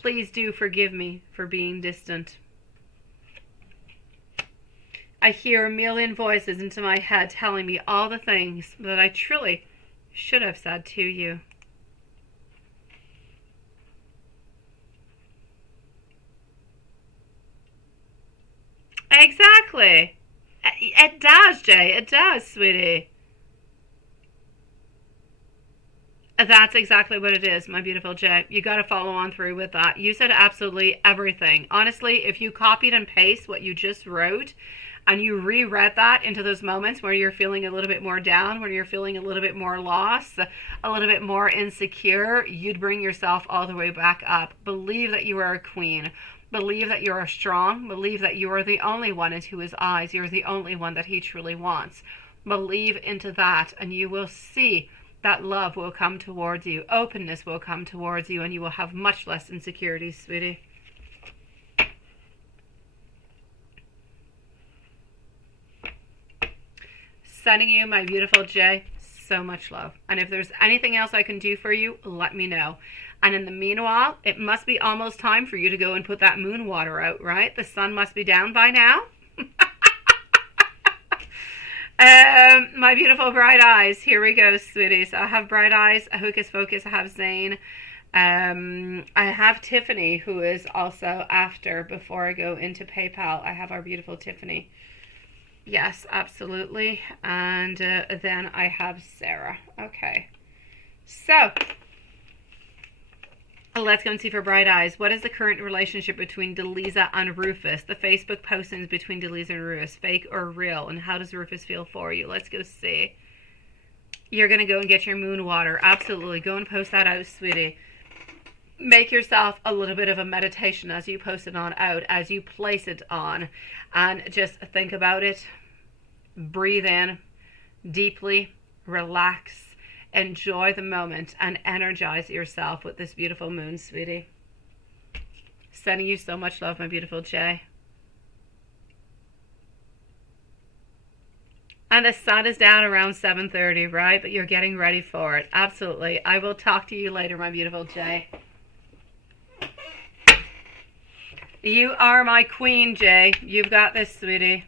Please do forgive me for being distant. I hear a million voices into my head telling me all the things that I truly should have said to you. Exactly. It does, Jay. It does, sweetie. That's exactly what it is, my beautiful Jay. You got to follow on through with that. You said absolutely everything. Honestly, if you copied and paste what you just wrote and you reread that into those moments where you're feeling a little bit more down, where you're feeling a little bit more lost, a little bit more insecure, you'd bring yourself all the way back up. Believe that you are a queen. Believe that you are strong. Believe that you are the only one into his eyes. You're the only one that he truly wants. Believe into that, and you will see that love will come towards you. Openness will come towards you, and you will have much less insecurity, sweetie. Sending you, my beautiful Jay, so much love. And if there's anything else I can do for you, let me know. And in the meanwhile, it must be almost time for you to go and put that moon water out, right? The sun must be down by now. My beautiful bright eyes. Here we go, sweeties. I have bright eyes, Hocus Focus, I have Zane. I have Tiffany, who is also after, before I go into PayPal. I have our beautiful Tiffany. Yes, absolutely. And then I have Sarah. Okay. So, let's go and see for bright eyes. What is the current relationship between Delisa and Rufus? The Facebook postings between Delisa and Rufus, fake or real? And how does Rufus feel for you? Let's go see. You're going to go and get your moon water. Absolutely. Go and post that out, sweetie. Make yourself a little bit of a meditation as you post it on out, as you place it on. And just think about it. Breathe in deeply. Relax. Enjoy the moment and energize yourself with this beautiful moon, sweetie. Sending you so much love, my beautiful Jay. And the sun is down around 7:30, right? But you're getting ready for it. Absolutely. I will talk to you later, my beautiful Jay. You are my queen, Jay. You've got this, sweetie.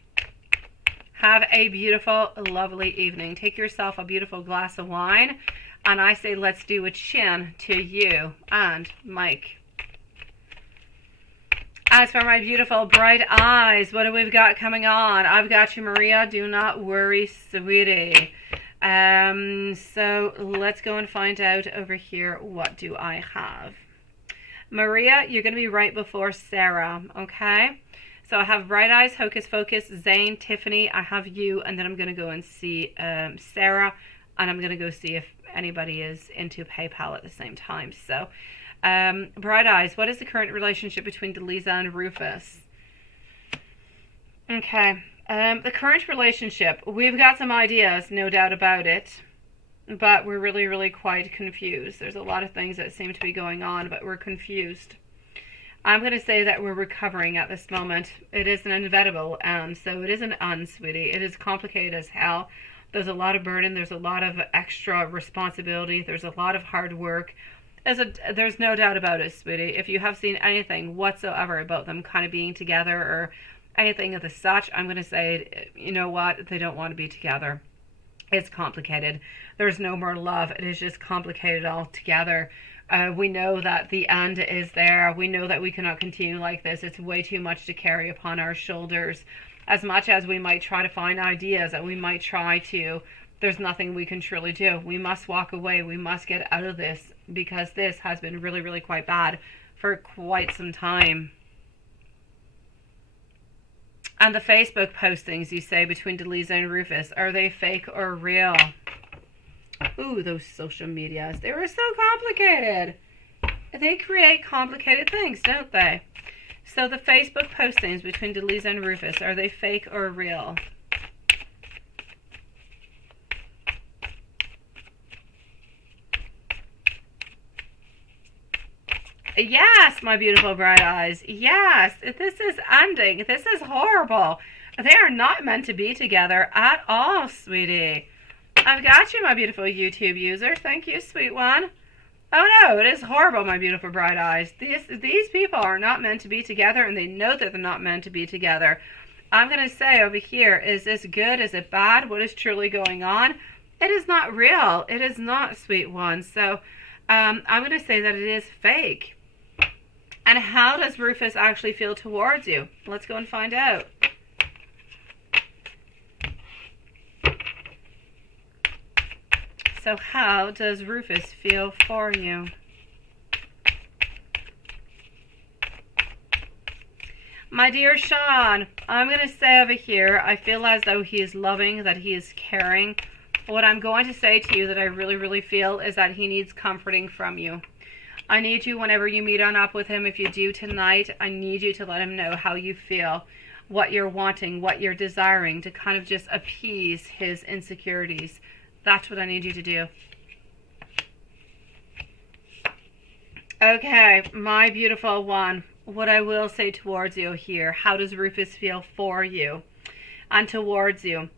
Have a beautiful, lovely evening. Take yourself a beautiful glass of wine. And I say let's do a chin to you and Mike. As for my beautiful bright eyes, what do we got coming on? I've got you, Maria. Do not worry, sweetie. So let's go and find out over here. What do I have? Maria, you're going to be right before Sarah, okay? So I have Bright Eyes, Hocus Focus, Zane, Tiffany. I have you, and then I'm going to go and see Sarah, and I'm going to go see if anybody is into PayPal at the same time. So, Bright Eyes, what is the current relationship between Delisa and Rufus? Okay, the current relationship, we've got some ideas, no doubt about it, but we're really, really quite confused. There's a lot of things that seem to be going on, but we're confused. I'm going to say that we're recovering at this moment. It is an inevitable end, so it isn't sweetie. It is complicated as hell. There's a lot of burden. There's a lot of extra responsibility. There's a lot of hard work. There's no doubt about it, sweetie. If you have seen anything whatsoever about them kind of being together or anything of the such, I'm going to say, you know what? They don't want to be together. It's complicated. There's no more love. It is just complicated altogether. We know that the end is there. We know that we cannot continue like this. It's way too much to carry upon our shoulders. As much as we might try to find ideas and we might try to, there's nothing we can truly do. We must walk away. We must get out of this because this has been really, really quite bad for quite some time. And the Facebook postings, you say, between Delisa and Rufus, are they fake or real? Ooh, those social medias. They were so complicated. They create complicated things, don't they? So the Facebook postings between Delisa and Rufus, are they fake or real? Yes, my beautiful bright eyes. Yes, this is ending. This is horrible. They are not meant to be together at all, sweetie. I've got you, my beautiful YouTube user. Thank you, sweet one. Oh no, it is horrible, my beautiful bright eyes. These people are not meant to be together, and they know that they're not meant to be together. I'm going to say over here, is this good? Is it bad? What is truly going on? It is not real. It is not, sweet one. So I'm going to say that it is fake. And how does Rufus actually feel towards you? Let's go and find out. So how does Rufus feel for you? My dear Sean, I'm going to say over here, I feel as though he is loving, that he is caring. What I'm going to say to you that I really, really feel is that he needs comforting from you. I need you, whenever you meet on up with him, if you do tonight, I need you to let him know how you feel, what you're wanting, what you're desiring, to kind of just appease his insecurities. That's what I need you to do. Okay, my beautiful one, what I will say towards you here, how does Rufus feel for you and towards you?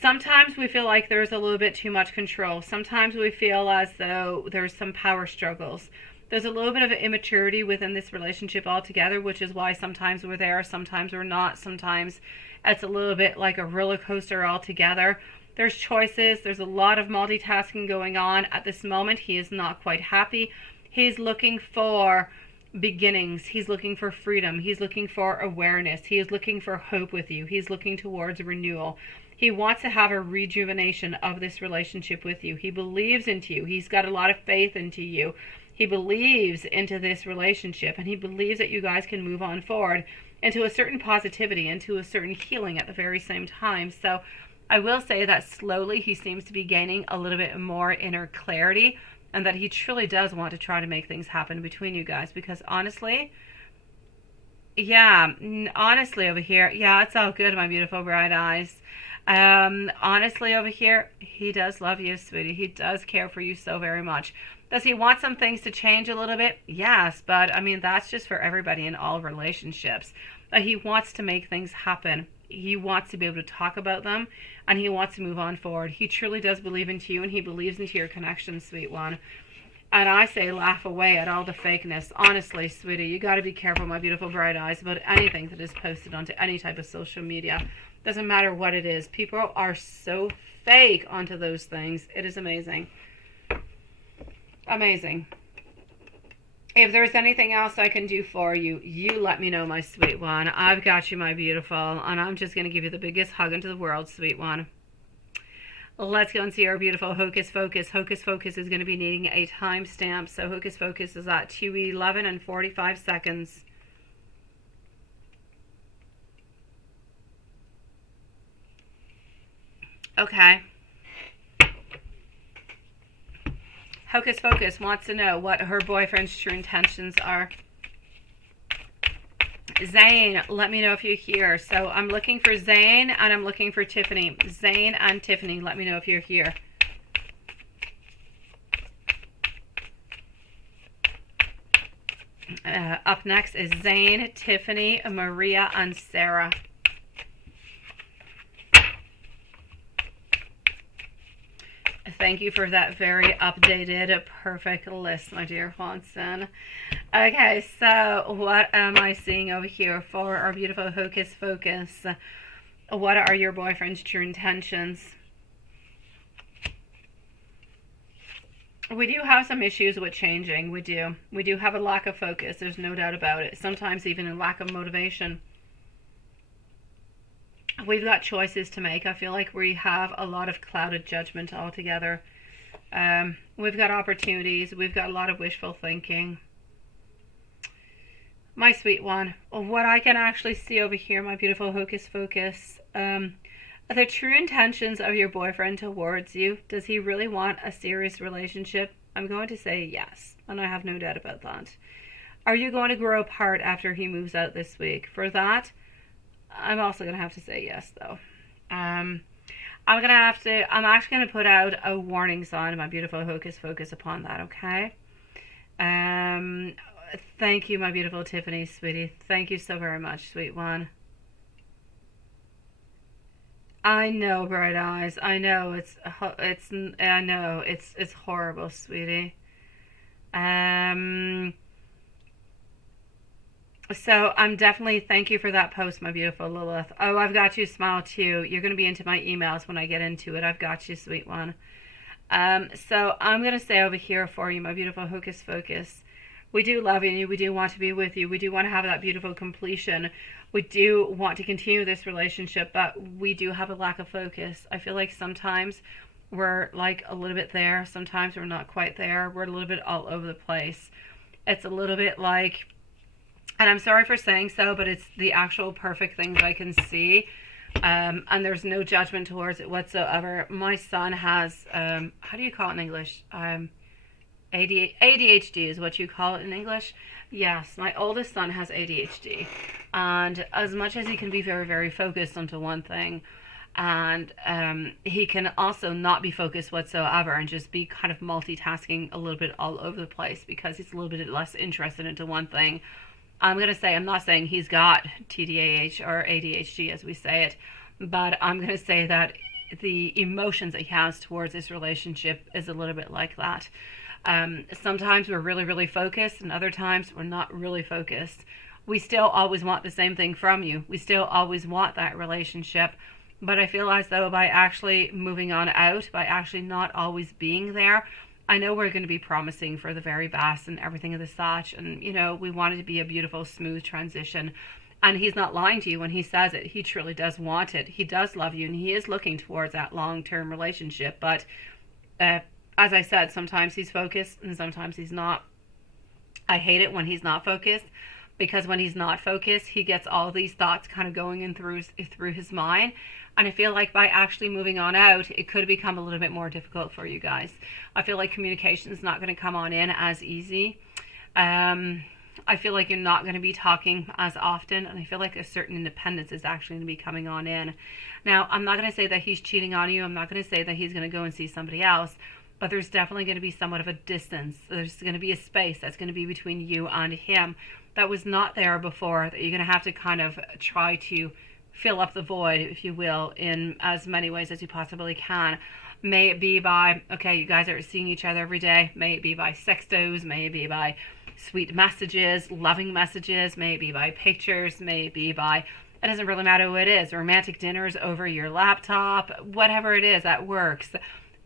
Sometimes we feel like there's a little bit too much control. Sometimes we feel as though there's some power struggles. There's a little bit of immaturity within this relationship altogether, which is why sometimes we're there, sometimes we're not. Sometimes it's a little bit like a roller coaster altogether. There's choices. There's a lot of multitasking going on at this moment. He is not quite happy. He's looking for beginnings. He's looking for freedom. He's looking for awareness. He is looking for hope with you. He's looking towards renewal. He wants to have a rejuvenation of this relationship with you. He believes into you. He's got a lot of faith into you. He believes into this relationship, and he believes that you guys can move on forward into a certain positivity, into a certain healing at the very same time. So I will say that slowly he seems to be gaining a little bit more inner clarity, and that he truly does want to try to make things happen between you guys, because honestly, yeah, honestly over here, yeah, it's all good, my beautiful bright eyes. Honestly over here, he does love you, sweetie. He does care for you so very much. Does he want some things to change a little bit? Yes, but I mean, that's just for everybody in all relationships. He wants to make things happen. He wants to be able to talk about them, and he wants to move on forward. He truly does believe into you, and he believes into your connection, sweet one. And I say laugh away at all the fakeness. Honestly, sweetie, you got to be careful, my beautiful bright eyes, about anything that is posted onto any type of social media. Doesn't matter what it is. People are so fake onto those things. It is amazing. Amazing. If there's anything else I can do for you, you let me know, my sweet one. I've got you, my beautiful. And I'm just going to give you the biggest hug into the world, sweet one. Let's go and see our beautiful Hocus Focus. Hocus Focus is going to be needing a timestamp. So Hocus Focus is at 2:11 and 45 seconds. Okay. Hocus Focus wants to know what her boyfriend's true intentions are. Zane, let me know if you're here. So I'm looking for Zane and I'm looking for Tiffany. Zane and Tiffany, let me know if you're here. Up next is Zane, Tiffany, Maria, and Sarah. Thank you for that very updated, perfect list, my dear Watson. Okay, so what am I seeing over here for our beautiful Hocus Focus? What are your boyfriend's true intentions? We do have some issues with changing. We do. We do have a lack of focus. There's no doubt about it. Sometimes even a lack of motivation. We've got choices to make. I feel like we have a lot of clouded judgment altogether. We've got opportunities. We've got a lot of wishful thinking. My sweet one, what I can actually see over here, my beautiful Hocus Focus, the true intentions of your boyfriend towards you. Does he really want a serious relationship? I'm going to say yes, and I have no doubt about that. Are you going to grow apart after he moves out this week? For that, I'm also going to have to say yes, though. I'm actually going to put out a warning sign, my beautiful Hocus Focus, upon that, okay? Thank you, my beautiful Tiffany, sweetie. Thank you so very much, sweet one. I know, bright eyes. I know it's horrible, sweetie. So I'm definitely, thank you for that post, my beautiful Lilith. Oh, I've got you, Smile, too. You're going to be into my emails when I get into it. I've got you, sweet one. So I'm going to say over here for you, my beautiful Hocus Focus. We do love you. We do want to be with you. We do want to have that beautiful completion. We do want to continue this relationship, but we do have a lack of focus. I feel like sometimes We're like a little bit there. Sometimes we're not quite there. We're a little bit all over the place. It's a little bit like, and I'm sorry for saying so, but it's the actual perfect things I can see. And there's no judgment towards it whatsoever. My son has, how do you call it in English? ADHD is what you call it in English. Yes, my oldest son has ADHD. And as much as he can be very, very focused onto one thing, and he can also not be focused whatsoever and just be kind of multitasking a little bit all over the place because he's a little bit less interested into one thing. I'm not saying he's got TDAH or ADHD as we say it, but I'm going to say that the emotions that he has towards this relationship is a little bit like that. Sometimes we're really, really focused, and other times we're not really focused. We still always want the same thing from you. We still always want that relationship. But I feel as though by actually moving on out, by actually not always being there, I know we're going to be promising for the very best and everything of the such. And, you know, we want it to be a beautiful, smooth transition. And he's not lying to you when he says it. He truly does want it. He does love you, and he is looking towards that long-term relationship. But as I said, sometimes he's focused and sometimes he's not. I hate it when he's not focused, because when he's not focused, he gets all these thoughts kind of going in through his mind. And I feel like by actually moving on out, it could become a little bit more difficult for you guys. I feel like communication is not going to come on in as easy. I feel like you're not going to be talking as often. And I feel like a certain independence is actually going to be coming on in. Now, I'm not going to say that he's cheating on you. I'm not going to say that he's going to go and see somebody else. But there's definitely going to be somewhat of a distance. There's going to be a space that's going to be between you and him that was not there before, that you're going to have to kind of try to fill up the void, if you will, in as many ways as you possibly can. May it be by, okay, you guys are seeing each other every day. May it be by sextos. May it be by sweet messages, loving messages. May it be by pictures. May it be by, it doesn't really matter what it is, romantic dinners over your laptop, whatever it is that works.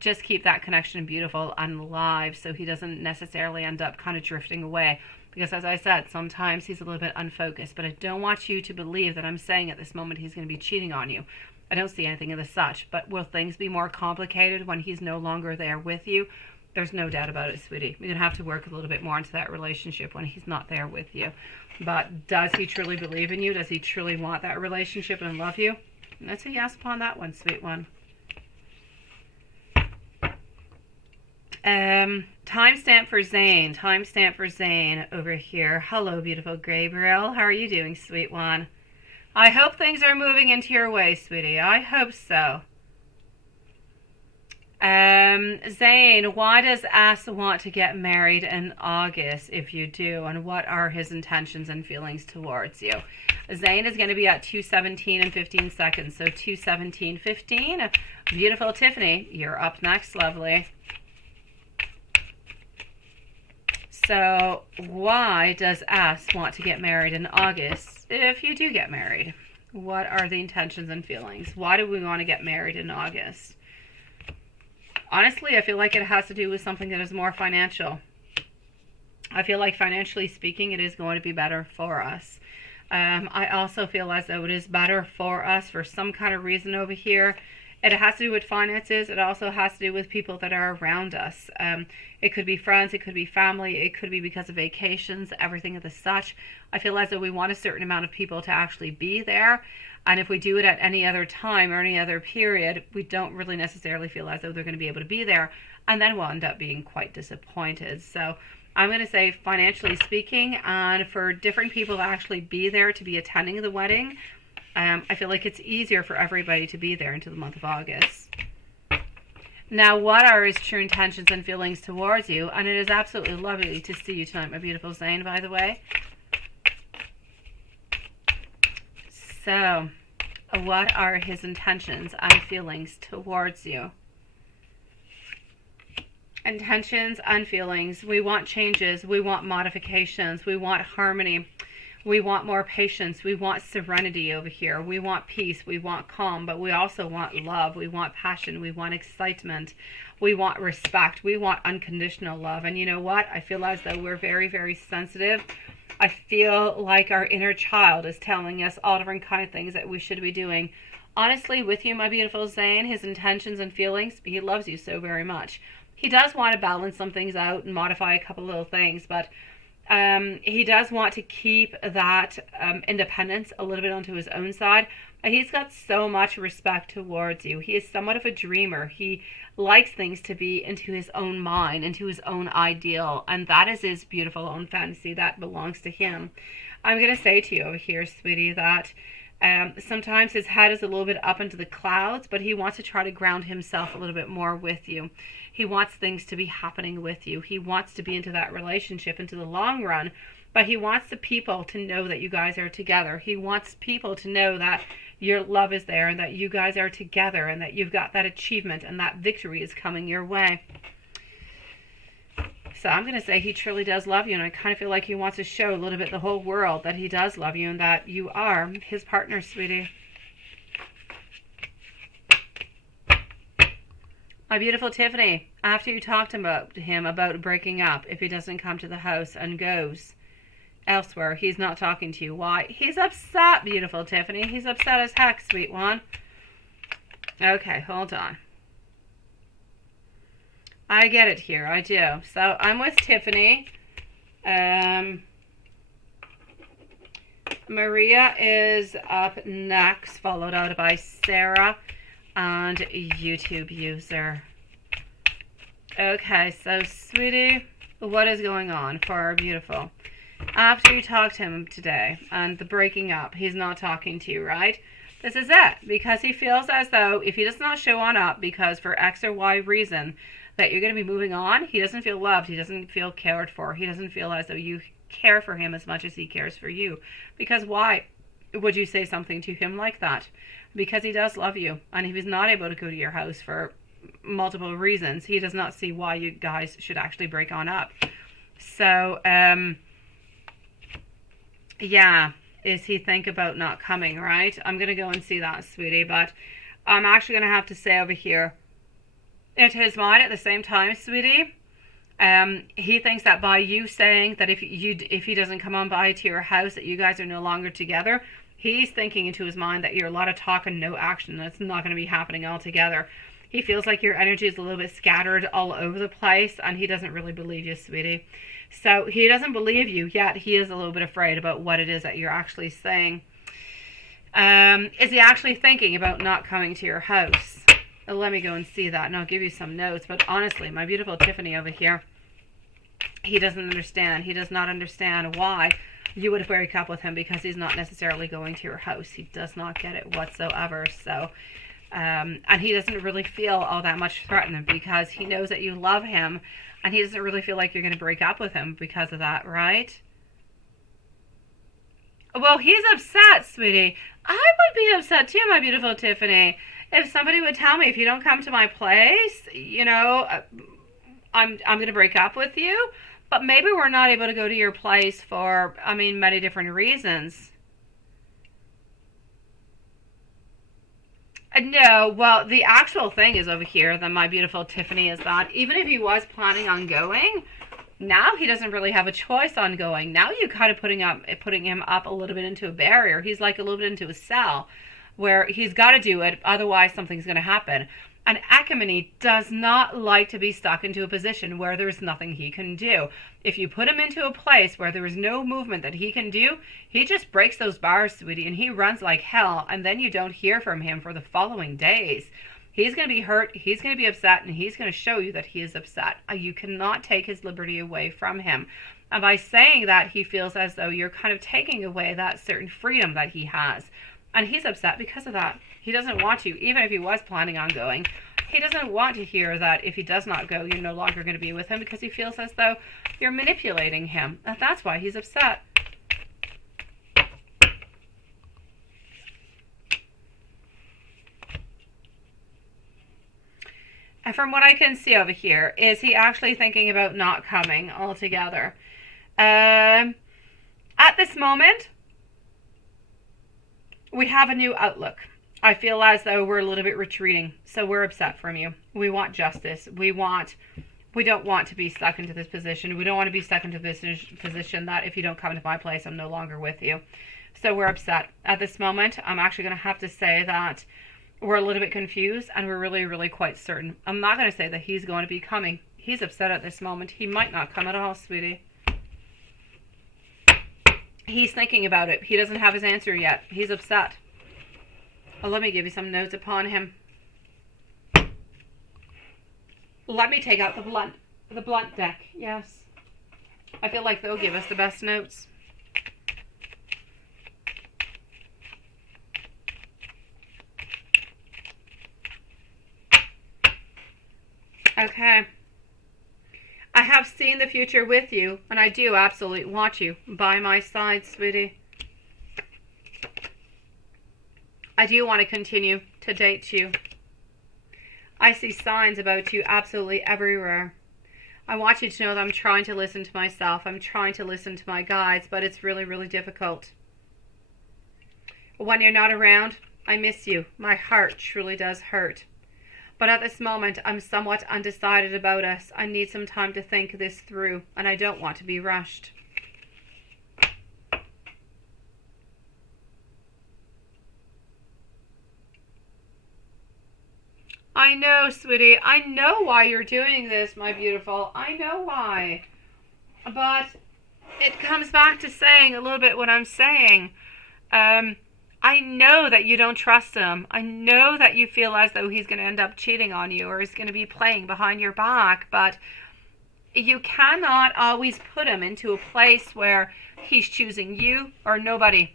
Just keep that connection beautiful and alive so he doesn't necessarily end up kind of drifting away. Because as I said, sometimes he's a little bit unfocused. But I don't want you to believe that I'm saying at this moment he's going to be cheating on you. I don't see anything of the such. But will things be more complicated when he's no longer there with you? There's no doubt about it, sweetie. You're going to have to work a little bit more into that relationship when he's not there with you. But does he truly believe in you? Does he truly want that relationship and love you? That's a yes upon that one, sweet one. Timestamp for Zane. Timestamp for Zane over here. Hello, beautiful Gabriel. How are you doing, sweet one? I hope things are moving into your way, sweetie. I hope so. Zane, why does S want to get married in August if you do? And what are his intentions and feelings towards you? Zane is going to be at 2:17 and 15 seconds. So 2:17:15. Beautiful Tiffany, you're up next, lovely. So why does S want to get married in August if you do get married? What are the intentions and feelings? Why do we want to get married in August? Honestly, I feel like it has to do with something that is more financial. I feel like financially speaking, it is going to be better for us. I also feel as though it is better for us for some kind of reason over here. It has to do with finances. It also has to do with people that are around us. It could be friends. It could be family. It could be because of vacations, everything of the such. I feel as though we want a certain amount of people to actually be there. And if we do it at any other time or any other period, we don't really necessarily feel as though they're going to be able to be there. And then we'll end up being quite disappointed. So I'm going to say financially speaking, and for different people to actually be there, to be attending the wedding, I feel like it's easier for everybody to be there into the month of August. Now, what are his true intentions and feelings towards you? And it is absolutely lovely to see you tonight, my beautiful Zane, by the way. So, what are his intentions and feelings towards you? Intentions and feelings. We want changes. We want modifications. We want harmony. We want more patience. We want serenity over here. We want peace. We want calm. But we also want love. We want passion. We want excitement. We want respect. We want unconditional love. And you know what? I feel as though we're very, very sensitive. I feel like our inner child is telling us all different kind of things that we should be doing. honestly with you, my beautiful Zane, his intentions and feelings, he loves you so very much. He does want to balance some things out and modify a couple little things, but he does want to keep that independence a little bit onto his own side. He's got so much respect towards you. He is somewhat of a dreamer. He likes things to be into his own mind, into his own ideal, and that is his beautiful own fantasy that belongs to him. I'm going to say to you over here, sweetie, that sometimes his head is a little bit up into the clouds, but he wants to try to ground himself a little bit more with you. He wants things to be happening with you. He wants to be into that relationship into the long run, but he wants the people to know that you guys are together. He wants people to know that your love is there and that you guys are together and that you've got that achievement and that victory is coming your way. So I'm going to say he truly does love you, and I kind of feel like he wants to show a little bit the whole world that he does love you and that you are his partner, sweetie. My beautiful Tiffany, after you talked to him about breaking up, if he doesn't come to the house and goes elsewhere, he's not talking to you. Why? He's upset, beautiful Tiffany. He's upset as heck, sweet one. Okay, hold on. I get it here. I do. So I'm with Tiffany. Maria is up next, followed out by Sarah and YouTube user. Okay, so sweetie, what is going on for our beautiful? After you talked to him today and the breaking up, he's not talking to you, right? This is it, because he feels as though if he does not show on up because for X or Y reason that you're going to be moving on, he doesn't feel loved, he doesn't feel cared for, he doesn't feel as though you care for him as much as he cares for you. Because why would you say something to him like that? Because he does love you, and if he's not able to go to your house for multiple reasons, he does not see why you guys should actually break on up. So, yeah, is he think about not coming, right? I'm going to go and see that, sweetie, but I'm actually going to have to say over here, into his mind at the same time, sweetie, he thinks that by you saying that if he doesn't come on by to your house that you guys are no longer together, he's thinking into his mind that you're a lot of talk and no action. That's not going to be happening altogether. He feels like your energy is a little bit scattered all over the place, and he doesn't really believe you, sweetie. So he doesn't believe you, yet he is a little bit afraid about what it is that you're actually saying. Is he actually thinking about not coming to your house? Let me go and see that, and I'll give you some notes. But honestly, my beautiful Tiffany over here, he doesn't understand. He does not understand why you would break up with him, because he's not necessarily going to your house. He does not get it whatsoever. So, and he doesn't really feel all that much threatened, because he knows that you love him, and he doesn't really feel like you're going to break up with him because of that, right? Well, he's upset, sweetie. I would be upset too, my beautiful Tiffany. If somebody would tell me, if you don't come to my place, you know, I'm going to break up with you. But maybe we're not able to go to your place for, I mean, many different reasons. No, well, the actual thing is over here, then, my beautiful Tiffany, is that even if he was planning on going, now he doesn't really have a choice on going. Now you're kind of putting him up a little bit into a barrier. He's like a little bit into a cell where he's got to do it, otherwise something's going to happen. And Acrimony does not like to be stuck into a position where there's nothing he can do. If you put him into a place where there is no movement that he can do, he just breaks those bars, sweetie, and he runs like hell, and then you don't hear from him for the following days. He's going to be hurt, he's going to be upset, and he's going to show you that he is upset. You cannot take his liberty away from him. And by saying that, he feels as though you're kind of taking away that certain freedom that he has. And he's upset because of that. He doesn't want you, even if he was planning on going, he doesn't want to hear that if he does not go, you're no longer going to be with him, because he feels as though you're manipulating him. And that's why he's upset. And from what I can see over here, is he actually thinking about not coming altogether? At this moment, we have a new outlook. I feel as though we're a little bit retreating, so we're upset from you. We want justice. We don't want to be stuck into this position. We don't want to be stuck into this position that if you don't come to my place, I'm no longer with you. So we're upset. At this moment, I'm actually going to have to say that we're a little bit confused and we're really, really quite certain. I'm not going to say that he's going to be coming. He's upset at this moment. He might not come at all, sweetie. He's thinking about it. He doesn't have his answer yet. He's upset. Well, let me give you some notes upon him. Let me take out the blunt deck. Yes. I feel like they'll give us the best notes. Okay. I have seen the future with you, and I do absolutely want you by my side, sweetie. I do want to continue to date you. I see signs about you absolutely everywhere. I want you to know that I'm trying to listen to myself. I'm trying to listen to my guides, but it's really, really difficult. When you're not around, I miss you. My heart truly does hurt. But at this moment, I'm somewhat undecided about us. I need some time to think this through, and I don't want to be rushed. I know, sweetie. I know why you're doing this, my beautiful. I know why. But it comes back to saying a little bit what I'm saying. I know that you don't trust him. I know that you feel as though he's going to end up cheating on you or he's going to be playing behind your back, but you cannot always put him into a place where he's choosing you or nobody.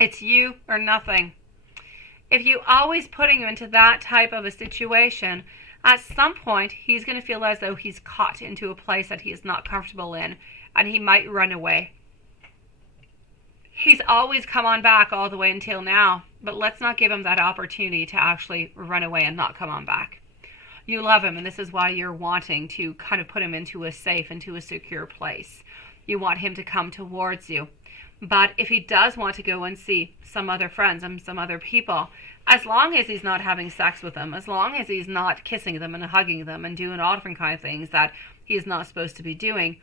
It's you or nothing. If you always putting him into that type of a situation, at some point he's going to feel as though he's caught into a place that he is not comfortable in, and he might run away. He's always come on back all the way until now, but let's not give him that opportunity to actually run away and not come on back. You love him, and this is why you're wanting to kind of put him into a safe, into a secure place. You want him to come towards you. But if he does want to go and see some other friends and some other people, as long as he's not having sex with them, as long as he's not kissing them and hugging them and doing all different kind of things that he's not supposed to be doing,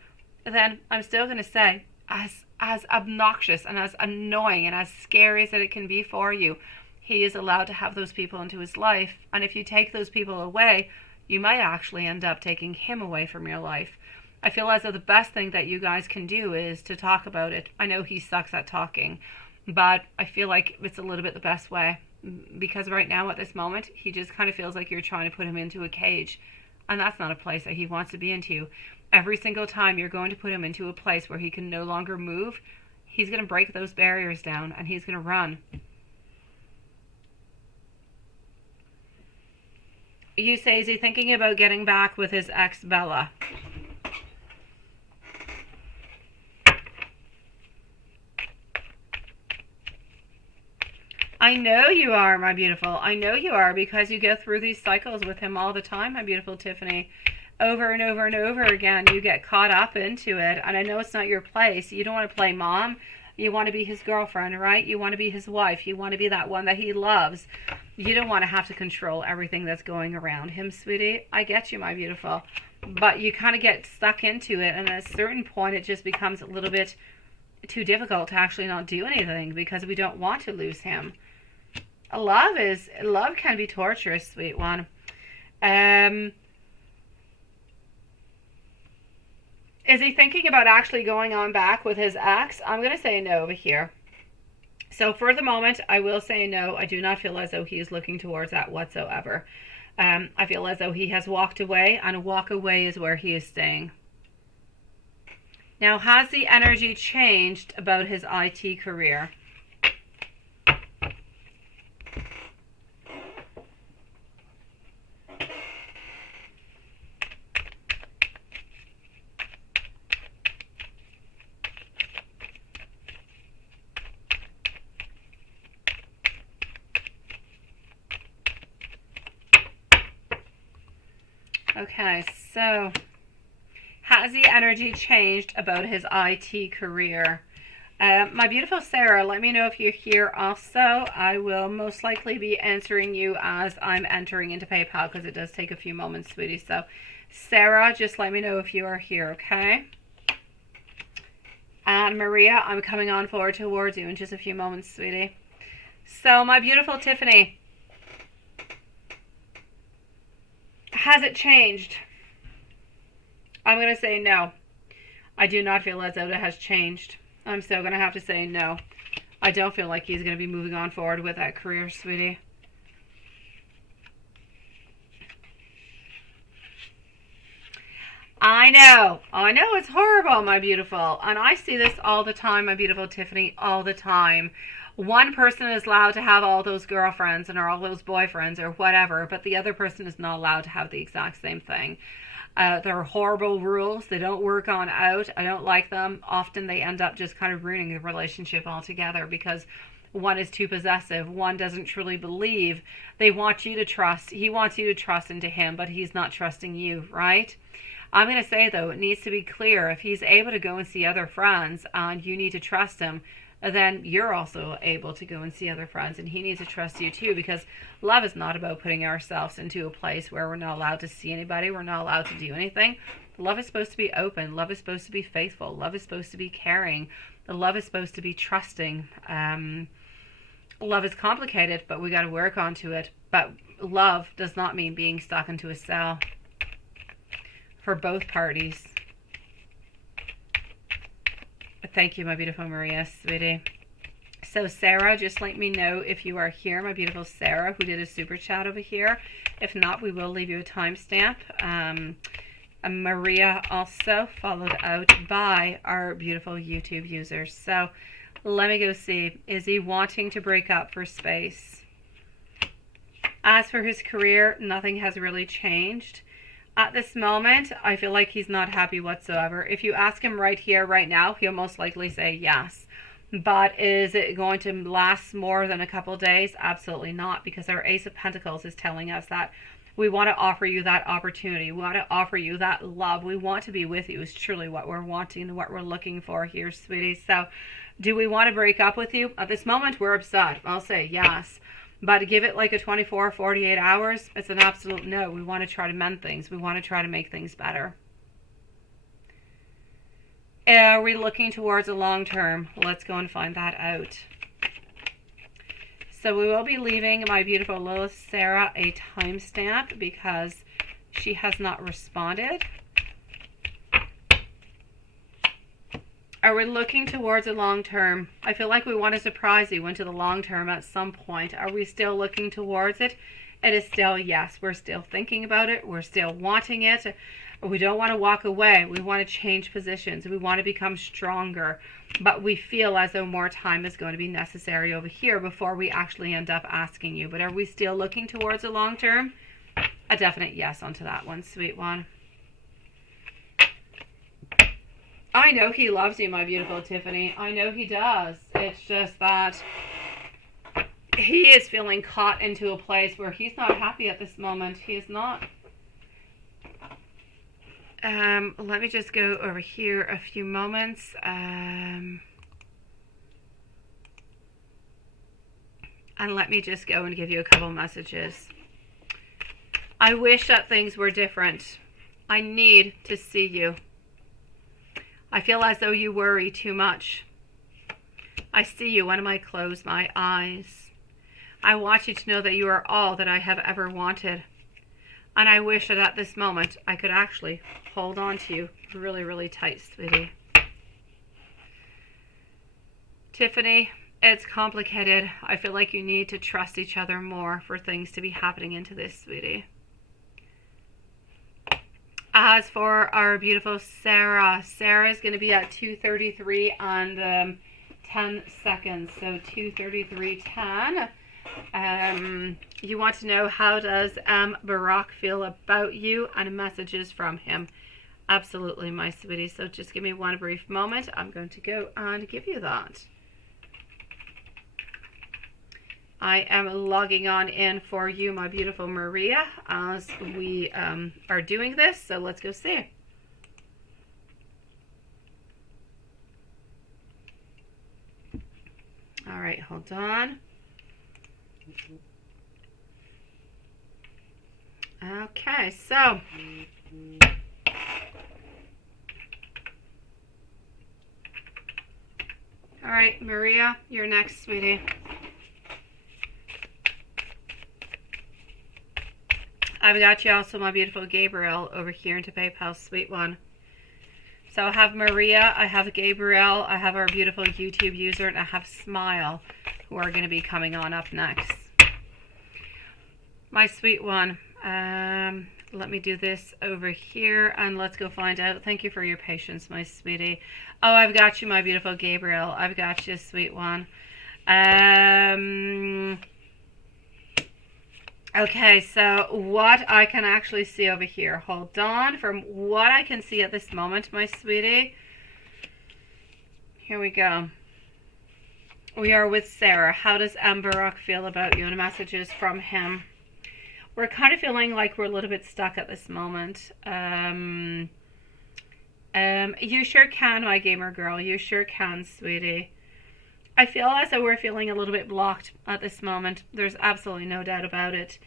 then I'm still going to say, as obnoxious and as annoying and as scary as it can be for you, he is allowed to have those people into his life. And if you take those people away, you might actually end up taking him away from your life. I feel as though the best thing that you guys can do is to talk about it. I know he sucks at talking, but I feel like it's a little bit the best way, because right now at this moment, he just kind of feels like you're trying to put him into a cage, and that's not a place that he wants to be into. Every single time you're going to put him into a place where he can no longer move, he's going to break those barriers down and he's going to run. You say, is he thinking about getting back with his ex, Bella? I know you are, my beautiful. I know you are, because you go through these cycles with him all the time, my beautiful Tiffany. Over and over and over again, you get caught up into it. And I know it's not your place. You don't want to play mom. You want to be his girlfriend, right? You want to be his wife. You want to be that one that he loves. You don't want to have to control everything that's going around him, sweetie. I get you, my beautiful. But you kind of get stuck into it. And at a certain point, it just becomes a little bit too difficult to actually not do anything, because we don't want to lose him. Love can be torturous, sweet one. Is he thinking about actually going on back with his ex? I'm going to say no over here. So for the moment, I will say no. I do not feel as though he is looking towards that whatsoever. I feel as though he has walked away, and walk away is where he is staying. Now, has the energy changed about his IT career? Okay, so has the energy changed about his IT career? My beautiful Sarah, let me know if you're here also. I will most likely be answering you as I'm entering into PayPal, because it does take a few moments, sweetie. So Sarah, just let me know if you are here, okay? And Maria, I'm coming on forward towards you in just a few moments, sweetie. So, my beautiful Tiffany, has it changed? I'm going to say no. I do not feel as though it has changed. I'm still going to have to say no. I don't feel like he's going to be moving on forward with that career, sweetie. I know it's horrible, my beautiful. And I see this all the time, my beautiful Tiffany, all the time. One person is allowed to have all those girlfriends and or all those boyfriends or whatever, but the other person is not allowed to have the exact same thing. They're horrible rules. They don't work on out. I don't like them. Often they end up just kind of ruining the relationship altogether because one is too possessive. One doesn't truly believe. They want you to trust. He wants you to trust into him, but he's not trusting you, right? I'm going to say, though, it needs to be clear. If he's able to go and see other friends and you need to trust him, then you're also able to go and see other friends, and he needs to trust you too, because love is not about putting ourselves into a place where we're not allowed to see anybody, we're not allowed to do anything. Love is supposed to be open. Love is supposed to be faithful. Love is supposed to be caring. Love is supposed to be trusting. Love is complicated, but we got to work onto it. But love does not mean being stuck into a cell for both parties. Thank you, my beautiful Maria, sweetie. So Sarah, just let me know if you are here, my beautiful Sarah, who did a super chat over here. If not, we will leave you a timestamp. Maria also followed out by our beautiful YouTube users. So let me go see. Is he wanting to break up for space? As for his career, nothing has really changed. At this moment, I feel like he's not happy whatsoever. If you ask him right here, right now, he'll most likely say yes. But is it going to last more than a couple days? Absolutely not, because our Ace of Pentacles is telling us that we want to offer you that opportunity. We want to offer you that love. We want to be with you is truly what we're wanting and what we're looking for here, sweetie. So do we want to break up with you? At this moment, we're upset. I'll say yes. But to give it like a 24, 48 hours, it's an absolute no. We want to try to mend things. We want to try to make things better. Are we looking towards a long term? Let's go and find that out. So we will be leaving my beautiful little Sarah a timestamp because she has not responded. Are we looking towards a long term? I feel like we want to surprise you into the long term at some point. Are we still looking towards it? It is still yes. We're still thinking about it. We're still wanting it. We don't want to walk away. We want to change positions. We want to become stronger. But we feel as though more time is going to be necessary over here before we actually end up asking you. But are we still looking towards a long term? A definite yes onto that one, sweet one. I know he loves you, my beautiful Tiffany. I know he does. It's just that he is feeling caught into a place where he's not happy at this moment. He is not. Let me just go over here a few moments. And let me just go and give you a couple messages. I wish that things were different. I need to see you. I feel as though you worry too much. I see you when I close my eyes. I want you to know that you are all that I have ever wanted. And I wish that at this moment I could actually hold on to you really, really tight, sweetie. Tiffany, it's complicated. I feel like you need to trust each other more for things to be happening into this, sweetie. As for our beautiful Sarah, Sarah is going to be at 2:33 and 10 seconds. So 2:33:10. You want to know, how does Barack feel about you, and messages from him? Absolutely, my sweetie. So just give me one brief moment. I'm going to go and give you that. I am logging on in for you, my beautiful Maria, as we are doing this. So let's go see. All right, hold on. Okay, so All right, Maria, you're next, sweetie. I've got you also, my beautiful Gabriel, over here into PayPal, sweet one. So I have Maria, I have Gabriel, I have our beautiful YouTube user, and I have Smile, who are going to be coming on up next. My sweet one, let me do this over here, and let's go find out. Thank you for your patience, my sweetie. Oh, I've got you, my beautiful Gabriel. I've got you, sweet one. Okay, so what I can actually see over here. Hold on. From what I can see at this moment, my sweetie. Here we go. We are with Sarah. How does Emberock feel about you? And messages from him. We're kind of feeling like we're a little bit stuck at this moment. You sure can, my gamer girl. You sure can, sweetie. I feel as though we're feeling a little bit blocked at this moment. There's absolutely no doubt about it.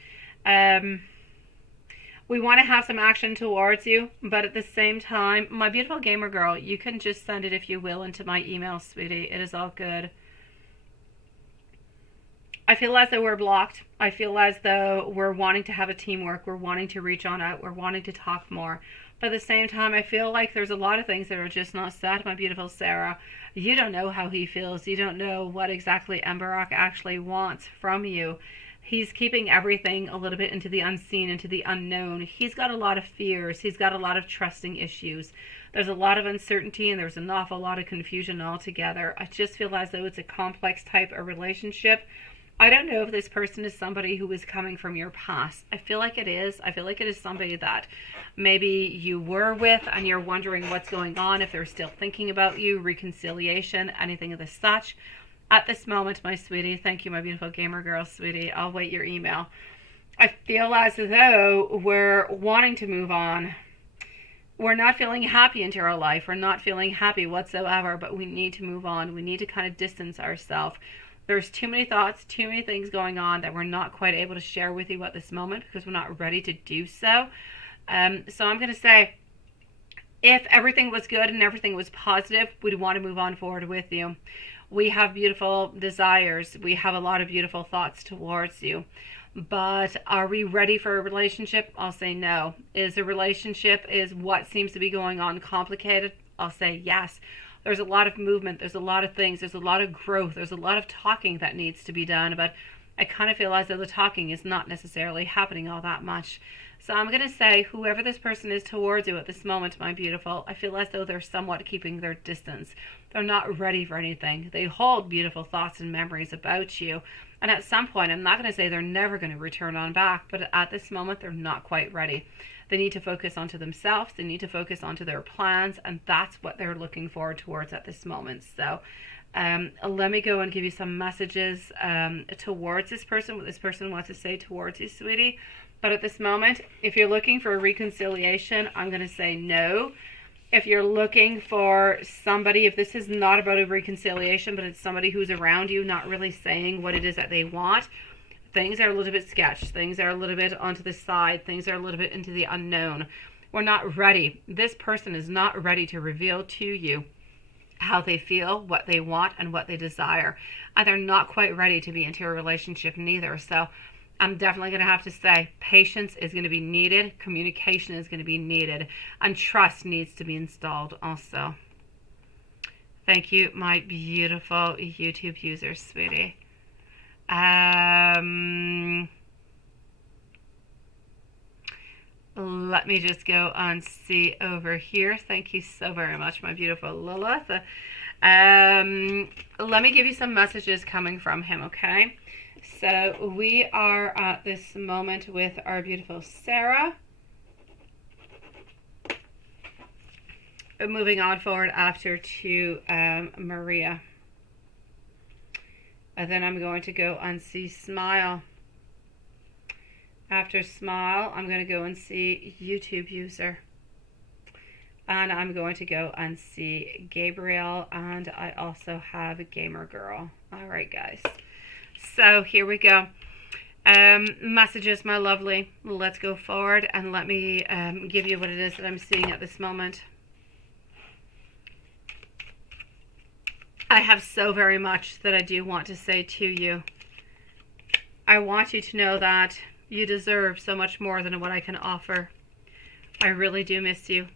We want to have some action towards you, but at the same time, my beautiful gamer girl, you can just send it, if you will, into my email, sweetie. It is all good. I feel as though we're blocked. I feel as though we're wanting to have a teamwork. We're wanting to reach on out. We're wanting to talk more. But at the same time, I feel like there's a lot of things that are just not said, my beautiful Sarah. You don't know how he feels. You don't know what exactly Emberock actually wants from you. He's keeping everything a little bit into the unseen, into the unknown. He's got a lot of fears. He's got a lot of trusting issues. There's a lot of uncertainty, and there's an awful lot of confusion altogether. I just feel as though it's a complex type of relationship. I don't know if this person is somebody who is coming from your past. I feel like it is. I feel like it is somebody that maybe you were with and you're wondering what's going on, if they're still thinking about you, reconciliation, anything of the such. At this moment, my sweetie, thank you, my beautiful gamer girl, sweetie. I'll wait your email. I feel as though we're wanting to move on. We're not feeling happy into our life. We're not feeling happy whatsoever, but we need to move on. We need to kind of distance ourselves. There's too many thoughts, too many things going on that we're not quite able to share with you at this moment because we're not ready to do so. So I'm going to say, if everything was good and everything was positive, we'd want to move on forward with you. We have beautiful desires. We have a lot of beautiful thoughts towards you. But are we ready for a relationship? I'll say no. Is what seems to be going on complicated? I'll say yes. There's a lot of movement. There's a lot of things. There's a lot of growth. There's a lot of talking that needs to be done. But I kind of feel as though the talking is not necessarily happening all that much. So I'm going to say, whoever this person is towards you at this moment, my beautiful, I feel as though they're somewhat keeping their distance. They're not ready for anything. They hold beautiful thoughts and memories about you. And at some point, I'm not going to say they're never going to return on back, but at this moment, they're not quite ready. They need to focus onto themselves. They need to focus onto their plans, and that's what they're looking forward towards at this moment. So let me go and give you some messages towards this person, what this person wants to say towards you, sweetie. But at this moment, if you're looking for a reconciliation, I'm going to say no. If you're looking for somebody, if this is not about a reconciliation, but it's somebody who's around you, not really saying what it is that they want, things are a little bit sketched. Things are a little bit onto the side. Things are a little bit into the unknown. We're not ready. This person is not ready to reveal to you how they feel, what they want, and what they desire. And they're not quite ready to be into a relationship neither. So I'm definitely going to have to say patience is going to be needed. Communication is going to be needed. And trust needs to be installed also. Thank you, my beautiful YouTube user, sweetie. Let me just go and see over here. Thank you so very much, my beautiful Lilith. Let me give you some messages coming from him, okay? So we are at this moment with our beautiful Sarah. Moving on forward after to Maria. And then I'm going to go and see Smile. After Smile, I'm going to go and see YouTube user. And I'm going to go and see Gabriel. And I also have Gamer Girl. All right, guys. So here we go. Messages, my lovely. Let's go forward and let me give you what it is that I'm seeing at this moment. I have so very much that I do want to say to you. I want you to know that you deserve so much more than what I can offer. I really do miss you.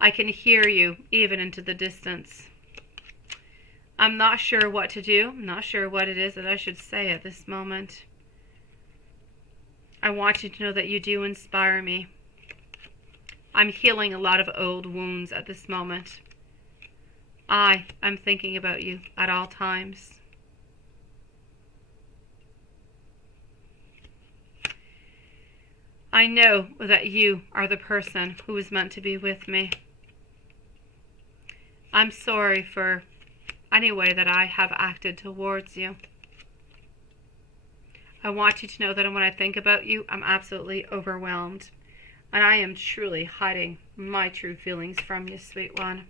I can hear you even into the distance. I'm not sure what to do. I'm not sure what it is that I should say at this moment. I want you to know that you do inspire me. I'm healing a lot of old wounds at this moment. I'm thinking about you at all times. I know that you are the person who is meant to be with me. I'm sorry for any way that I have acted towards you. I want you to know that when I think about you, I'm absolutely overwhelmed. And I am truly hiding my true feelings from you, sweet one.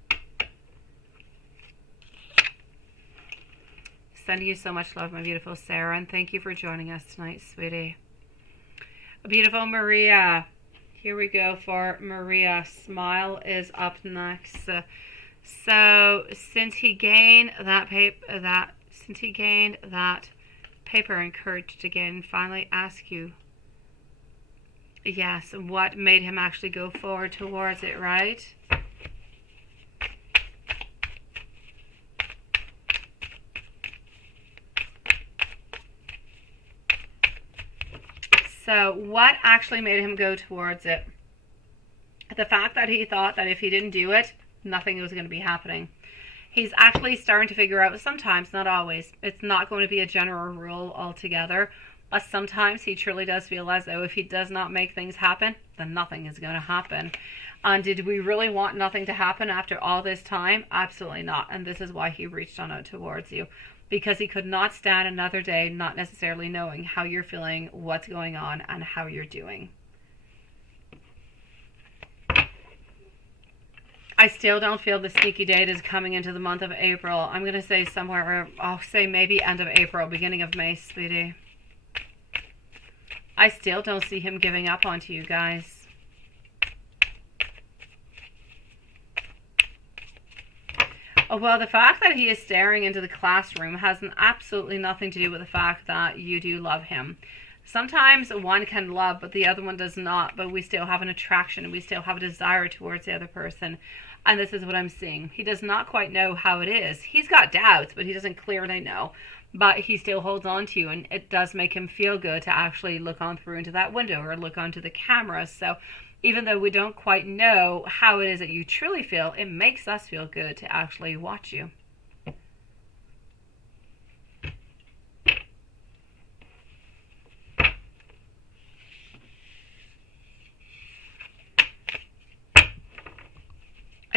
Sending you so much love, my beautiful Sarah, and thank you for joining us tonight, sweetie. Beautiful Maria. Here we go for Maria. Smile is up next. So since he gained that paper and courage to again finally ask you, yes, what made him actually go forward towards it, right? So what actually made him go towards it? The fact that he thought that if he didn't do it, nothing was going to be happening. He's actually starting to figure out, sometimes, not always, it's not going to be a general rule altogether, but sometimes he truly does feel as though if he does not make things happen, then nothing is going to happen. And did we really want nothing to happen after all this time? Absolutely not. And this is why he reached on out towards you. Because he could not stand another day not necessarily knowing how you're feeling, what's going on, and how you're doing. I still don't feel the sneaky date is coming into the month of April. I'm going to say somewhere, I'll say maybe end of April, beginning of May, sweetie. I still don't see him giving up onto you guys. Well, the fact that he is staring into the classroom has absolutely nothing to do with the fact that you do love him. Sometimes one can love, but the other one does not, but we still have an attraction, we still have a desire towards the other person. And this is what I'm seeing. He does not quite know how it is. He's got doubts, but he doesn't clearly know. But he still holds on to you, and it does make him feel good to actually look on through into that window or look onto the camera. So even though we don't quite know how it is that you truly feel, it makes us feel good to actually watch you.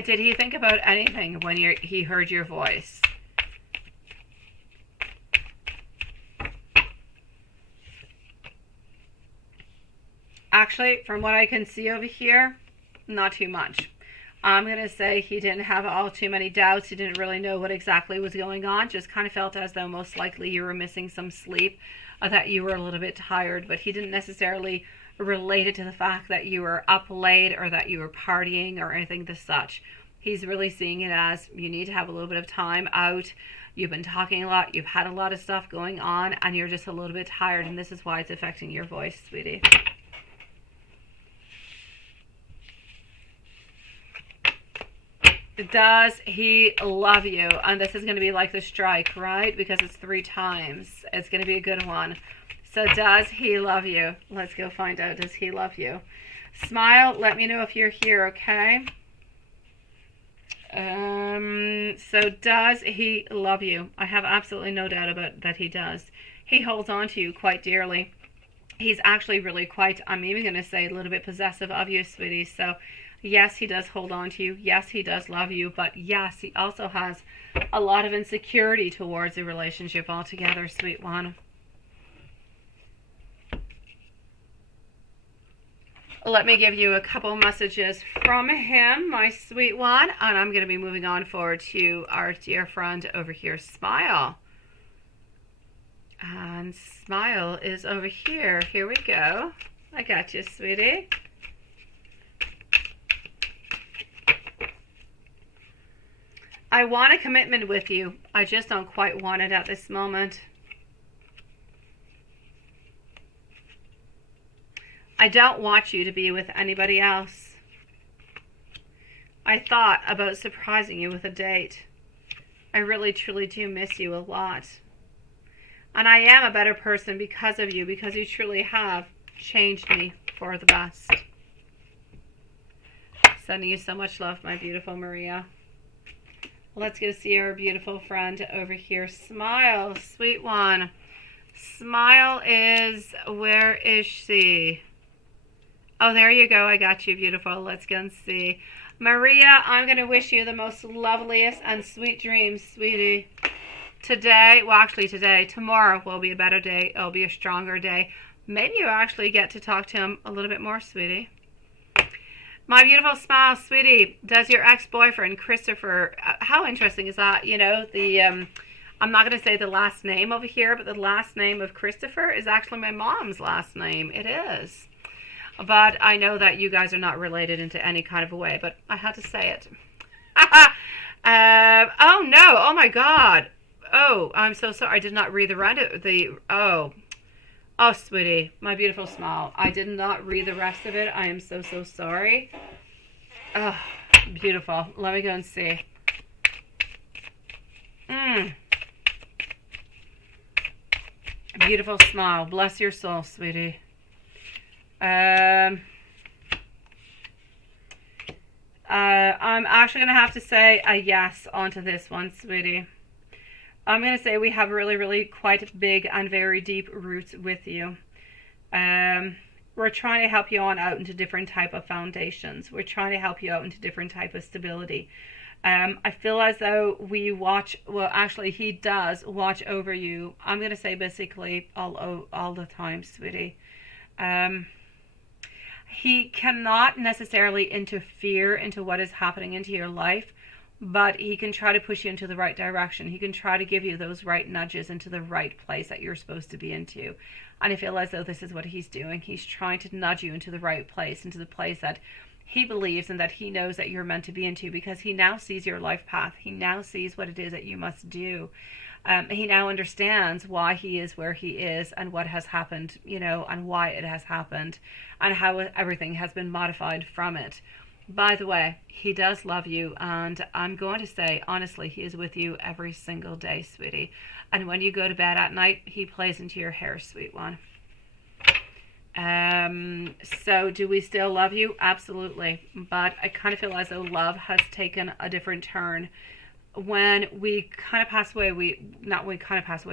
Did he think about anything when he heard your voice? Actually, from what I can see over here, not too much. I'm going to say he didn't have all too many doubts. He didn't really know what exactly was going on. Just kind of felt as though most likely you were missing some sleep, that you were a little bit tired, but he didn't necessarily relate it to the fact that you were up late or that you were partying or anything as such. He's really seeing it as you need to have a little bit of time out. You've been talking a lot. You've had a lot of stuff going on, and you're just a little bit tired, and this is why it's affecting your voice, sweetie. Does he love you? And this is going to be like the strike, right? Because it's 3 times. It's going to be a good one. So does he love you? Let's go find out. Does he love you? Smile. Let me know if you're here, okay? So does he love you? I have absolutely no doubt about that he does. He holds on to you quite dearly. He's actually really quite, I'm even going to say, a little bit possessive of you, sweetie. So yes, he does hold on to you. Yes, he does love you. But yes, he also has a lot of insecurity towards the relationship altogether, sweet one. Let me give you a couple messages from him, my sweet one. And I'm going to be moving on forward to our dear friend over here, Smile. And Smile is over here. Here we go. I got you, sweetie. I want a commitment with you. I just don't quite want it at this moment. I don't want you to be with anybody else. I thought about surprising you with a date. I really, truly do miss you a lot. And I am a better person because of you, because you truly have changed me for the best. Sending you so much love, my beautiful Maria. Let's go see our beautiful friend over here. Smile, sweet one. Smile is, where is she? Oh, there you go. I got you, beautiful. Let's go and see. Maria, I'm going to wish you the most loveliest and sweet dreams, sweetie. Today, well, actually today, tomorrow will be a better day. It'll be a stronger day. Maybe you actually get to talk to him a little bit more, sweetie. My beautiful Smile, sweetie, does your ex-boyfriend, Christopher, how interesting is that? You know, I'm not going to say the last name over here, but the last name of Christopher is actually my mom's last name. It is. But I know that you guys are not related into any kind of a way, but I had to say it. Oh, no. Oh, my God. Oh, I'm so sorry. I did not read the rest of the... Oh, sweetie, my beautiful Smile. I did not read the rest of it. I am so, so sorry. Oh, beautiful. Let me go and see. Beautiful Smile. Bless your soul, sweetie. I'm actually going to have to say a yes onto this one, sweetie. I'm going to say we have really, really quite big and very deep roots with you. We're trying to help you on out into different type of foundations. We're trying to help you out into different type of stability. I feel as though we watch, well, actually, he does watch over you. I'm going to say basically all the time, sweetie. He cannot necessarily interfere into what is happening into your life, but he can try to push you into the right direction. He can try to give you those right nudges into the right place that you're supposed to be into. And I feel as though this is what he's doing. He's trying to nudge you into the right place, into the place that he believes and that he knows that you're meant to be into, because he now sees your life path. He now sees what it is that you must do. He now understands why he is where he is and what has happened, you know, and why it has happened and how everything has been modified from it. By the way, he does love you, and I'm going to say, honestly, he is with you every single day, sweetie. And when you go to bed at night, he plays into your hair, sweet one. So do we still love you? Absolutely. But I kind of feel as though love has taken a different turn. When we kind of pass away, when we pass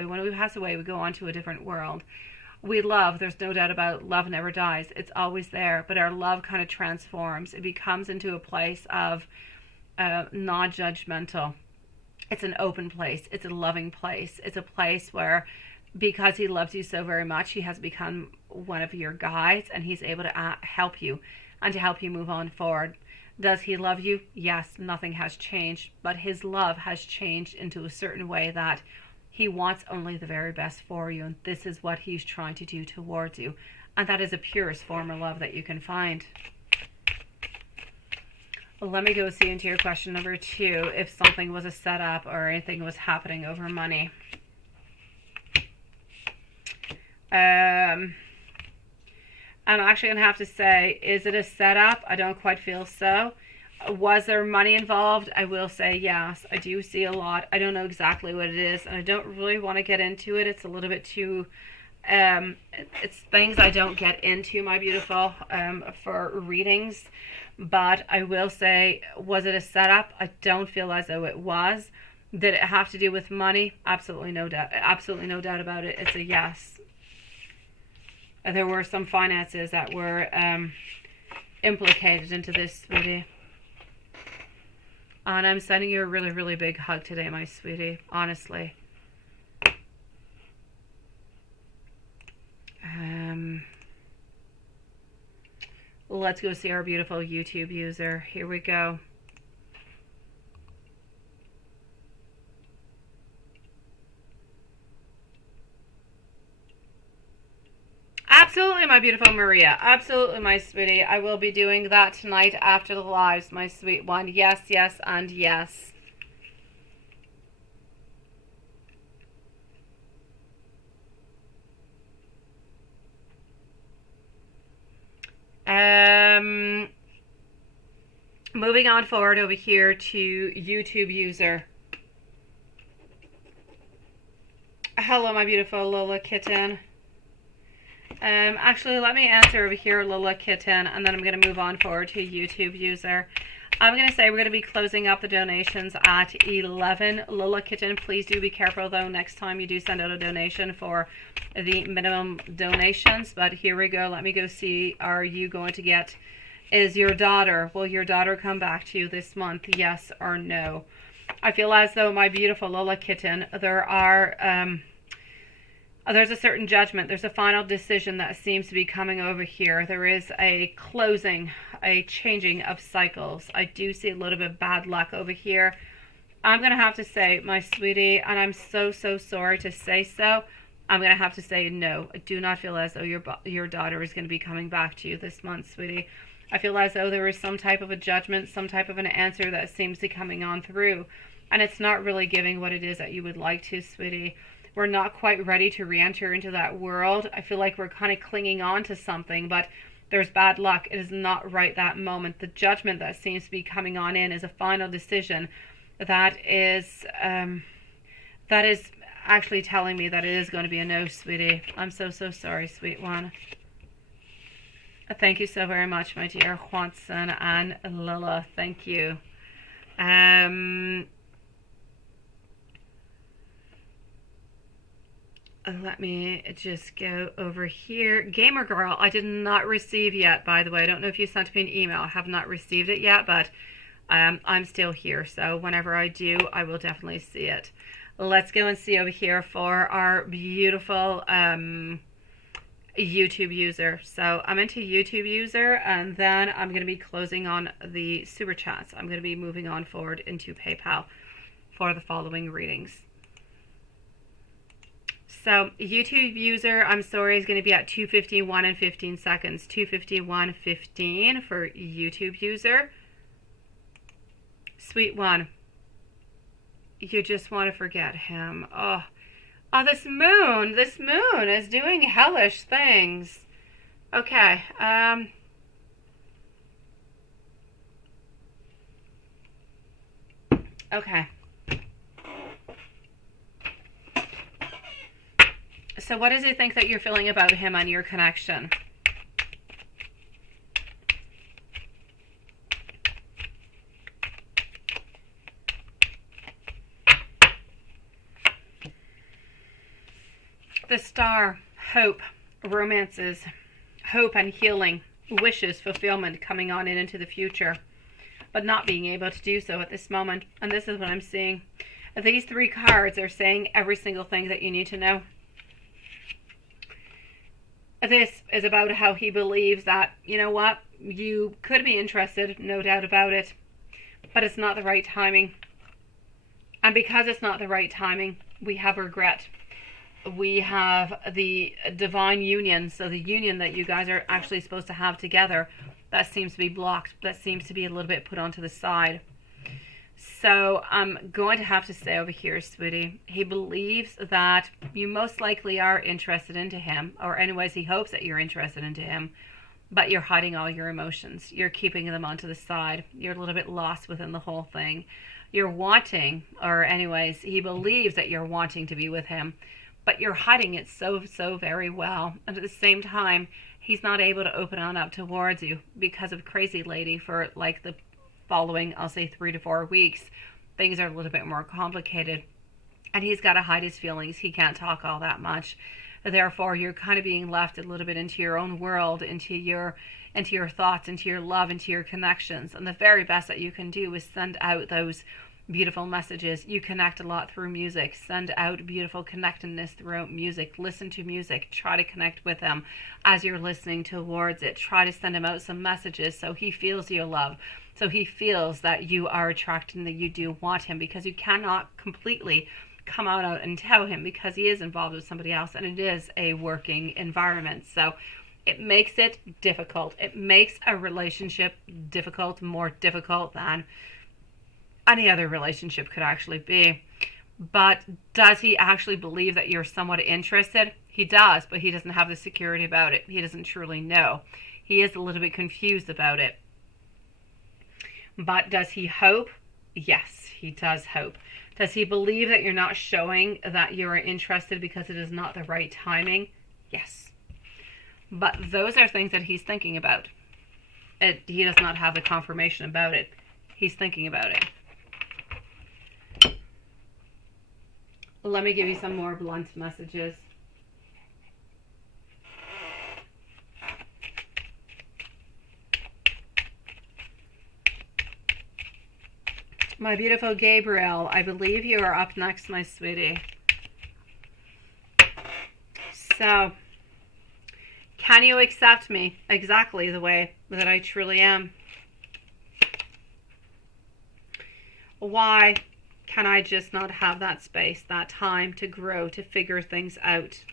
away, we go on to a different world. We love, there's no doubt about it, love never dies. It's always there, but our love kind of transforms. It becomes into a place of non-judgmental. It's an open place. It's a loving place. It's a place where, because he loves you so very much, he has become one of your guides, and he's able to help you and to help you move on forward. Does he love you? Yes, nothing has changed, but his love has changed into a certain way that he wants only the very best for you, and this is what he's trying to do towards you. And that is the purest form of love that you can find. Well, let me go see into your question number 2, if something was a setup or anything was happening over money. I'm actually going to have to say, is it a setup? I don't quite feel so. Was there money involved? I will say yes. I do see a lot. I don't know exactly what it is, and I don't really want to get into it. It's a little bit too... it's things I don't get into, my beautiful, for readings. But I will say, was it a setup? I don't feel as though it was. Did it have to do with money? Absolutely no doubt. Absolutely no doubt about it. It's a yes. There were some finances that were implicated into this, sweetie. And I'm sending you a really, really big hug today, my sweetie. Honestly. Let's go see our beautiful YouTube user. Here we go. Absolutely, my beautiful Maria. Absolutely, my sweetie. I will be doing that tonight after the lives, my sweet one. Yes, yes, and yes. Moving on forward over here to YouTube user. Hello, my beautiful Lola Kitten. Actually, let me answer over here, Lola Kitten, and then I'm going to move on forward to YouTube user. I'm going to say we're going to be closing up the donations at 11. Lola Kitten, please do be careful, though, next time you do send out a donation for the minimum donations. But here we go. Let me go see. Are you going to get... Is your daughter... Will your daughter come back to you this month? Yes or no? I feel as though, my beautiful Lola Kitten, there are... there's a certain judgment. There's a final decision that seems to be coming over here. There is a closing, a changing of cycles. I do see a little bit of bad luck over here. I'm going to have to say, my sweetie, and I'm so, so sorry to say so, I'm going to have to say no. I do not feel as though your daughter is going to be coming back to you this month, sweetie. I feel as though there is some type of a judgment, some type of an answer that seems to be coming on through. And it's not really giving what it is that you would like to, sweetie. We're not quite ready to re-enter into that world. I feel like we're kind of clinging on to something, but there's bad luck. It is not right that moment. The judgment that seems to be coming on in is a final decision that is actually telling me that it is going to be a no, sweetie. I'm so, so sorry, sweet one. Thank you so very much, my dear Juanson and Lila. Thank you. Let me just go over here. Gamer Girl, I did not receive yet, by the way. I don't know if you sent me an email. I have not received it yet, but I'm still here. So whenever I do, I will definitely see it. Let's go and see over here for our beautiful YouTube user. So I'm into YouTube user, and then I'm going to be closing on the super chats. I'm going to be moving on forward into PayPal for the following readings. So YouTube user, I'm sorry, is going to be at 2:51 and 15 seconds. 2:51:15 for YouTube user. Sweet one. You just want to forget him. Oh, this moon is doing hellish things. Okay. Okay. So what does he think that you're feeling about him and your connection? The star, hope, romances, hope and healing, wishes, fulfillment coming on into the future, but not being able to do so at this moment. And this is what I'm seeing. These three cards are saying every single thing that you need to know. This is about how he believes that, you know what, you could be interested, no doubt about it, but it's not the right timing. And because it's not the right timing, we have regret. We have the divine union, so the union that you guys are actually supposed to have together, that seems to be blocked, that seems to be a little bit put onto the side. So I'm going to have to say over here, sweetie, he believes that you most likely are interested into him, or anyways, he hopes that you're interested into him, but you're hiding all your emotions. You're keeping them onto the side. You're a little bit lost within the whole thing. You're wanting, or anyways, he believes that you're wanting to be with him, but you're hiding it so, so very well. And at the same time, he's not able to open on up towards you because of Crazy Lady for like the following, I'll say 3 to 4 weeks. Things are a little bit more complicated, and he's got to hide his feelings. He can't talk all that much. Therefore, you're kind of being left a little bit into your own world, into your thoughts, into your love, into your connections. And the very best that you can do is send out those beautiful messages. You connect a lot through music. Send out beautiful connectedness through music. Listen to music. Try to connect with him as you're listening towards it. Try to send him out some messages so he feels your love. So he feels that you are attracted and that you do want him, because you cannot completely come out and tell him, because he is involved with somebody else and it is a working environment. So it makes it difficult. It makes a relationship difficult, more difficult than any other relationship could actually be. But does he actually believe that you're somewhat interested? He does, but he doesn't have the security about it. He doesn't truly know. He is a little bit confused about it. But does he hope? Yes, he does hope. Does he believe that you're not showing that you're interested because it is not the right timing? Yes. But those are things that he's thinking about. He does not have the confirmation about it. He's thinking about it. Let me give you some more blunt messages. My beautiful Gabriel, I believe you are up next, my sweetie. So, can you accept me exactly the way that I truly am? Why can I just not have that space, that time to grow, to figure things out?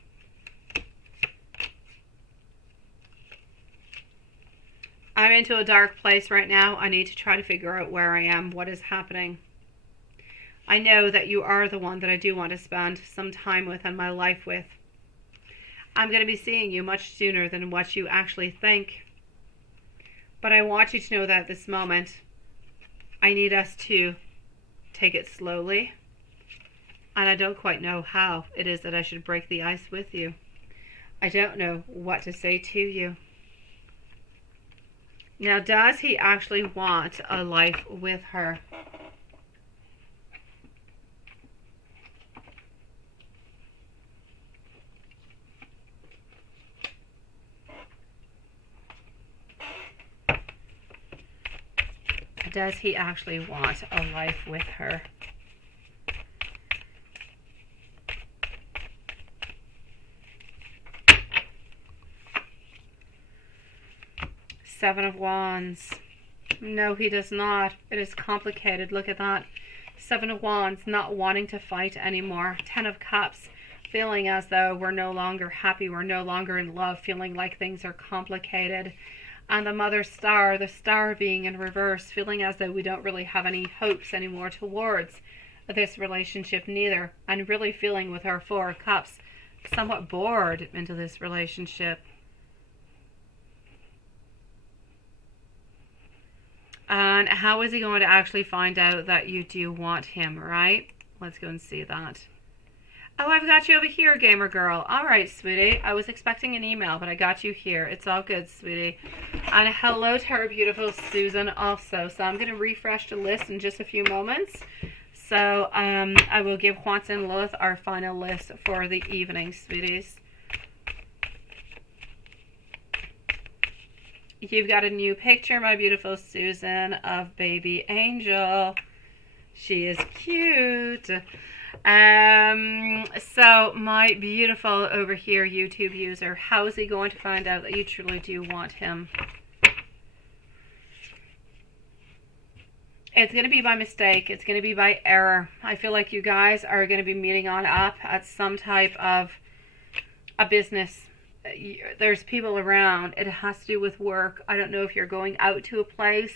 I'm into a dark place right now. I need to try to figure out where I am, what is happening. I know that you are the one that I do want to spend some time with and my life with. I'm going to be seeing you much sooner than what you actually think. But I want you to know that at this moment, I need us to take it slowly. And I don't quite know how it is that I should break the ice with you. I don't know what to say to you. Now, does he actually want a life with her? Does he actually want a life with her? Seven of Wands. No, he does not. It is complicated. Look at that. Seven of Wands, not wanting to fight anymore. 10 of Cups, feeling as though we're no longer happy, we're no longer in love, feeling like things are complicated. And the Mother Star, the star being in reverse, feeling as though we don't really have any hopes anymore towards this relationship neither. And really feeling with our 4 of Cups, somewhat bored into this relationship. And how is he going to actually find out that you do want him, right? Let's go and see that. Oh, I've got you over here, gamer girl. All right, sweetie. I was expecting an email, but I got you here. It's all good, sweetie. And hello to our beautiful Susan also. So I'm going to refresh the list in just a few moments. So I will give Juan and Lilith our final list for the evening, sweeties. You've got a new picture, my beautiful Susan, of baby Angel. She is cute. So my beautiful over here YouTube user, how is he going to find out that you truly do want him? It's going to be by mistake. It's going to be by error. I feel like you guys are going to be meeting on up at some type of a business. There's people around. It has to do with work. I don't know if you're going out to a place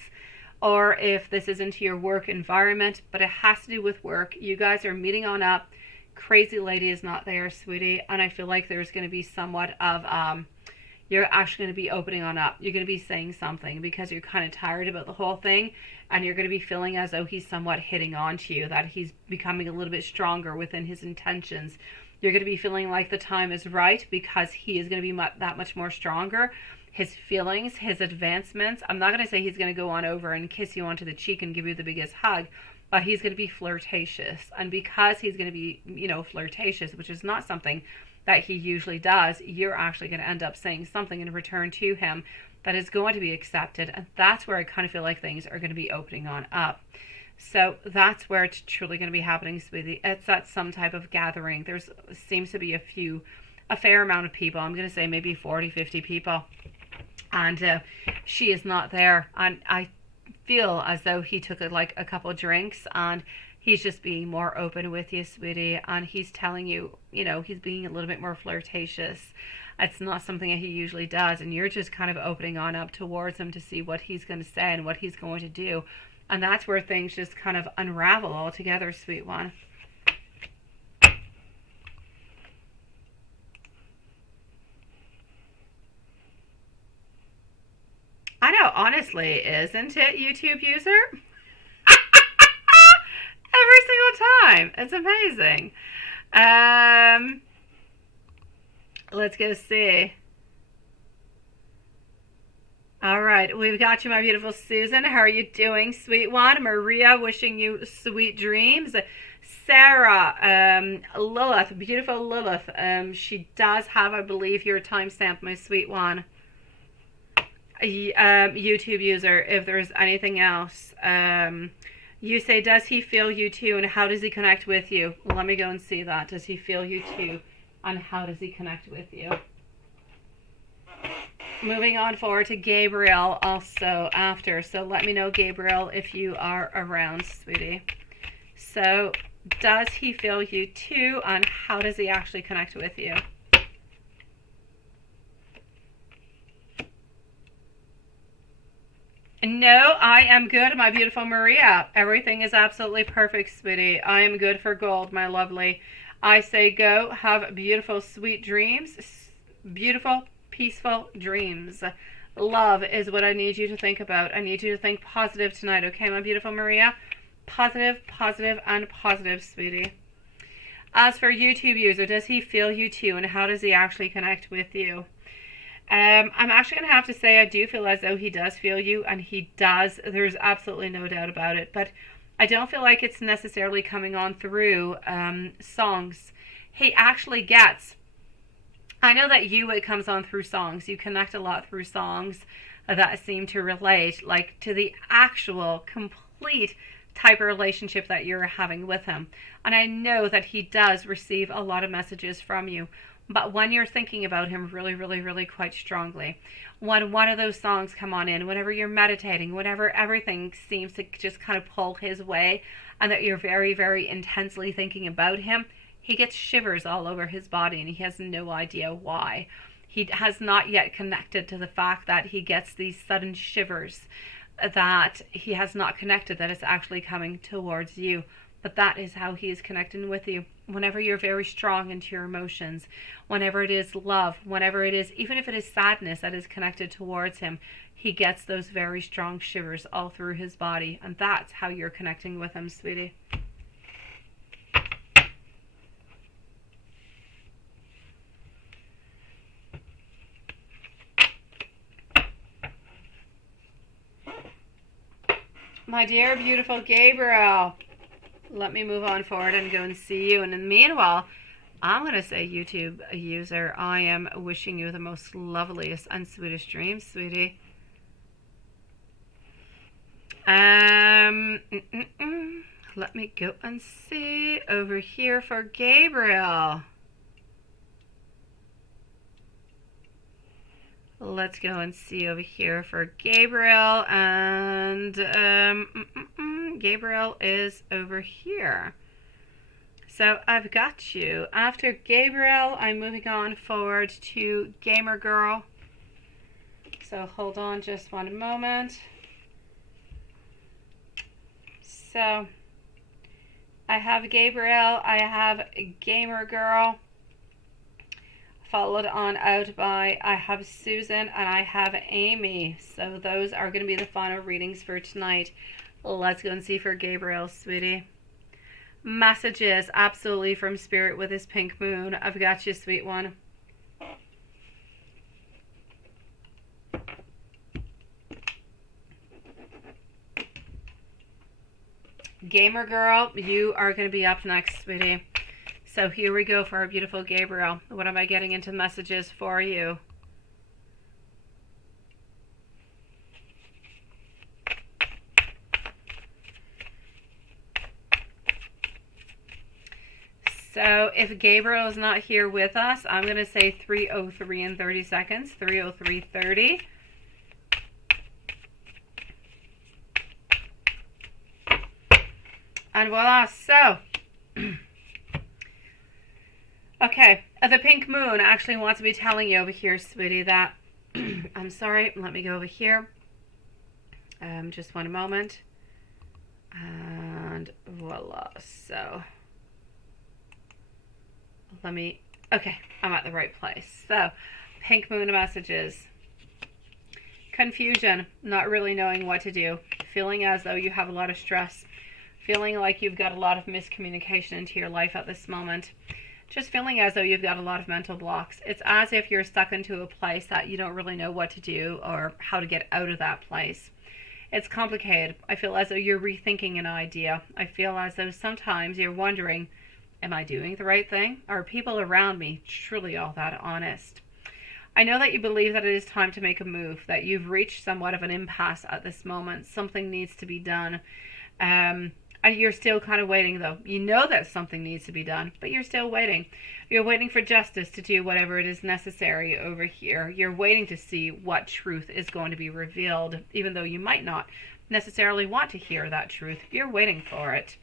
or if this is into your work environment, but it has to do with work. You guys are meeting on up. Crazy lady is not there, sweetie, and I feel like there's going to be somewhat of you're actually going to be opening on up. You're going to be saying something because you're kind of tired about the whole thing, and you're going to be feeling as though he's somewhat hitting on to you, that he's becoming a little bit stronger within his intentions. You're going to be feeling like the time is right because he is going to be that much more stronger. His feelings, his advancements. I'm not going to say he's going to go on over and kiss you onto the cheek and give you the biggest hug, but he's going to be flirtatious. And because he's going to be, flirtatious, which is not something that he usually does, you're actually going to end up saying something in return to him that is going to be accepted. And that's where I kind of feel like things are going to be opening on up. So that's where it's truly going to be happening, sweetie. It's at some type of gathering. There seems to be a fair amount of people. I'm going to say maybe 40, 50 people. And she is not there. And I feel as though he took a couple drinks and he's just being more open with you, sweetie. And he's telling you, he's being a little bit more flirtatious. It's not something that he usually does. And you're just kind of opening on up towards him to see what he's going to say and what he's going to do. And that's where things just kind of unravel altogether, sweet one. seriously, isn't it, YouTube user? Every single time. It's amazing. Let's go see. All right, we've got you, my beautiful Susan. How are you doing, sweet one? Maria, wishing you sweet dreams. Sarah, Lilith, beautiful Lilith. She does have, I believe, your timestamp, my sweet one. YouTube user, if there's anything else. You say, does he feel you too, and how does he connect with you? Let me go and see that. Does he feel you too, and how does he connect with you? Moving on forward to Gabriel also after. So let me know, Gabriel, if you are around, sweetie. So does he feel you too, and how does he actually connect with you? No, I am good, my beautiful Maria. Everything is absolutely perfect, sweetie. I am good for gold, my lovely. I say go, have beautiful, sweet dreams. Beautiful, peaceful dreams. Love is what I need you to think about. I need you to think positive tonight, okay, my beautiful Maria? Positive, positive, and positive, sweetie. As for YouTube user, does he feel you too, and how does he actually connect with you? I'm actually going to have to say I do feel as though he does feel you, and he does. There's absolutely no doubt about it, but I don't feel like it's necessarily coming on through songs. He actually gets, I know that it comes on through songs. You connect a lot through songs that seem to relate, like, to the actual complete type of relationship that you're having with him. And I know that he does receive a lot of messages from you. But when you're thinking about him really, really, really quite strongly, when one of those songs come on in, whenever you're meditating, whenever everything seems to just kind of pull his way, and that you're very, very intensely thinking about him, he gets shivers all over his body, and he has no idea why. He has not yet connected to the fact that he gets these sudden shivers, that he has not connected that it's actually coming towards you. But that is how he is connecting with you. Whenever you're very strong into your emotions, whenever it is love, whenever it is, even if it is sadness that is connected towards him, he gets those very strong shivers all through his body. And that's how you're connecting with him, sweetie. My dear, beautiful Gabriel, let me move on forward and go and see you. And in the meanwhile, I'm going to say, YouTube user, I am wishing you the most loveliest and sweetest dreams, sweetie. Let me go and see over here for Gabriel. Let's go and see over here for Gabriel, and Gabriel is over here. So I've got you. After Gabriel, I'm moving on forward to Gamer Girl. So hold on just one moment. So I have Gabriel, I have Gamer Girl, followed on out by I have Susan and I have Amy. So those are going to be the final readings for tonight. Let's go and see for Gabriel, sweetie. Messages, absolutely, from Spirit with his pink moon. I've got you, sweet one. Gamer Girl, you are going to be up next, sweetie. So here we go for our beautiful Gabriel. What am I getting into messages for you? So if Gabriel is not here with us, I'm going to say 3:03 in 30 seconds. 3:03:30. And voila. So, okay, the pink moon actually wants to be telling you over here, sweetie, that I'm sorry, let me go over here. Just one moment. And voila. So let me, okay, I'm at the right place. So, pink moon messages. Confusion, not really knowing what to do, feeling as though you have a lot of stress, feeling like you've got a lot of miscommunication into your life at this moment, just feeling as though you've got a lot of mental blocks. It's as if you're stuck into a place that you don't really know what to do or how to get out of that place. It's complicated. I feel as though you're rethinking an idea. I feel as though sometimes you're wondering, am I doing the right thing? Are people around me truly all that honest? I know that you believe that it is time to make a move, that you've reached somewhat of an impasse at this moment. Something needs to be done. And you're still kind of waiting, though. You know that something needs to be done, but you're still waiting. You're waiting for justice to do whatever it is necessary over here. You're waiting to see what truth is going to be revealed, even though you might not necessarily want to hear that truth. You're waiting for it.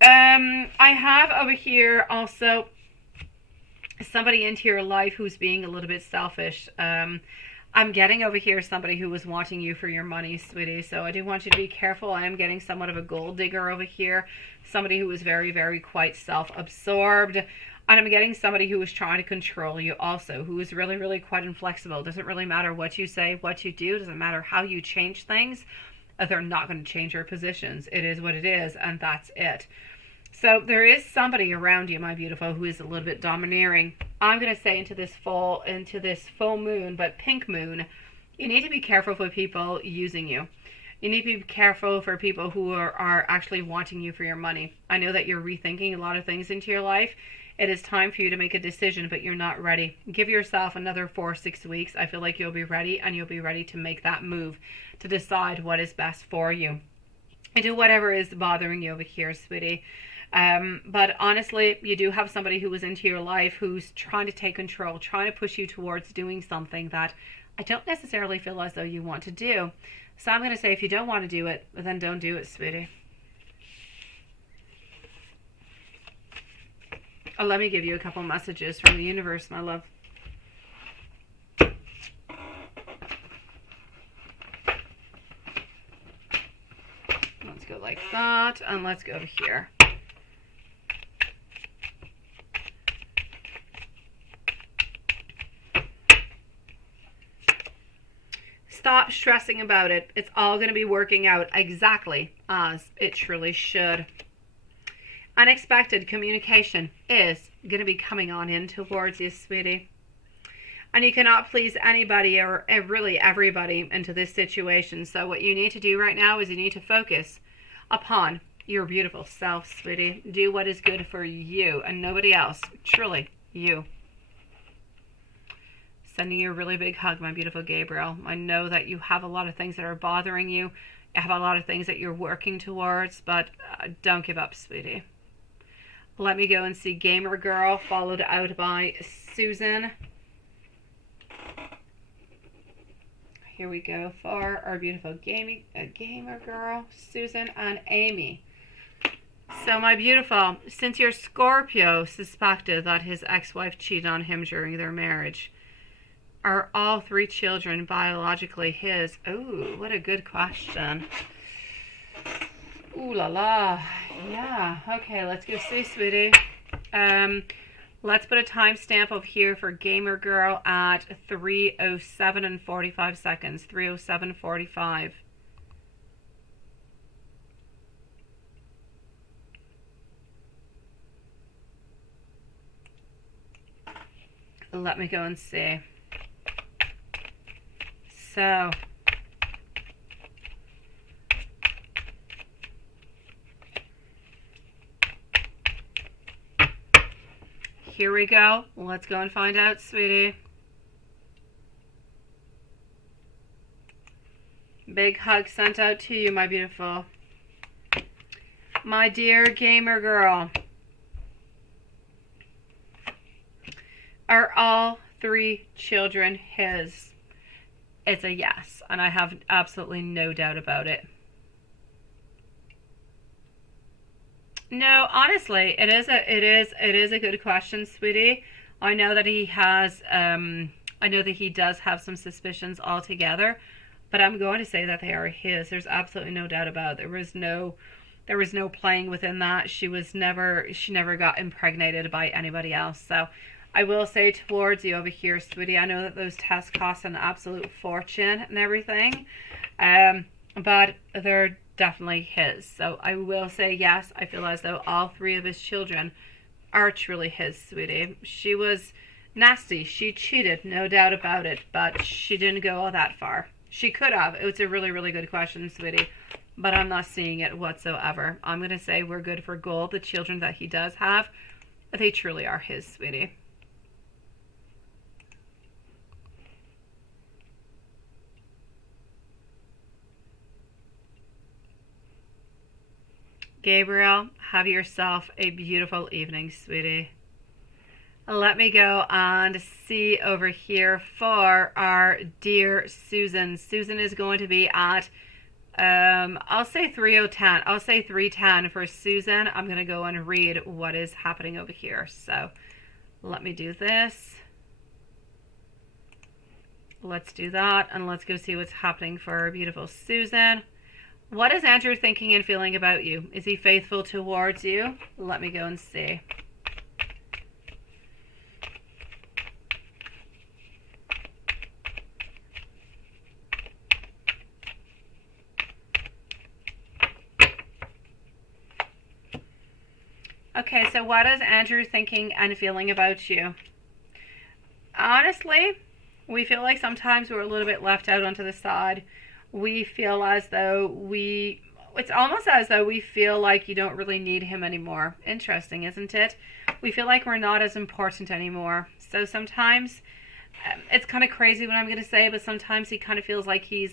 I have over here also somebody into your life who's being a little bit selfish. I'm getting over here somebody who was wanting you for your money, sweetie. So I do want you to be careful. I am getting somewhat of a gold digger over here. Somebody who is very, very quite self-absorbed. And I'm getting somebody who is trying to control you also, who is really, really quite inflexible. Doesn't really matter what you say, what you do. Doesn't matter how you change things. They're not going to change their positions. It is what it is, and that's it. So there is somebody around you, my beautiful, who is a little bit domineering. I'm going to say into this full moon, but pink moon, you need to be careful for people using you. You need to be careful for people who are actually wanting you for your money. I know that you're rethinking a lot of things into your life. It is time for you to make a decision, but you're not ready. Give yourself another 4-6 weeks. I feel like you'll be ready, and you'll be ready to make that move, to decide what is best for you. And do whatever is bothering you over here, sweetie. But honestly, you do have somebody who is into your life who's trying to take control, trying to push you towards doing something that I don't necessarily feel as though you want to do. So I'm going to say, if you don't want to do it, then don't do it, sweetie. Oh, let me give you a couple messages from the universe, my love. Let's go like that, and let's go over here. Stop stressing about it. It's all going to be working out exactly as it truly should. Unexpected communication is going to be coming on in towards you, sweetie. And you cannot please anybody or really everybody into this situation. So what you need to do right now is you need to focus upon your beautiful self, sweetie. Do what is good for you and nobody else. Truly, you. Sending you a really big hug, my beautiful Gabriel. I know that you have a lot of things that are bothering you. You have a lot of things that you're working towards, but don't give up, sweetie. Let me go and see Gamer Girl, followed out by Susan. Here we go for our beautiful Gamer Girl, Susan, and Amy. So, my beautiful, since your Scorpio suspected that his ex-wife cheated on him during their marriage, are all 3 children biologically his? Oh, what a good question. Ooh la la. Yeah. Okay, let's go see, sweetie. Let's put a timestamp over here for Gamer Girl at 3:07 and 45 seconds. 3:07:45. Let me go and see. So, here we go. Let's go and find out, sweetie. Big hug sent out to you, my beautiful. My dear Gamer Girl. Are all 3 children his? It's a yes, and I have absolutely no doubt about it. No, honestly, it is a good question, sweetie. I know that he has he does have some suspicions altogether, but I'm going to say that they are his. There's absolutely no doubt about it. There was no playing within that. She never got impregnated by anybody else. So I will say towards you over here, sweetie, I know that those tests cost an absolute fortune and everything, but they're definitely his. So I will say yes, I feel as though all three of his children are truly his, sweetie. She was nasty. She cheated, no doubt about it, but she didn't go all that far. She could have. It was a really, really good question, sweetie, but I'm not seeing it whatsoever. I'm going to say we're good for gold. The children that he does have, they truly are his, sweetie. Gabriel, have yourself a beautiful evening, sweetie. Let me go and see over here for our dear Susan. Susan is going to be at, I'll say 3010. I'll say 310 for Susan. I'm going to go and read what is happening over here. So let me do this. Let's do that, and let's go see what's happening for our beautiful Susan. What is Andrew thinking and feeling about you? Is he faithful towards you? Let me go and see. Okay, so what is Andrew thinking and feeling about you? Honestly, we feel like sometimes we're a little bit left out onto the side. We feel as though it's almost as though we feel like you don't really need him anymore. Interesting, isn't it? We feel like we're not as important anymore. So sometimes, it's kind of crazy what I'm going to say, but sometimes he kind of feels like he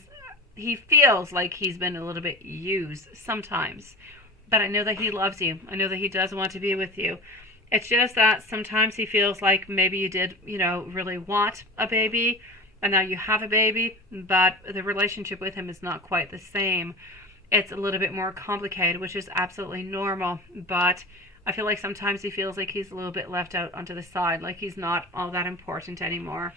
feels like he's been a little bit used sometimes. But I know that he loves you. I know that he does want to be with you. It's just that sometimes he feels like maybe you did, really want a baby, and now you have a baby, but the relationship with him is not quite the same. It's a little bit more complicated, which is absolutely normal, but I feel like sometimes he feels like he's a little bit left out onto the side, like he's not all that important anymore,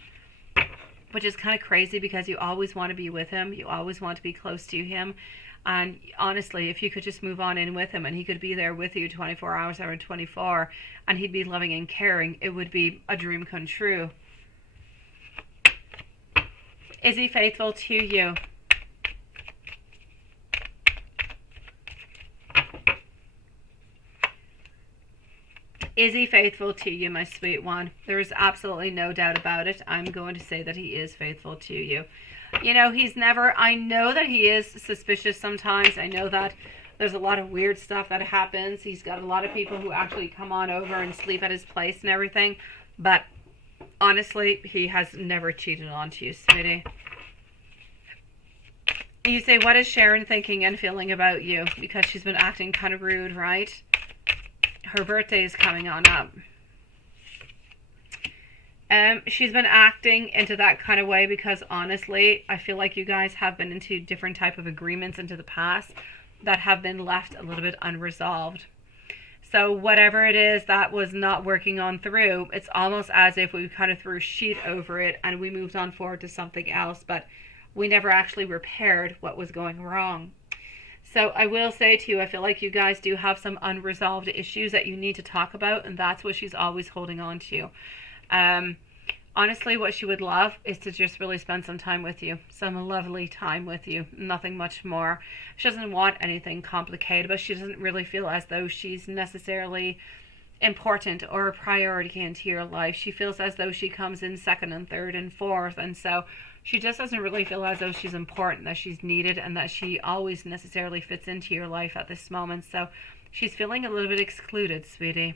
which is kind of crazy because you always want to be with him, you always want to be close to him, and honestly, if you could just move on in with him and he could be there with you 24 hours out of 24, and he'd be loving and caring, it would be a dream come true. Is he faithful to you? Is he faithful to you, my sweet one? There is absolutely no doubt about it. I'm going to say that he is faithful to you. I know that he is suspicious sometimes. I know that there's a lot of weird stuff that happens. He's got a lot of people who actually come on over and sleep at his place and everything. But honestly, he has never cheated on you, sweetie. You say, what is Sharon thinking and feeling about you? Because she's been acting kind of rude, right? Her birthday is coming on up. She's been acting into that kind of way because honestly, I feel like you guys have been into different type of agreements into the past that have been left a little bit unresolved. So whatever it is that was not working on through, it's almost as if we kind of threw a sheet over it and we moved on forward to something else, but we never actually repaired what was going wrong. So I will say to you, I feel like you guys do have some unresolved issues that you need to talk about, and that's what she's always holding on to. Honestly, what she would love is to just really spend some time with you, some lovely time with you, nothing much more. She doesn't want anything complicated, but she doesn't really feel as though she's necessarily important or a priority into your life. She feels as though she comes in second and third and fourth, and so she just doesn't really feel as though she's important, that she's needed, and that she always necessarily fits into your life at this moment. So she's feeling a little bit excluded, sweetie.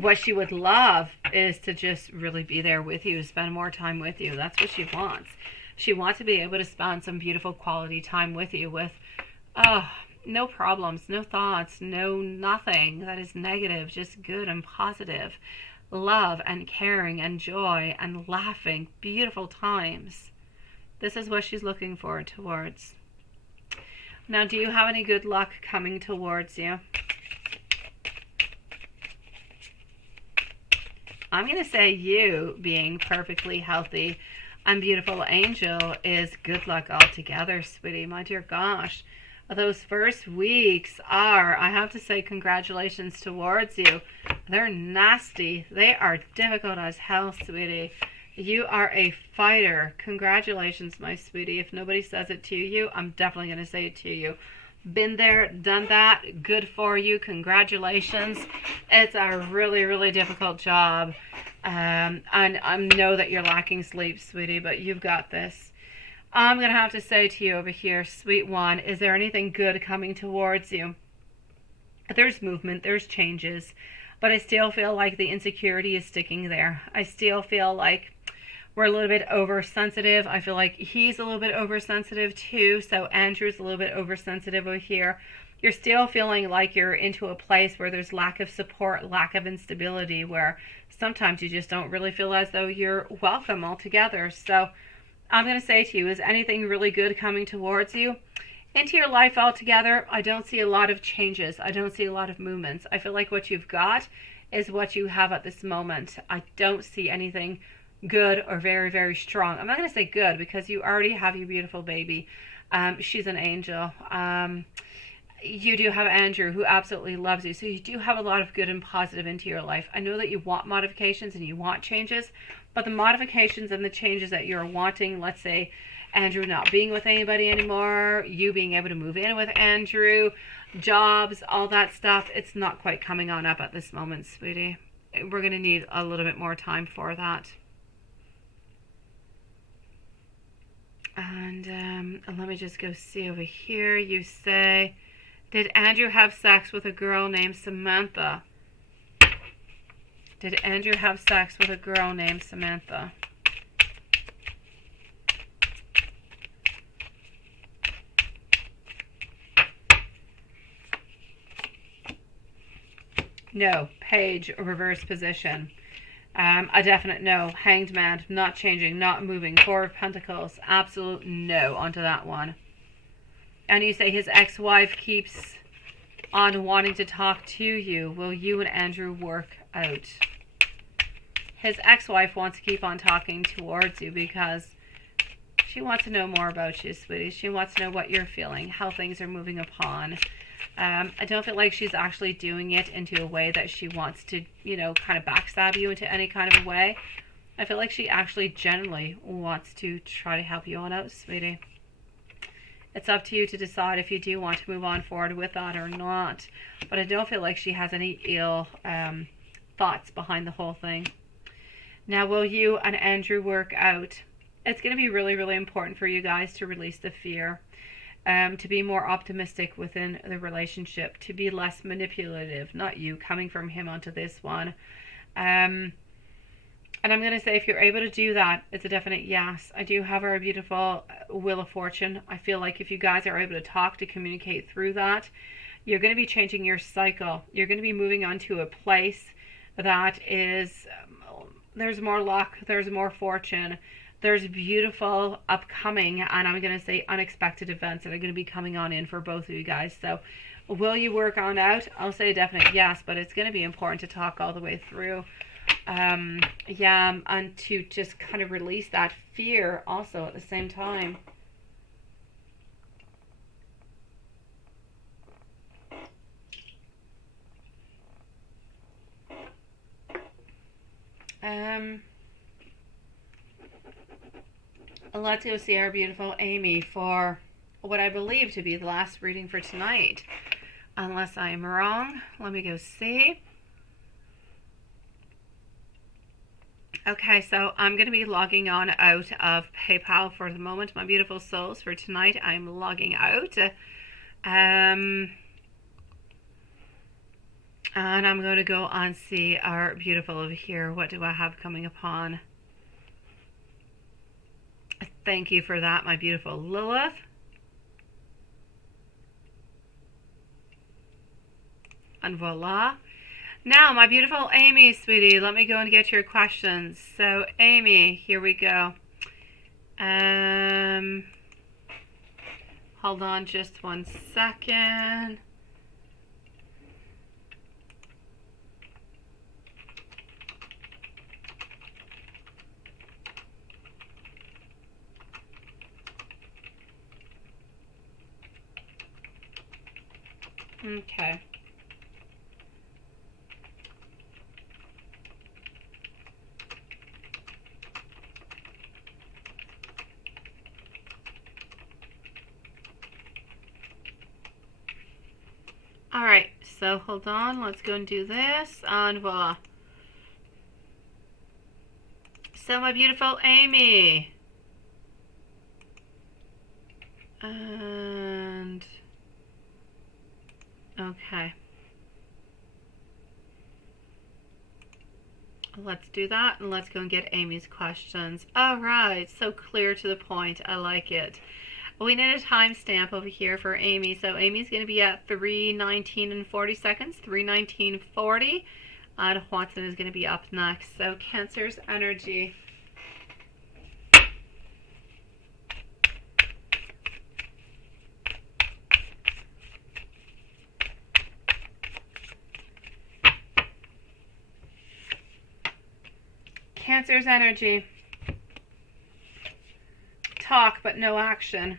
What she would love is to just really be there with you, spend more time with you. That's what she wants. She wants to be able to spend some beautiful quality time with you with, no problems, no thoughts, nothing that is negative, just good and positive. Love and caring and joy and laughing, beautiful times. This is what she's looking forward towards. Now, do you have any good luck coming towards you? I'm going to say you being perfectly healthy and beautiful angel is good luck altogether, sweetie. My dear gosh. those first weeks are, I have to say, congratulations towards you. They're nasty. They are difficult as hell, sweetie. You are a fighter. Congratulations, my sweetie. If nobody says it to you, I'm definitely going to say it to you. Been there, done that. Good for you. Congratulations. It's a really, really difficult job. And I know that you're lacking sleep, sweetie, but you've got this. I'm going to have to say to you over here, sweet one, is there anything good coming towards you? There's movement, there's changes, but I still feel like the insecurity is sticking there. I still feel like we're a little bit oversensitive. I feel like he's a little bit oversensitive too, so Andrew's a little bit oversensitive over here. You're still feeling like you're into a place where there's lack of support, lack of instability, where sometimes you just don't really feel as though you're welcome altogether. So I'm going to say to you, is anything really good coming towards you? Into your life altogether, I don't see a lot of changes. I don't see a lot of movements. I feel like what you've got is what you have at this moment. I don't see anything good or very, very strong. I'm not going to say good because you already have your beautiful baby. She's an angel. You do have Andrew, who absolutely loves you. So you do have a lot of good and positive into your life. I know that you want modifications and you want changes, but the modifications and the changes that you're wanting, let's say Andrew not being with anybody anymore, you being able to move in with Andrew, jobs, all that stuff, it's not quite coming on up at this moment, sweetie. We're going to need a little bit more time for that. And let me just go see over here. You say, did Andrew have sex with a girl named Samantha? Did Andrew have sex with a girl named Samantha? No. Page, reverse position. A definite no. Hanged man, not changing, not moving. Four of Pentacles, absolute no onto that one. And you say his ex-wife keeps on wanting to talk to you. Will you and Andrew work out? His ex-wife wants to keep on talking towards you because she wants to know more about you, sweetie. She wants to know what you're feeling, how things are moving upon. I don't feel like she's actually doing it into a way that she wants to, kind of backstab you into any kind of a way. I feel like she actually genuinely wants to try to help you on out, sweetie. It's up to you to decide if you do want to move on forward with that or not. But I don't feel like she has any ill thoughts behind the whole thing. Now, will you and Andrew work out? It's going to be really, really important for you guys to release the fear. To be more optimistic within the relationship, to be less manipulative, not you, coming from him onto this one. And I'm going to say if you're able to do that, it's a definite yes. I do have our beautiful Wheel of Fortune. I feel like if you guys are able to talk, to communicate through that, you're going to be changing your cycle. You're going to be moving on to a place that is, there's more luck, there's more fortune. There's beautiful upcoming, and I'm going to say unexpected events that are going to be coming on in for both of you guys. So will you work on out? I'll say a definite yes, but it's going to be important to talk all the way through. Yeah, and to just kind of release that fear also at the same time. Let's go see our beautiful Amy for what I believe to be the last reading for tonight. Unless I am wrong. Let me go see. Okay, so I'm going to be logging on out of PayPal for the moment. My beautiful souls, for tonight I'm logging out. And I'm going to go and see our beautiful over here. What do I have coming upon? Thank you for that, my beautiful Lilith. And voila. Now, my beautiful Amy, sweetie, let me go and get your questions. So, Amy, here we go. Hold on just 1 second. Okay. All right, so hold on. Let's go and do this. And voila. So, my beautiful Amy. And okay. Let's do that, and let's go and get Amy's questions. All right, so clear to the point. I like it. We need a timestamp over here for Amy. So Amy's going to be at 3:19 and 40 seconds, 3:19:40. And Watson is going to be up next. So Cancer's energy. Cancer's energy. Talk but no action.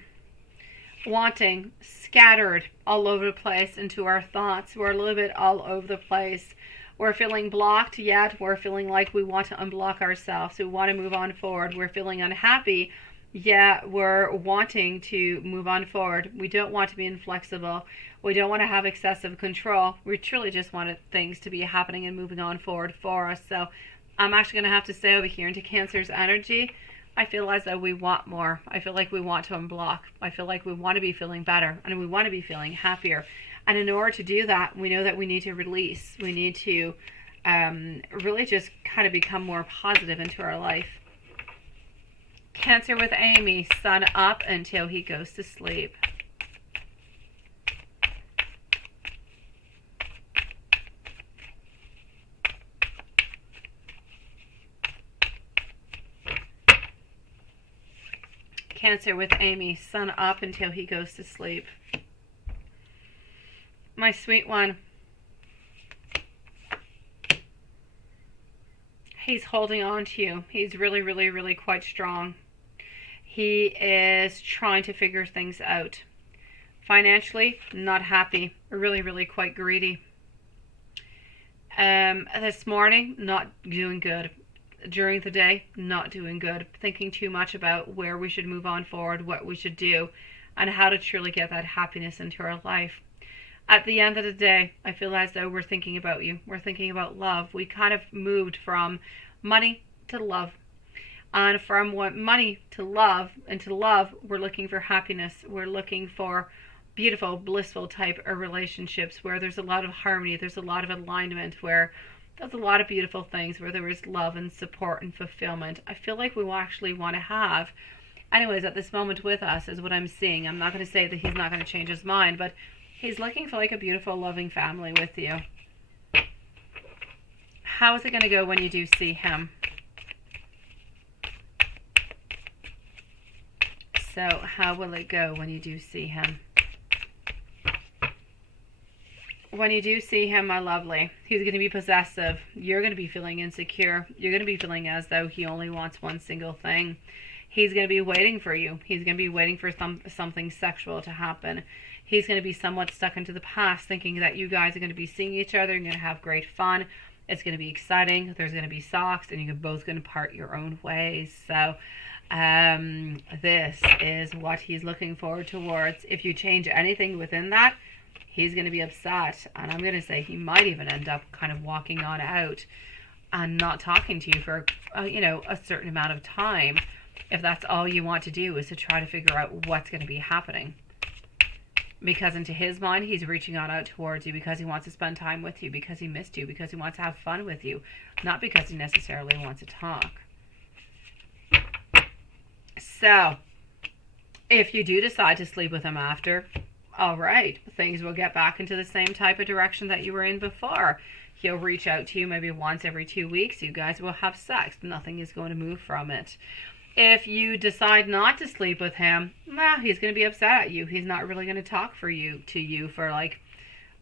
Wanting, scattered all over the place into our thoughts. We're a little bit all over the place. We're feeling blocked, yet we're feeling like we want to unblock ourselves. We want to move on forward. We're feeling unhappy, yet we're wanting to move on forward. We don't want to be inflexible. We don't want to have excessive control. We truly just want things to be happening and moving on forward for us. So I'm actually going to have to say over here into Cancer's energy, I feel as though we want more. I feel like we want to unblock. I feel like we want to be feeling better and we want to be feeling happier. And in order to do that, we know that we need to release. We need to really just kind of become more positive into our life. Cancer with Amy, sun up until he goes to sleep. Cancer with Amy, sun up until he goes to sleep. My sweet one. He's holding on to you. He's really, really, really quite strong. He is trying to figure things out. Financially, not happy. Really, really quite greedy. This morning, not doing good. During the day, not doing good. Thinking too much about where we should move on forward, what we should do, and how to truly get that happiness into our life. At the end of the day, I feel as though we're thinking about you. We're thinking about love. We kind of moved from money to love. And from money to love, and to love, we're looking for happiness. We're looking for beautiful, blissful type of relationships where there's a lot of harmony, there's a lot of alignment, where there's a lot of beautiful things, where there is love and support and fulfillment. I feel like we actually want to have, anyways, at this moment with us is what I'm seeing. I'm not going to say that he's not going to change his mind, but he's looking for like a beautiful, loving family with you. How is it going to go when you do see him? So how will it go when you do see him? When you do see him, my lovely, he's going to be possessive. You're going to be feeling insecure. You're going to be feeling as though he only wants one single thing. He's going to be waiting for you. He's going to be waiting for something sexual to happen. He's going to be somewhat stuck into the past, thinking that you guys are going to be seeing each other. You're going to have great fun. It's going to be exciting. There's going to be socks, and you're both going to part your own ways. So this is what he's looking forward towards. If you change anything within that, he's going to be upset, and I'm going to say he might even end up kind of walking on out and not talking to you for, a certain amount of time, if that's all you want to do is to try to figure out what's going to be happening. Because into his mind, he's reaching out towards you because he wants to spend time with you, because he missed you, because he wants to have fun with you, not because he necessarily wants to talk. So, if you do decide to sleep with him after, all right, things will get back into the same type of direction that you were in before. He'll reach out to you maybe once every 2 weeks. You guys will have sex. Nothing is going to move from it. If you decide not to sleep with him, he's going to be upset at you. He's not really going to talk to you for like,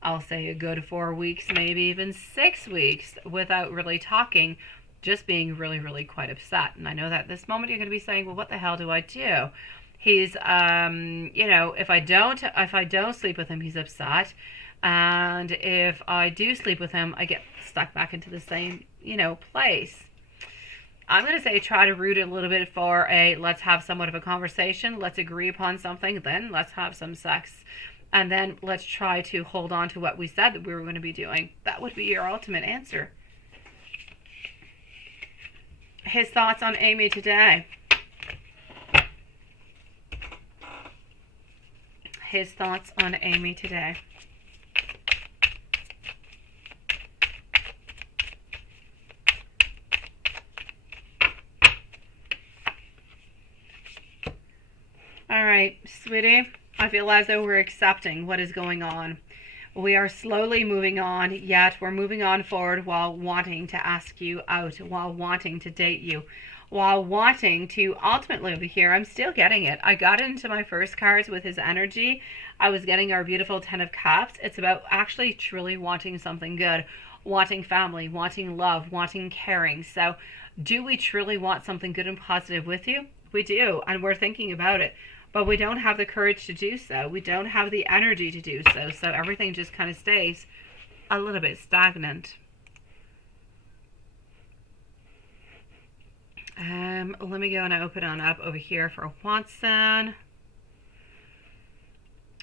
I'll say a good 4 weeks, maybe even 6 weeks without really talking, just being really, really quite upset. And I know that at this moment you're going to be saying, well, what the hell do I do? He's, if I don't sleep with him, he's upset. And if I do sleep with him, I get stuck back into the same, place. I'm going to say try to root it a little bit for let's have somewhat of a conversation. Let's agree upon something. Then let's have some sex. And then let's try to hold on to what we said that we were going to be doing. That would be your ultimate answer. His thoughts on Amy today. His thoughts on Amy today. All right, sweetie, I feel as though we're accepting what is going on. We are slowly moving on, yet we're moving on forward while wanting to ask you out, while wanting to date you, while wanting to ultimately over here. I'm still getting it. I got into my first cards with his energy. I was getting our beautiful 10 of Cups. It's about actually truly wanting something good, wanting family, wanting love, wanting caring. So do we truly want something good and positive with you? We do, and we're thinking about it. But we don't have the courage to do so. We don't have the energy to do so. So everything just kind of stays a little bit stagnant. Let me go and open on up over here for Watson.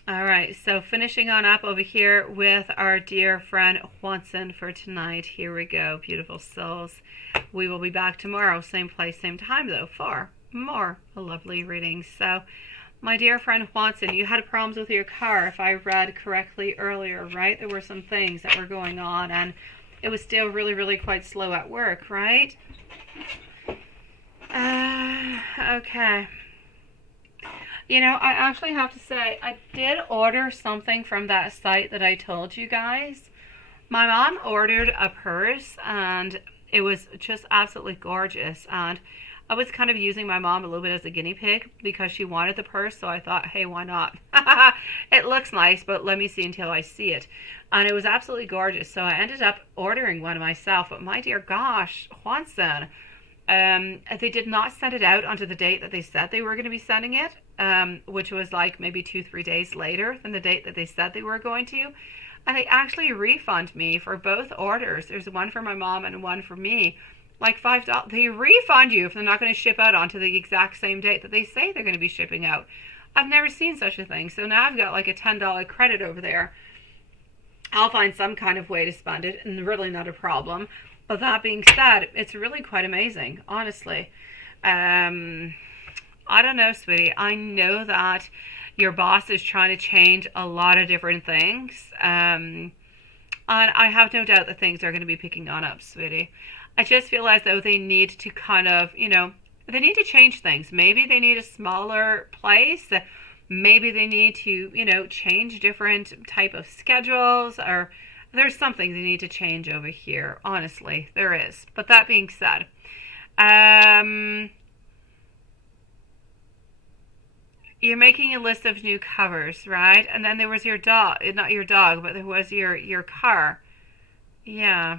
All right, so finishing on up over here with our dear friend Watson for tonight. Here we go, beautiful souls. We will be back tomorrow, same place, same time though, for more lovely readings. So my dear friend Watson, you had problems with your car, if I read correctly earlier, right? There were some things that were going on, and it was still really, really quite slow at work, right? Okay. I actually have to say, I did order something from that site that I told you guys. My mom ordered a purse, and it was just absolutely gorgeous, and I was kind of using my mom a little bit as a guinea pig because she wanted the purse, so I thought, hey, why not? It looks nice, but let me see until I see it. And it was absolutely gorgeous, so I ended up ordering one myself. But my dear gosh, Watson, they did not send it out onto the date that they said they were going to be sending it, which was like maybe 2-3 days later than the date that they said they were going to. And they actually refund me for both orders. There's one for my mom and one for me. Like $5. They refund you if they're not going to ship out onto the exact same date that they say they're going to be shipping out. I've never seen such a thing. So now I've got like a $10 credit over there. I'll find some kind of way to spend it, and really not a problem. But that being said, it's really quite amazing, honestly. I don't know, sweetie. I know that your boss is trying to change a lot of different things. And I have no doubt that things are going to be picking on up, sweetie. I just feel as though they need to kind of, they need to change things. Maybe they need a smaller place. Maybe they need to, change different type of schedules, or there's something they need to change over here. Honestly, there is. But that being said, you're making a list of new covers, right? And then there was your dog, not your dog, but there was your car. Yeah.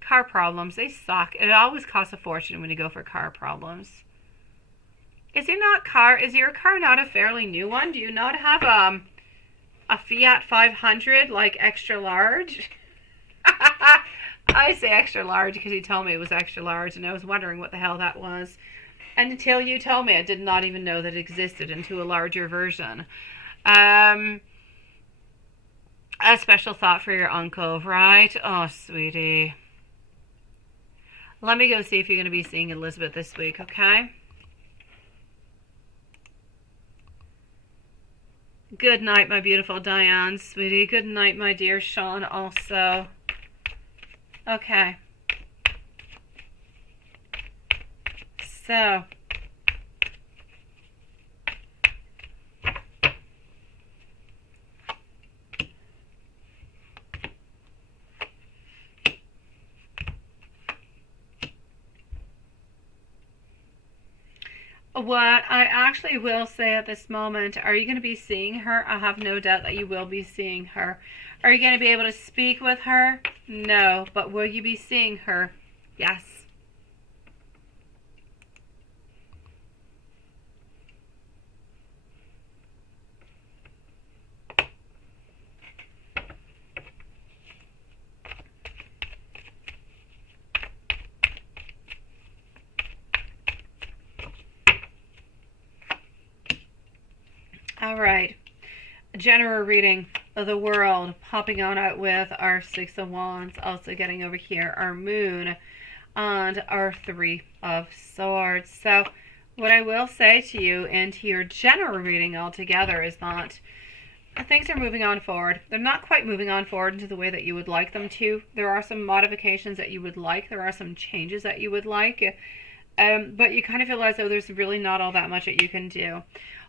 Car problems, they suck. It always costs a fortune when you go for car problems. Is your car not a fairly new one? Do you not have a Fiat 500, like extra large? I say extra large because he told me it was extra large, and I was wondering what the hell that was. And until you told me, I did not even know that it existed into a larger version. A special thought for your uncle, right? Oh, sweetie. Let me go see if you're going to be seeing Elizabeth this week, okay? Good night, my beautiful Diane, sweetie. Good night, my dear Sean, also. Okay. So. What I actually will say at this moment, are you going to be seeing her? I have no doubt that you will be seeing her. Are you going to be able to speak with her? No, but will you be seeing her? Yes. All right. General reading of the world, popping on out with our Six of Wands, also getting over here our Moon and our Three of Swords. So what I will say to you into your general reading altogether is that things are moving on forward. They're not quite moving on forward into the way that you would like them to. There are some modifications that you would like. There are some changes that you would like. But you kind of feel as though there's really not all that much that you can do.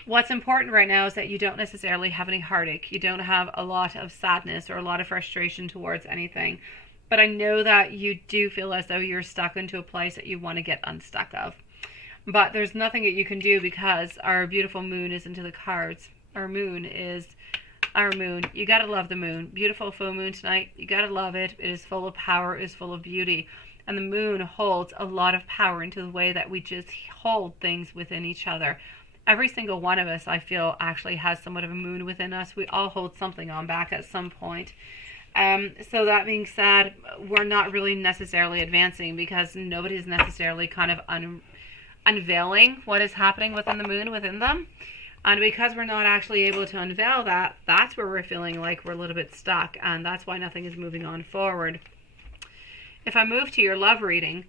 What's important right now is that you don't necessarily have any heartache. You don't have a lot of sadness or a lot of frustration towards anything. But I know that you do feel as though you're stuck into a place that you want to get unstuck of. But there's nothing that you can do because our beautiful moon is into the cards. Our moon is our moon. You got to love the moon. Beautiful full moon tonight. You got to love it. It is full of power. It is full of beauty. And the moon holds a lot of power into the way that we just hold things within each other. Every single one of us, I feel, actually has somewhat of a moon within us. We all hold something on back at some point. So that being said, we're not really necessarily advancing because nobody's necessarily kind of unveiling what is happening within the moon within them. And because we're not actually able to unveil that, that's where we're feeling like we're a little bit stuck. And that's why nothing is moving on forward. If I move to your love reading,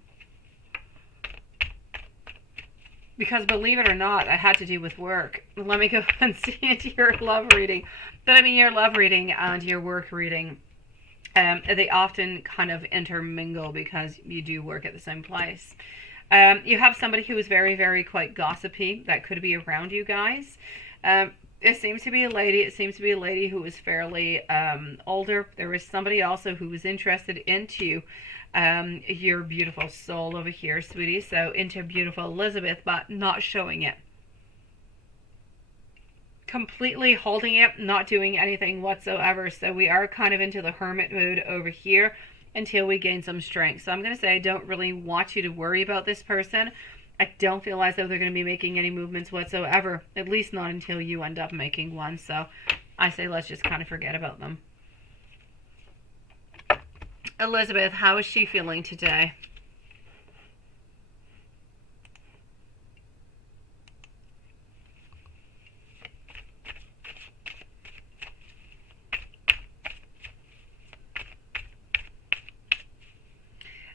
because believe it or not, I had to do with work. Let me go and see into your love reading. But I mean, your love reading and your work reading, they often kind of intermingle because you do work at the same place. You have somebody who is very, very quite gossipy that could be around you guys. It seems to be a lady. It seems to be a lady who is fairly older. There is somebody also who is interested into your beautiful soul over here, sweetie. So into beautiful Elizabeth, but not showing it. Completely holding it, not doing anything whatsoever. So we are kind of into the hermit mode over here until we gain some strength. So I'm going to say I don't really want you to worry about this person. I don't feel as though they're going to be making any movements whatsoever, at least not until you end up making one. So I say let's just kind of forget about them. Elizabeth, how is she feeling today?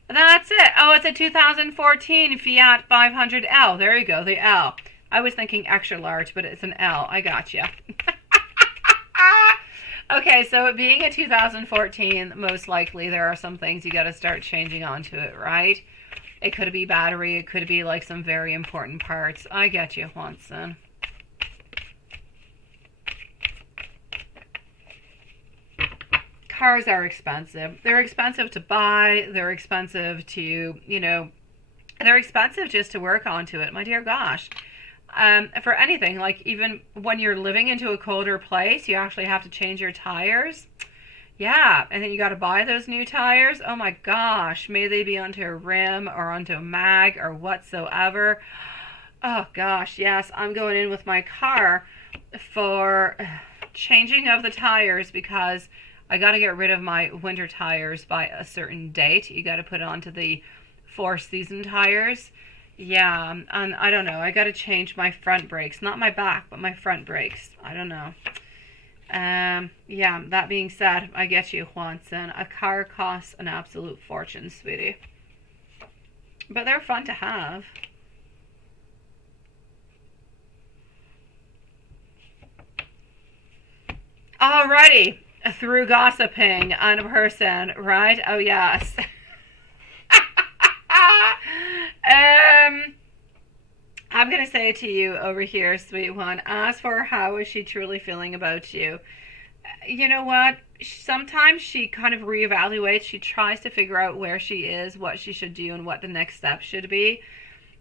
That's it. Oh, it's a 2014 Fiat 500L. There you go, the L. I was thinking extra large, but it's an L. I got you. Okay, so it being a 2014, most likely there are some things you got to start changing onto it, right? It could be battery. It could be like some very important parts. I get you, Watson. Cars are expensive. They're expensive to buy. They're expensive to, they're expensive just to work onto it. My dear gosh. For anything, like even when you're living into a colder place, you actually have to change your tires. Yeah, and then you got to buy those new tires. Oh my gosh, may they be onto a rim or onto a mag or whatsoever. Oh gosh, yes, I'm going in with my car for changing of the tires because I got to get rid of my winter tires by a certain date. You got to put it onto the 4-season tires. Yeah, and I don't know. I got to change my front brakes. Not my back, but my front brakes. I don't know. Yeah, that being said, I get you, Juanson. A car costs an absolute fortune, sweetie. But they're fun to have. Alrighty. Through gossiping on a person, right? Oh, yes. I'm going to say to you over here, sweet one, as for how is she truly feeling about you, you know what? Sometimes she kind of reevaluates. She tries to figure out where she is, what she should do, and what the next step should be.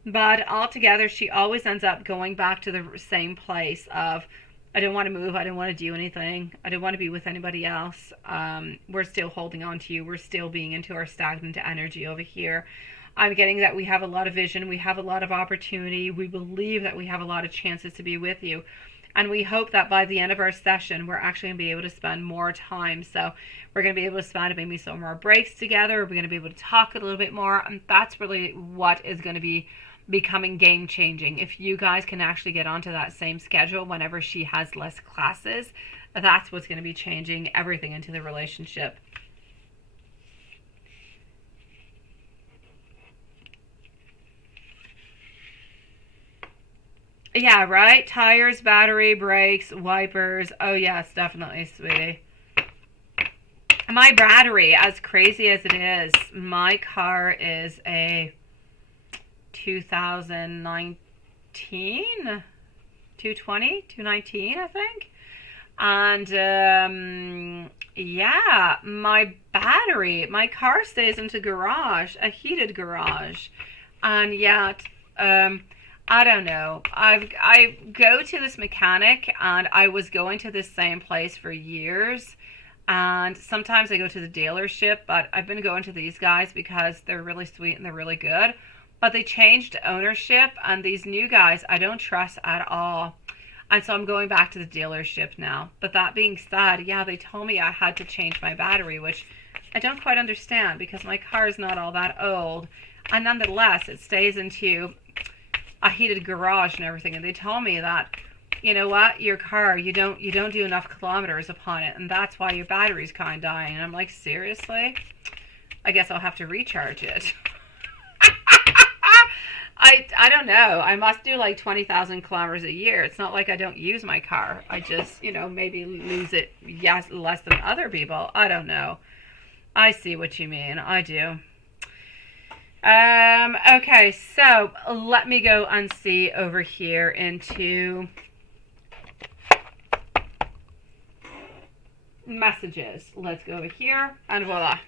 But altogether, she always ends up going back to the same place of, I don't want to move. I don't want to do anything. I don't want to be with anybody else. We're still holding on to you. We're still being into our stagnant energy over here. I'm getting that we have a lot of vision. We have a lot of opportunity. We believe that we have a lot of chances to be with you. And we hope that by the end of our session, we're actually going to be able to spend more time. So we're going to be able to spend maybe some more breaks together. We're going to be able to talk a little bit more. And that's really what is going to be becoming game changing. If you guys can actually get onto that same schedule whenever she has less classes, that's what's going to be changing everything into the relationship. Yeah, right? Tires, battery, brakes, wipers. Oh, yes, definitely, sweetie. My battery, as crazy as it is, my car is a 2019, 219, I think. And yeah, my battery, my car stays in the garage, a heated garage. And yeah, I don't know. I go to this mechanic, and I was going to this same place for years. And sometimes I go to the dealership, but I've been going to these guys because they're really sweet and they're really good. But they changed ownership, and these new guys I don't trust at all. And so I'm going back to the dealership now. But that being said, yeah, they told me I had to change my battery, which I don't quite understand because my car is not all that old. And nonetheless, it stays into a heated garage and everything. And they told me that, you know what, your car, you don't do enough kilometers upon it, and that's why your battery's kind of dying. And I'm like, seriously? I guess I'll have to recharge it. I don't know. I must do like 20,000 kilometers a year. It's not like I don't use my car. I just, maybe lose it less than other people. I don't know. I see what you mean. I do. Okay, so let me go and see over here into messages. Let's go over here, and voila.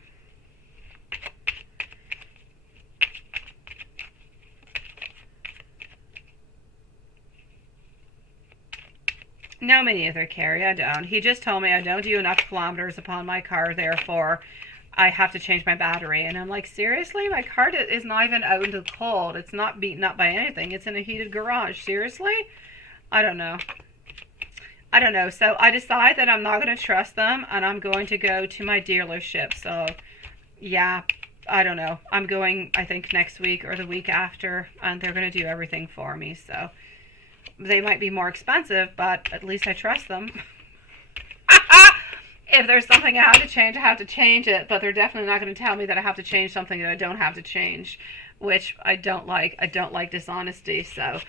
No, me neither, Carrie. I don't. He just told me I don't do enough kilometers upon my car, therefore I have to change my battery. And I'm like, seriously? My car is not even out into the cold. It's not beaten up by anything. It's in a heated garage. Seriously? I don't know. So I decide that I'm not going to trust them, and I'm going to go to my dealership. So, yeah, I don't know. I'm going, I think, next week or the week after, and they're going to do everything for me. So they might be more expensive, but at least I trust them. If there's something I have to change, I have to change it, but they're definitely not going to tell me that I have to change something that I don't have to change, which I don't like. I don't like dishonesty. So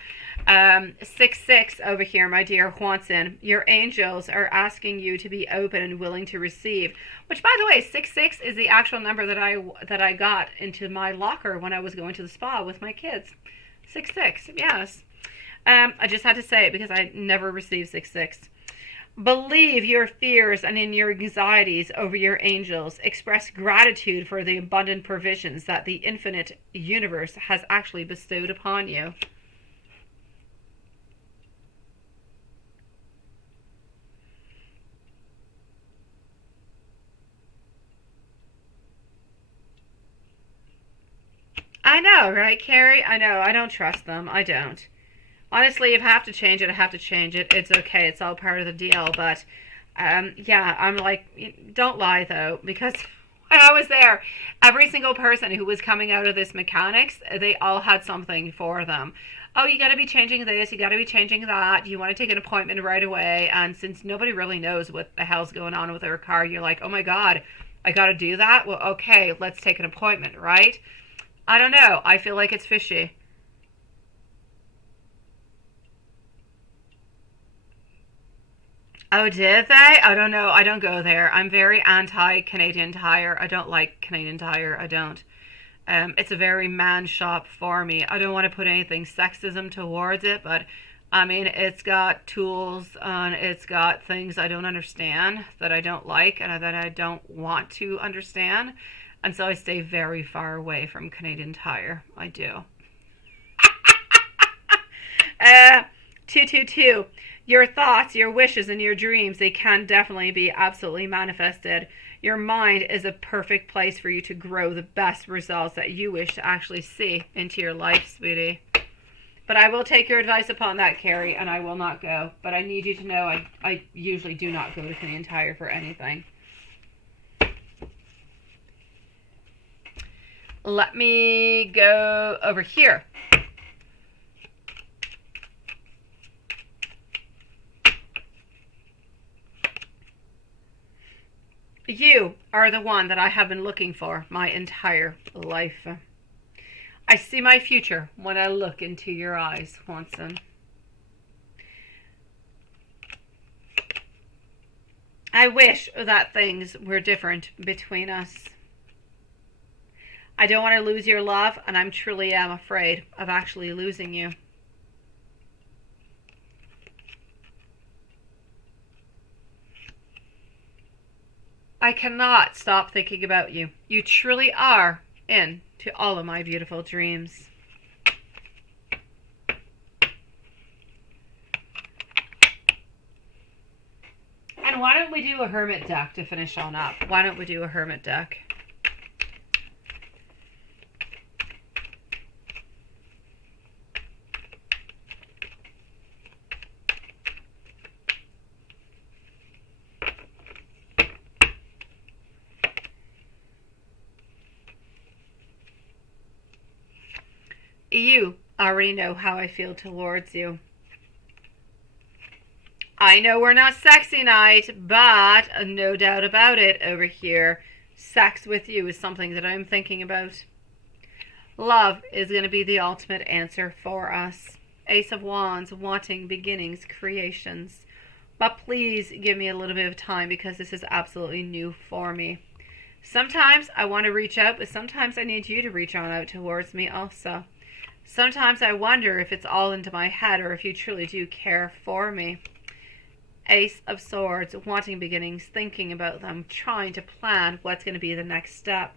6-6 over here, my dear Juanson, your angels are asking you to be open and willing to receive, which, by the way, 6-6 is the actual number that I got into my locker when I was going to the spa with my kids. 6-6, yes. I just had to say it because I never received 6-6. Believe your fears and in your anxieties over your angels. Express gratitude for the abundant provisions that the infinite universe has actually bestowed upon you. I know, right, Carrie? I know. I don't trust them. I don't. Honestly, if I have to change it, I have to change it. It's okay. It's all part of the deal. But, yeah, I'm like, don't lie, though, because when I was there, every single person who was coming out of this mechanics, they all had something for them. Oh, you got to be changing this. You got to be changing that. You want to take an appointment right away. And since nobody really knows what the hell's going on with their car, you're like, oh, my God, I got to do that? Well, okay, let's take an appointment, right? I don't know. I feel like it's fishy. Oh, did they? I don't know. I don't go there. I'm very anti-Canadian Tire. I don't like Canadian Tire. I don't. It's a very man shop for me. I don't want to put anything sexism towards it, but I mean, it's got tools and it's got things I don't understand, that I don't like, and that I don't want to understand. And so I stay very far away from Canadian Tire. I do. 222. Your thoughts, your wishes, and your dreams, they can definitely be absolutely manifested. Your mind is a perfect place for you to grow the best results that you wish to actually see into your life, sweetie. But I will take your advice upon that, Carrie, and I will not go. But I need you to know I usually do not go to Canadian Tire for anything. Let me go over here. You are the one that I have been looking for my entire life. I see my future when I look into your eyes, Swanson. I wish that things were different between us. I don't want to lose your love, and I truly am afraid of actually losing you. I cannot stop thinking about you. You truly are into all of my beautiful dreams. And why don't we do a hermit deck to finish on up? Why don't we do a hermit deck? You already know how I feel towards you. I know we're not sexy night, but no doubt about it over here, sex with you is something that I'm thinking about. Love is going to be the ultimate answer for us. Ace of Wands, wanting beginnings, creations. But please give me a little bit of time because this is absolutely new for me. Sometimes I want to reach out, but sometimes I need you to reach on out towards me also. Sometimes I wonder if it's all into my head or if you truly do care for me. Ace of Swords, wanting beginnings, thinking about them, trying to plan what's going to be the next step.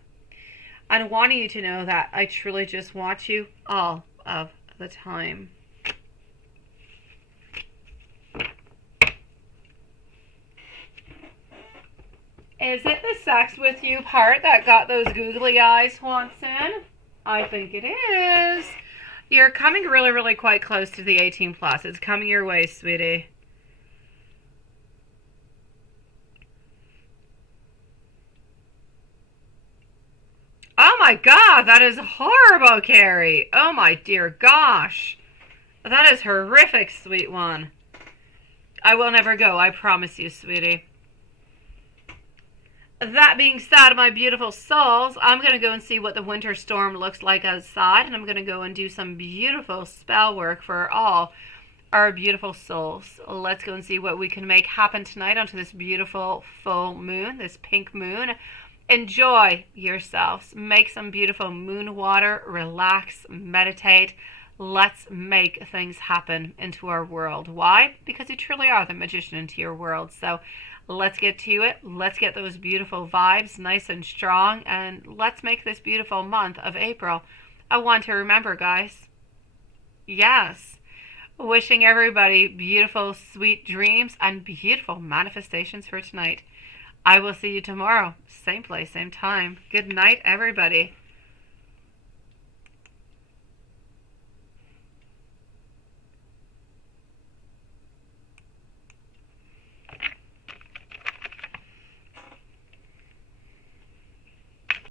And wanting you to know that I truly just want you all of the time. Is it the sex with you part that got those googly eyes, Swanson? I think it is. You're coming really, really quite close to the 18 plus. It's coming your way, sweetie. Oh my God, that is horrible, Carrie. Oh my dear gosh. That is horrific, sweet one. I will never go, I promise you, sweetie. That being said, my beautiful souls, I'm going to go and see what the winter storm looks like outside, and I'm going to go and do some beautiful spell work for all our beautiful souls. Let's go and see what we can make happen tonight onto this beautiful full moon, this pink moon. Enjoy yourselves. Make some beautiful moon water. Relax. Meditate. Let's make things happen into our world. Why? Because you truly are the magician into your world. So let's get to it. Let's get those beautiful vibes nice and strong. And let's make this beautiful month of April a one to remember, guys. Yes. Wishing everybody beautiful, sweet dreams and beautiful manifestations for tonight. I will see you tomorrow. Same place, same time. Good night, everybody.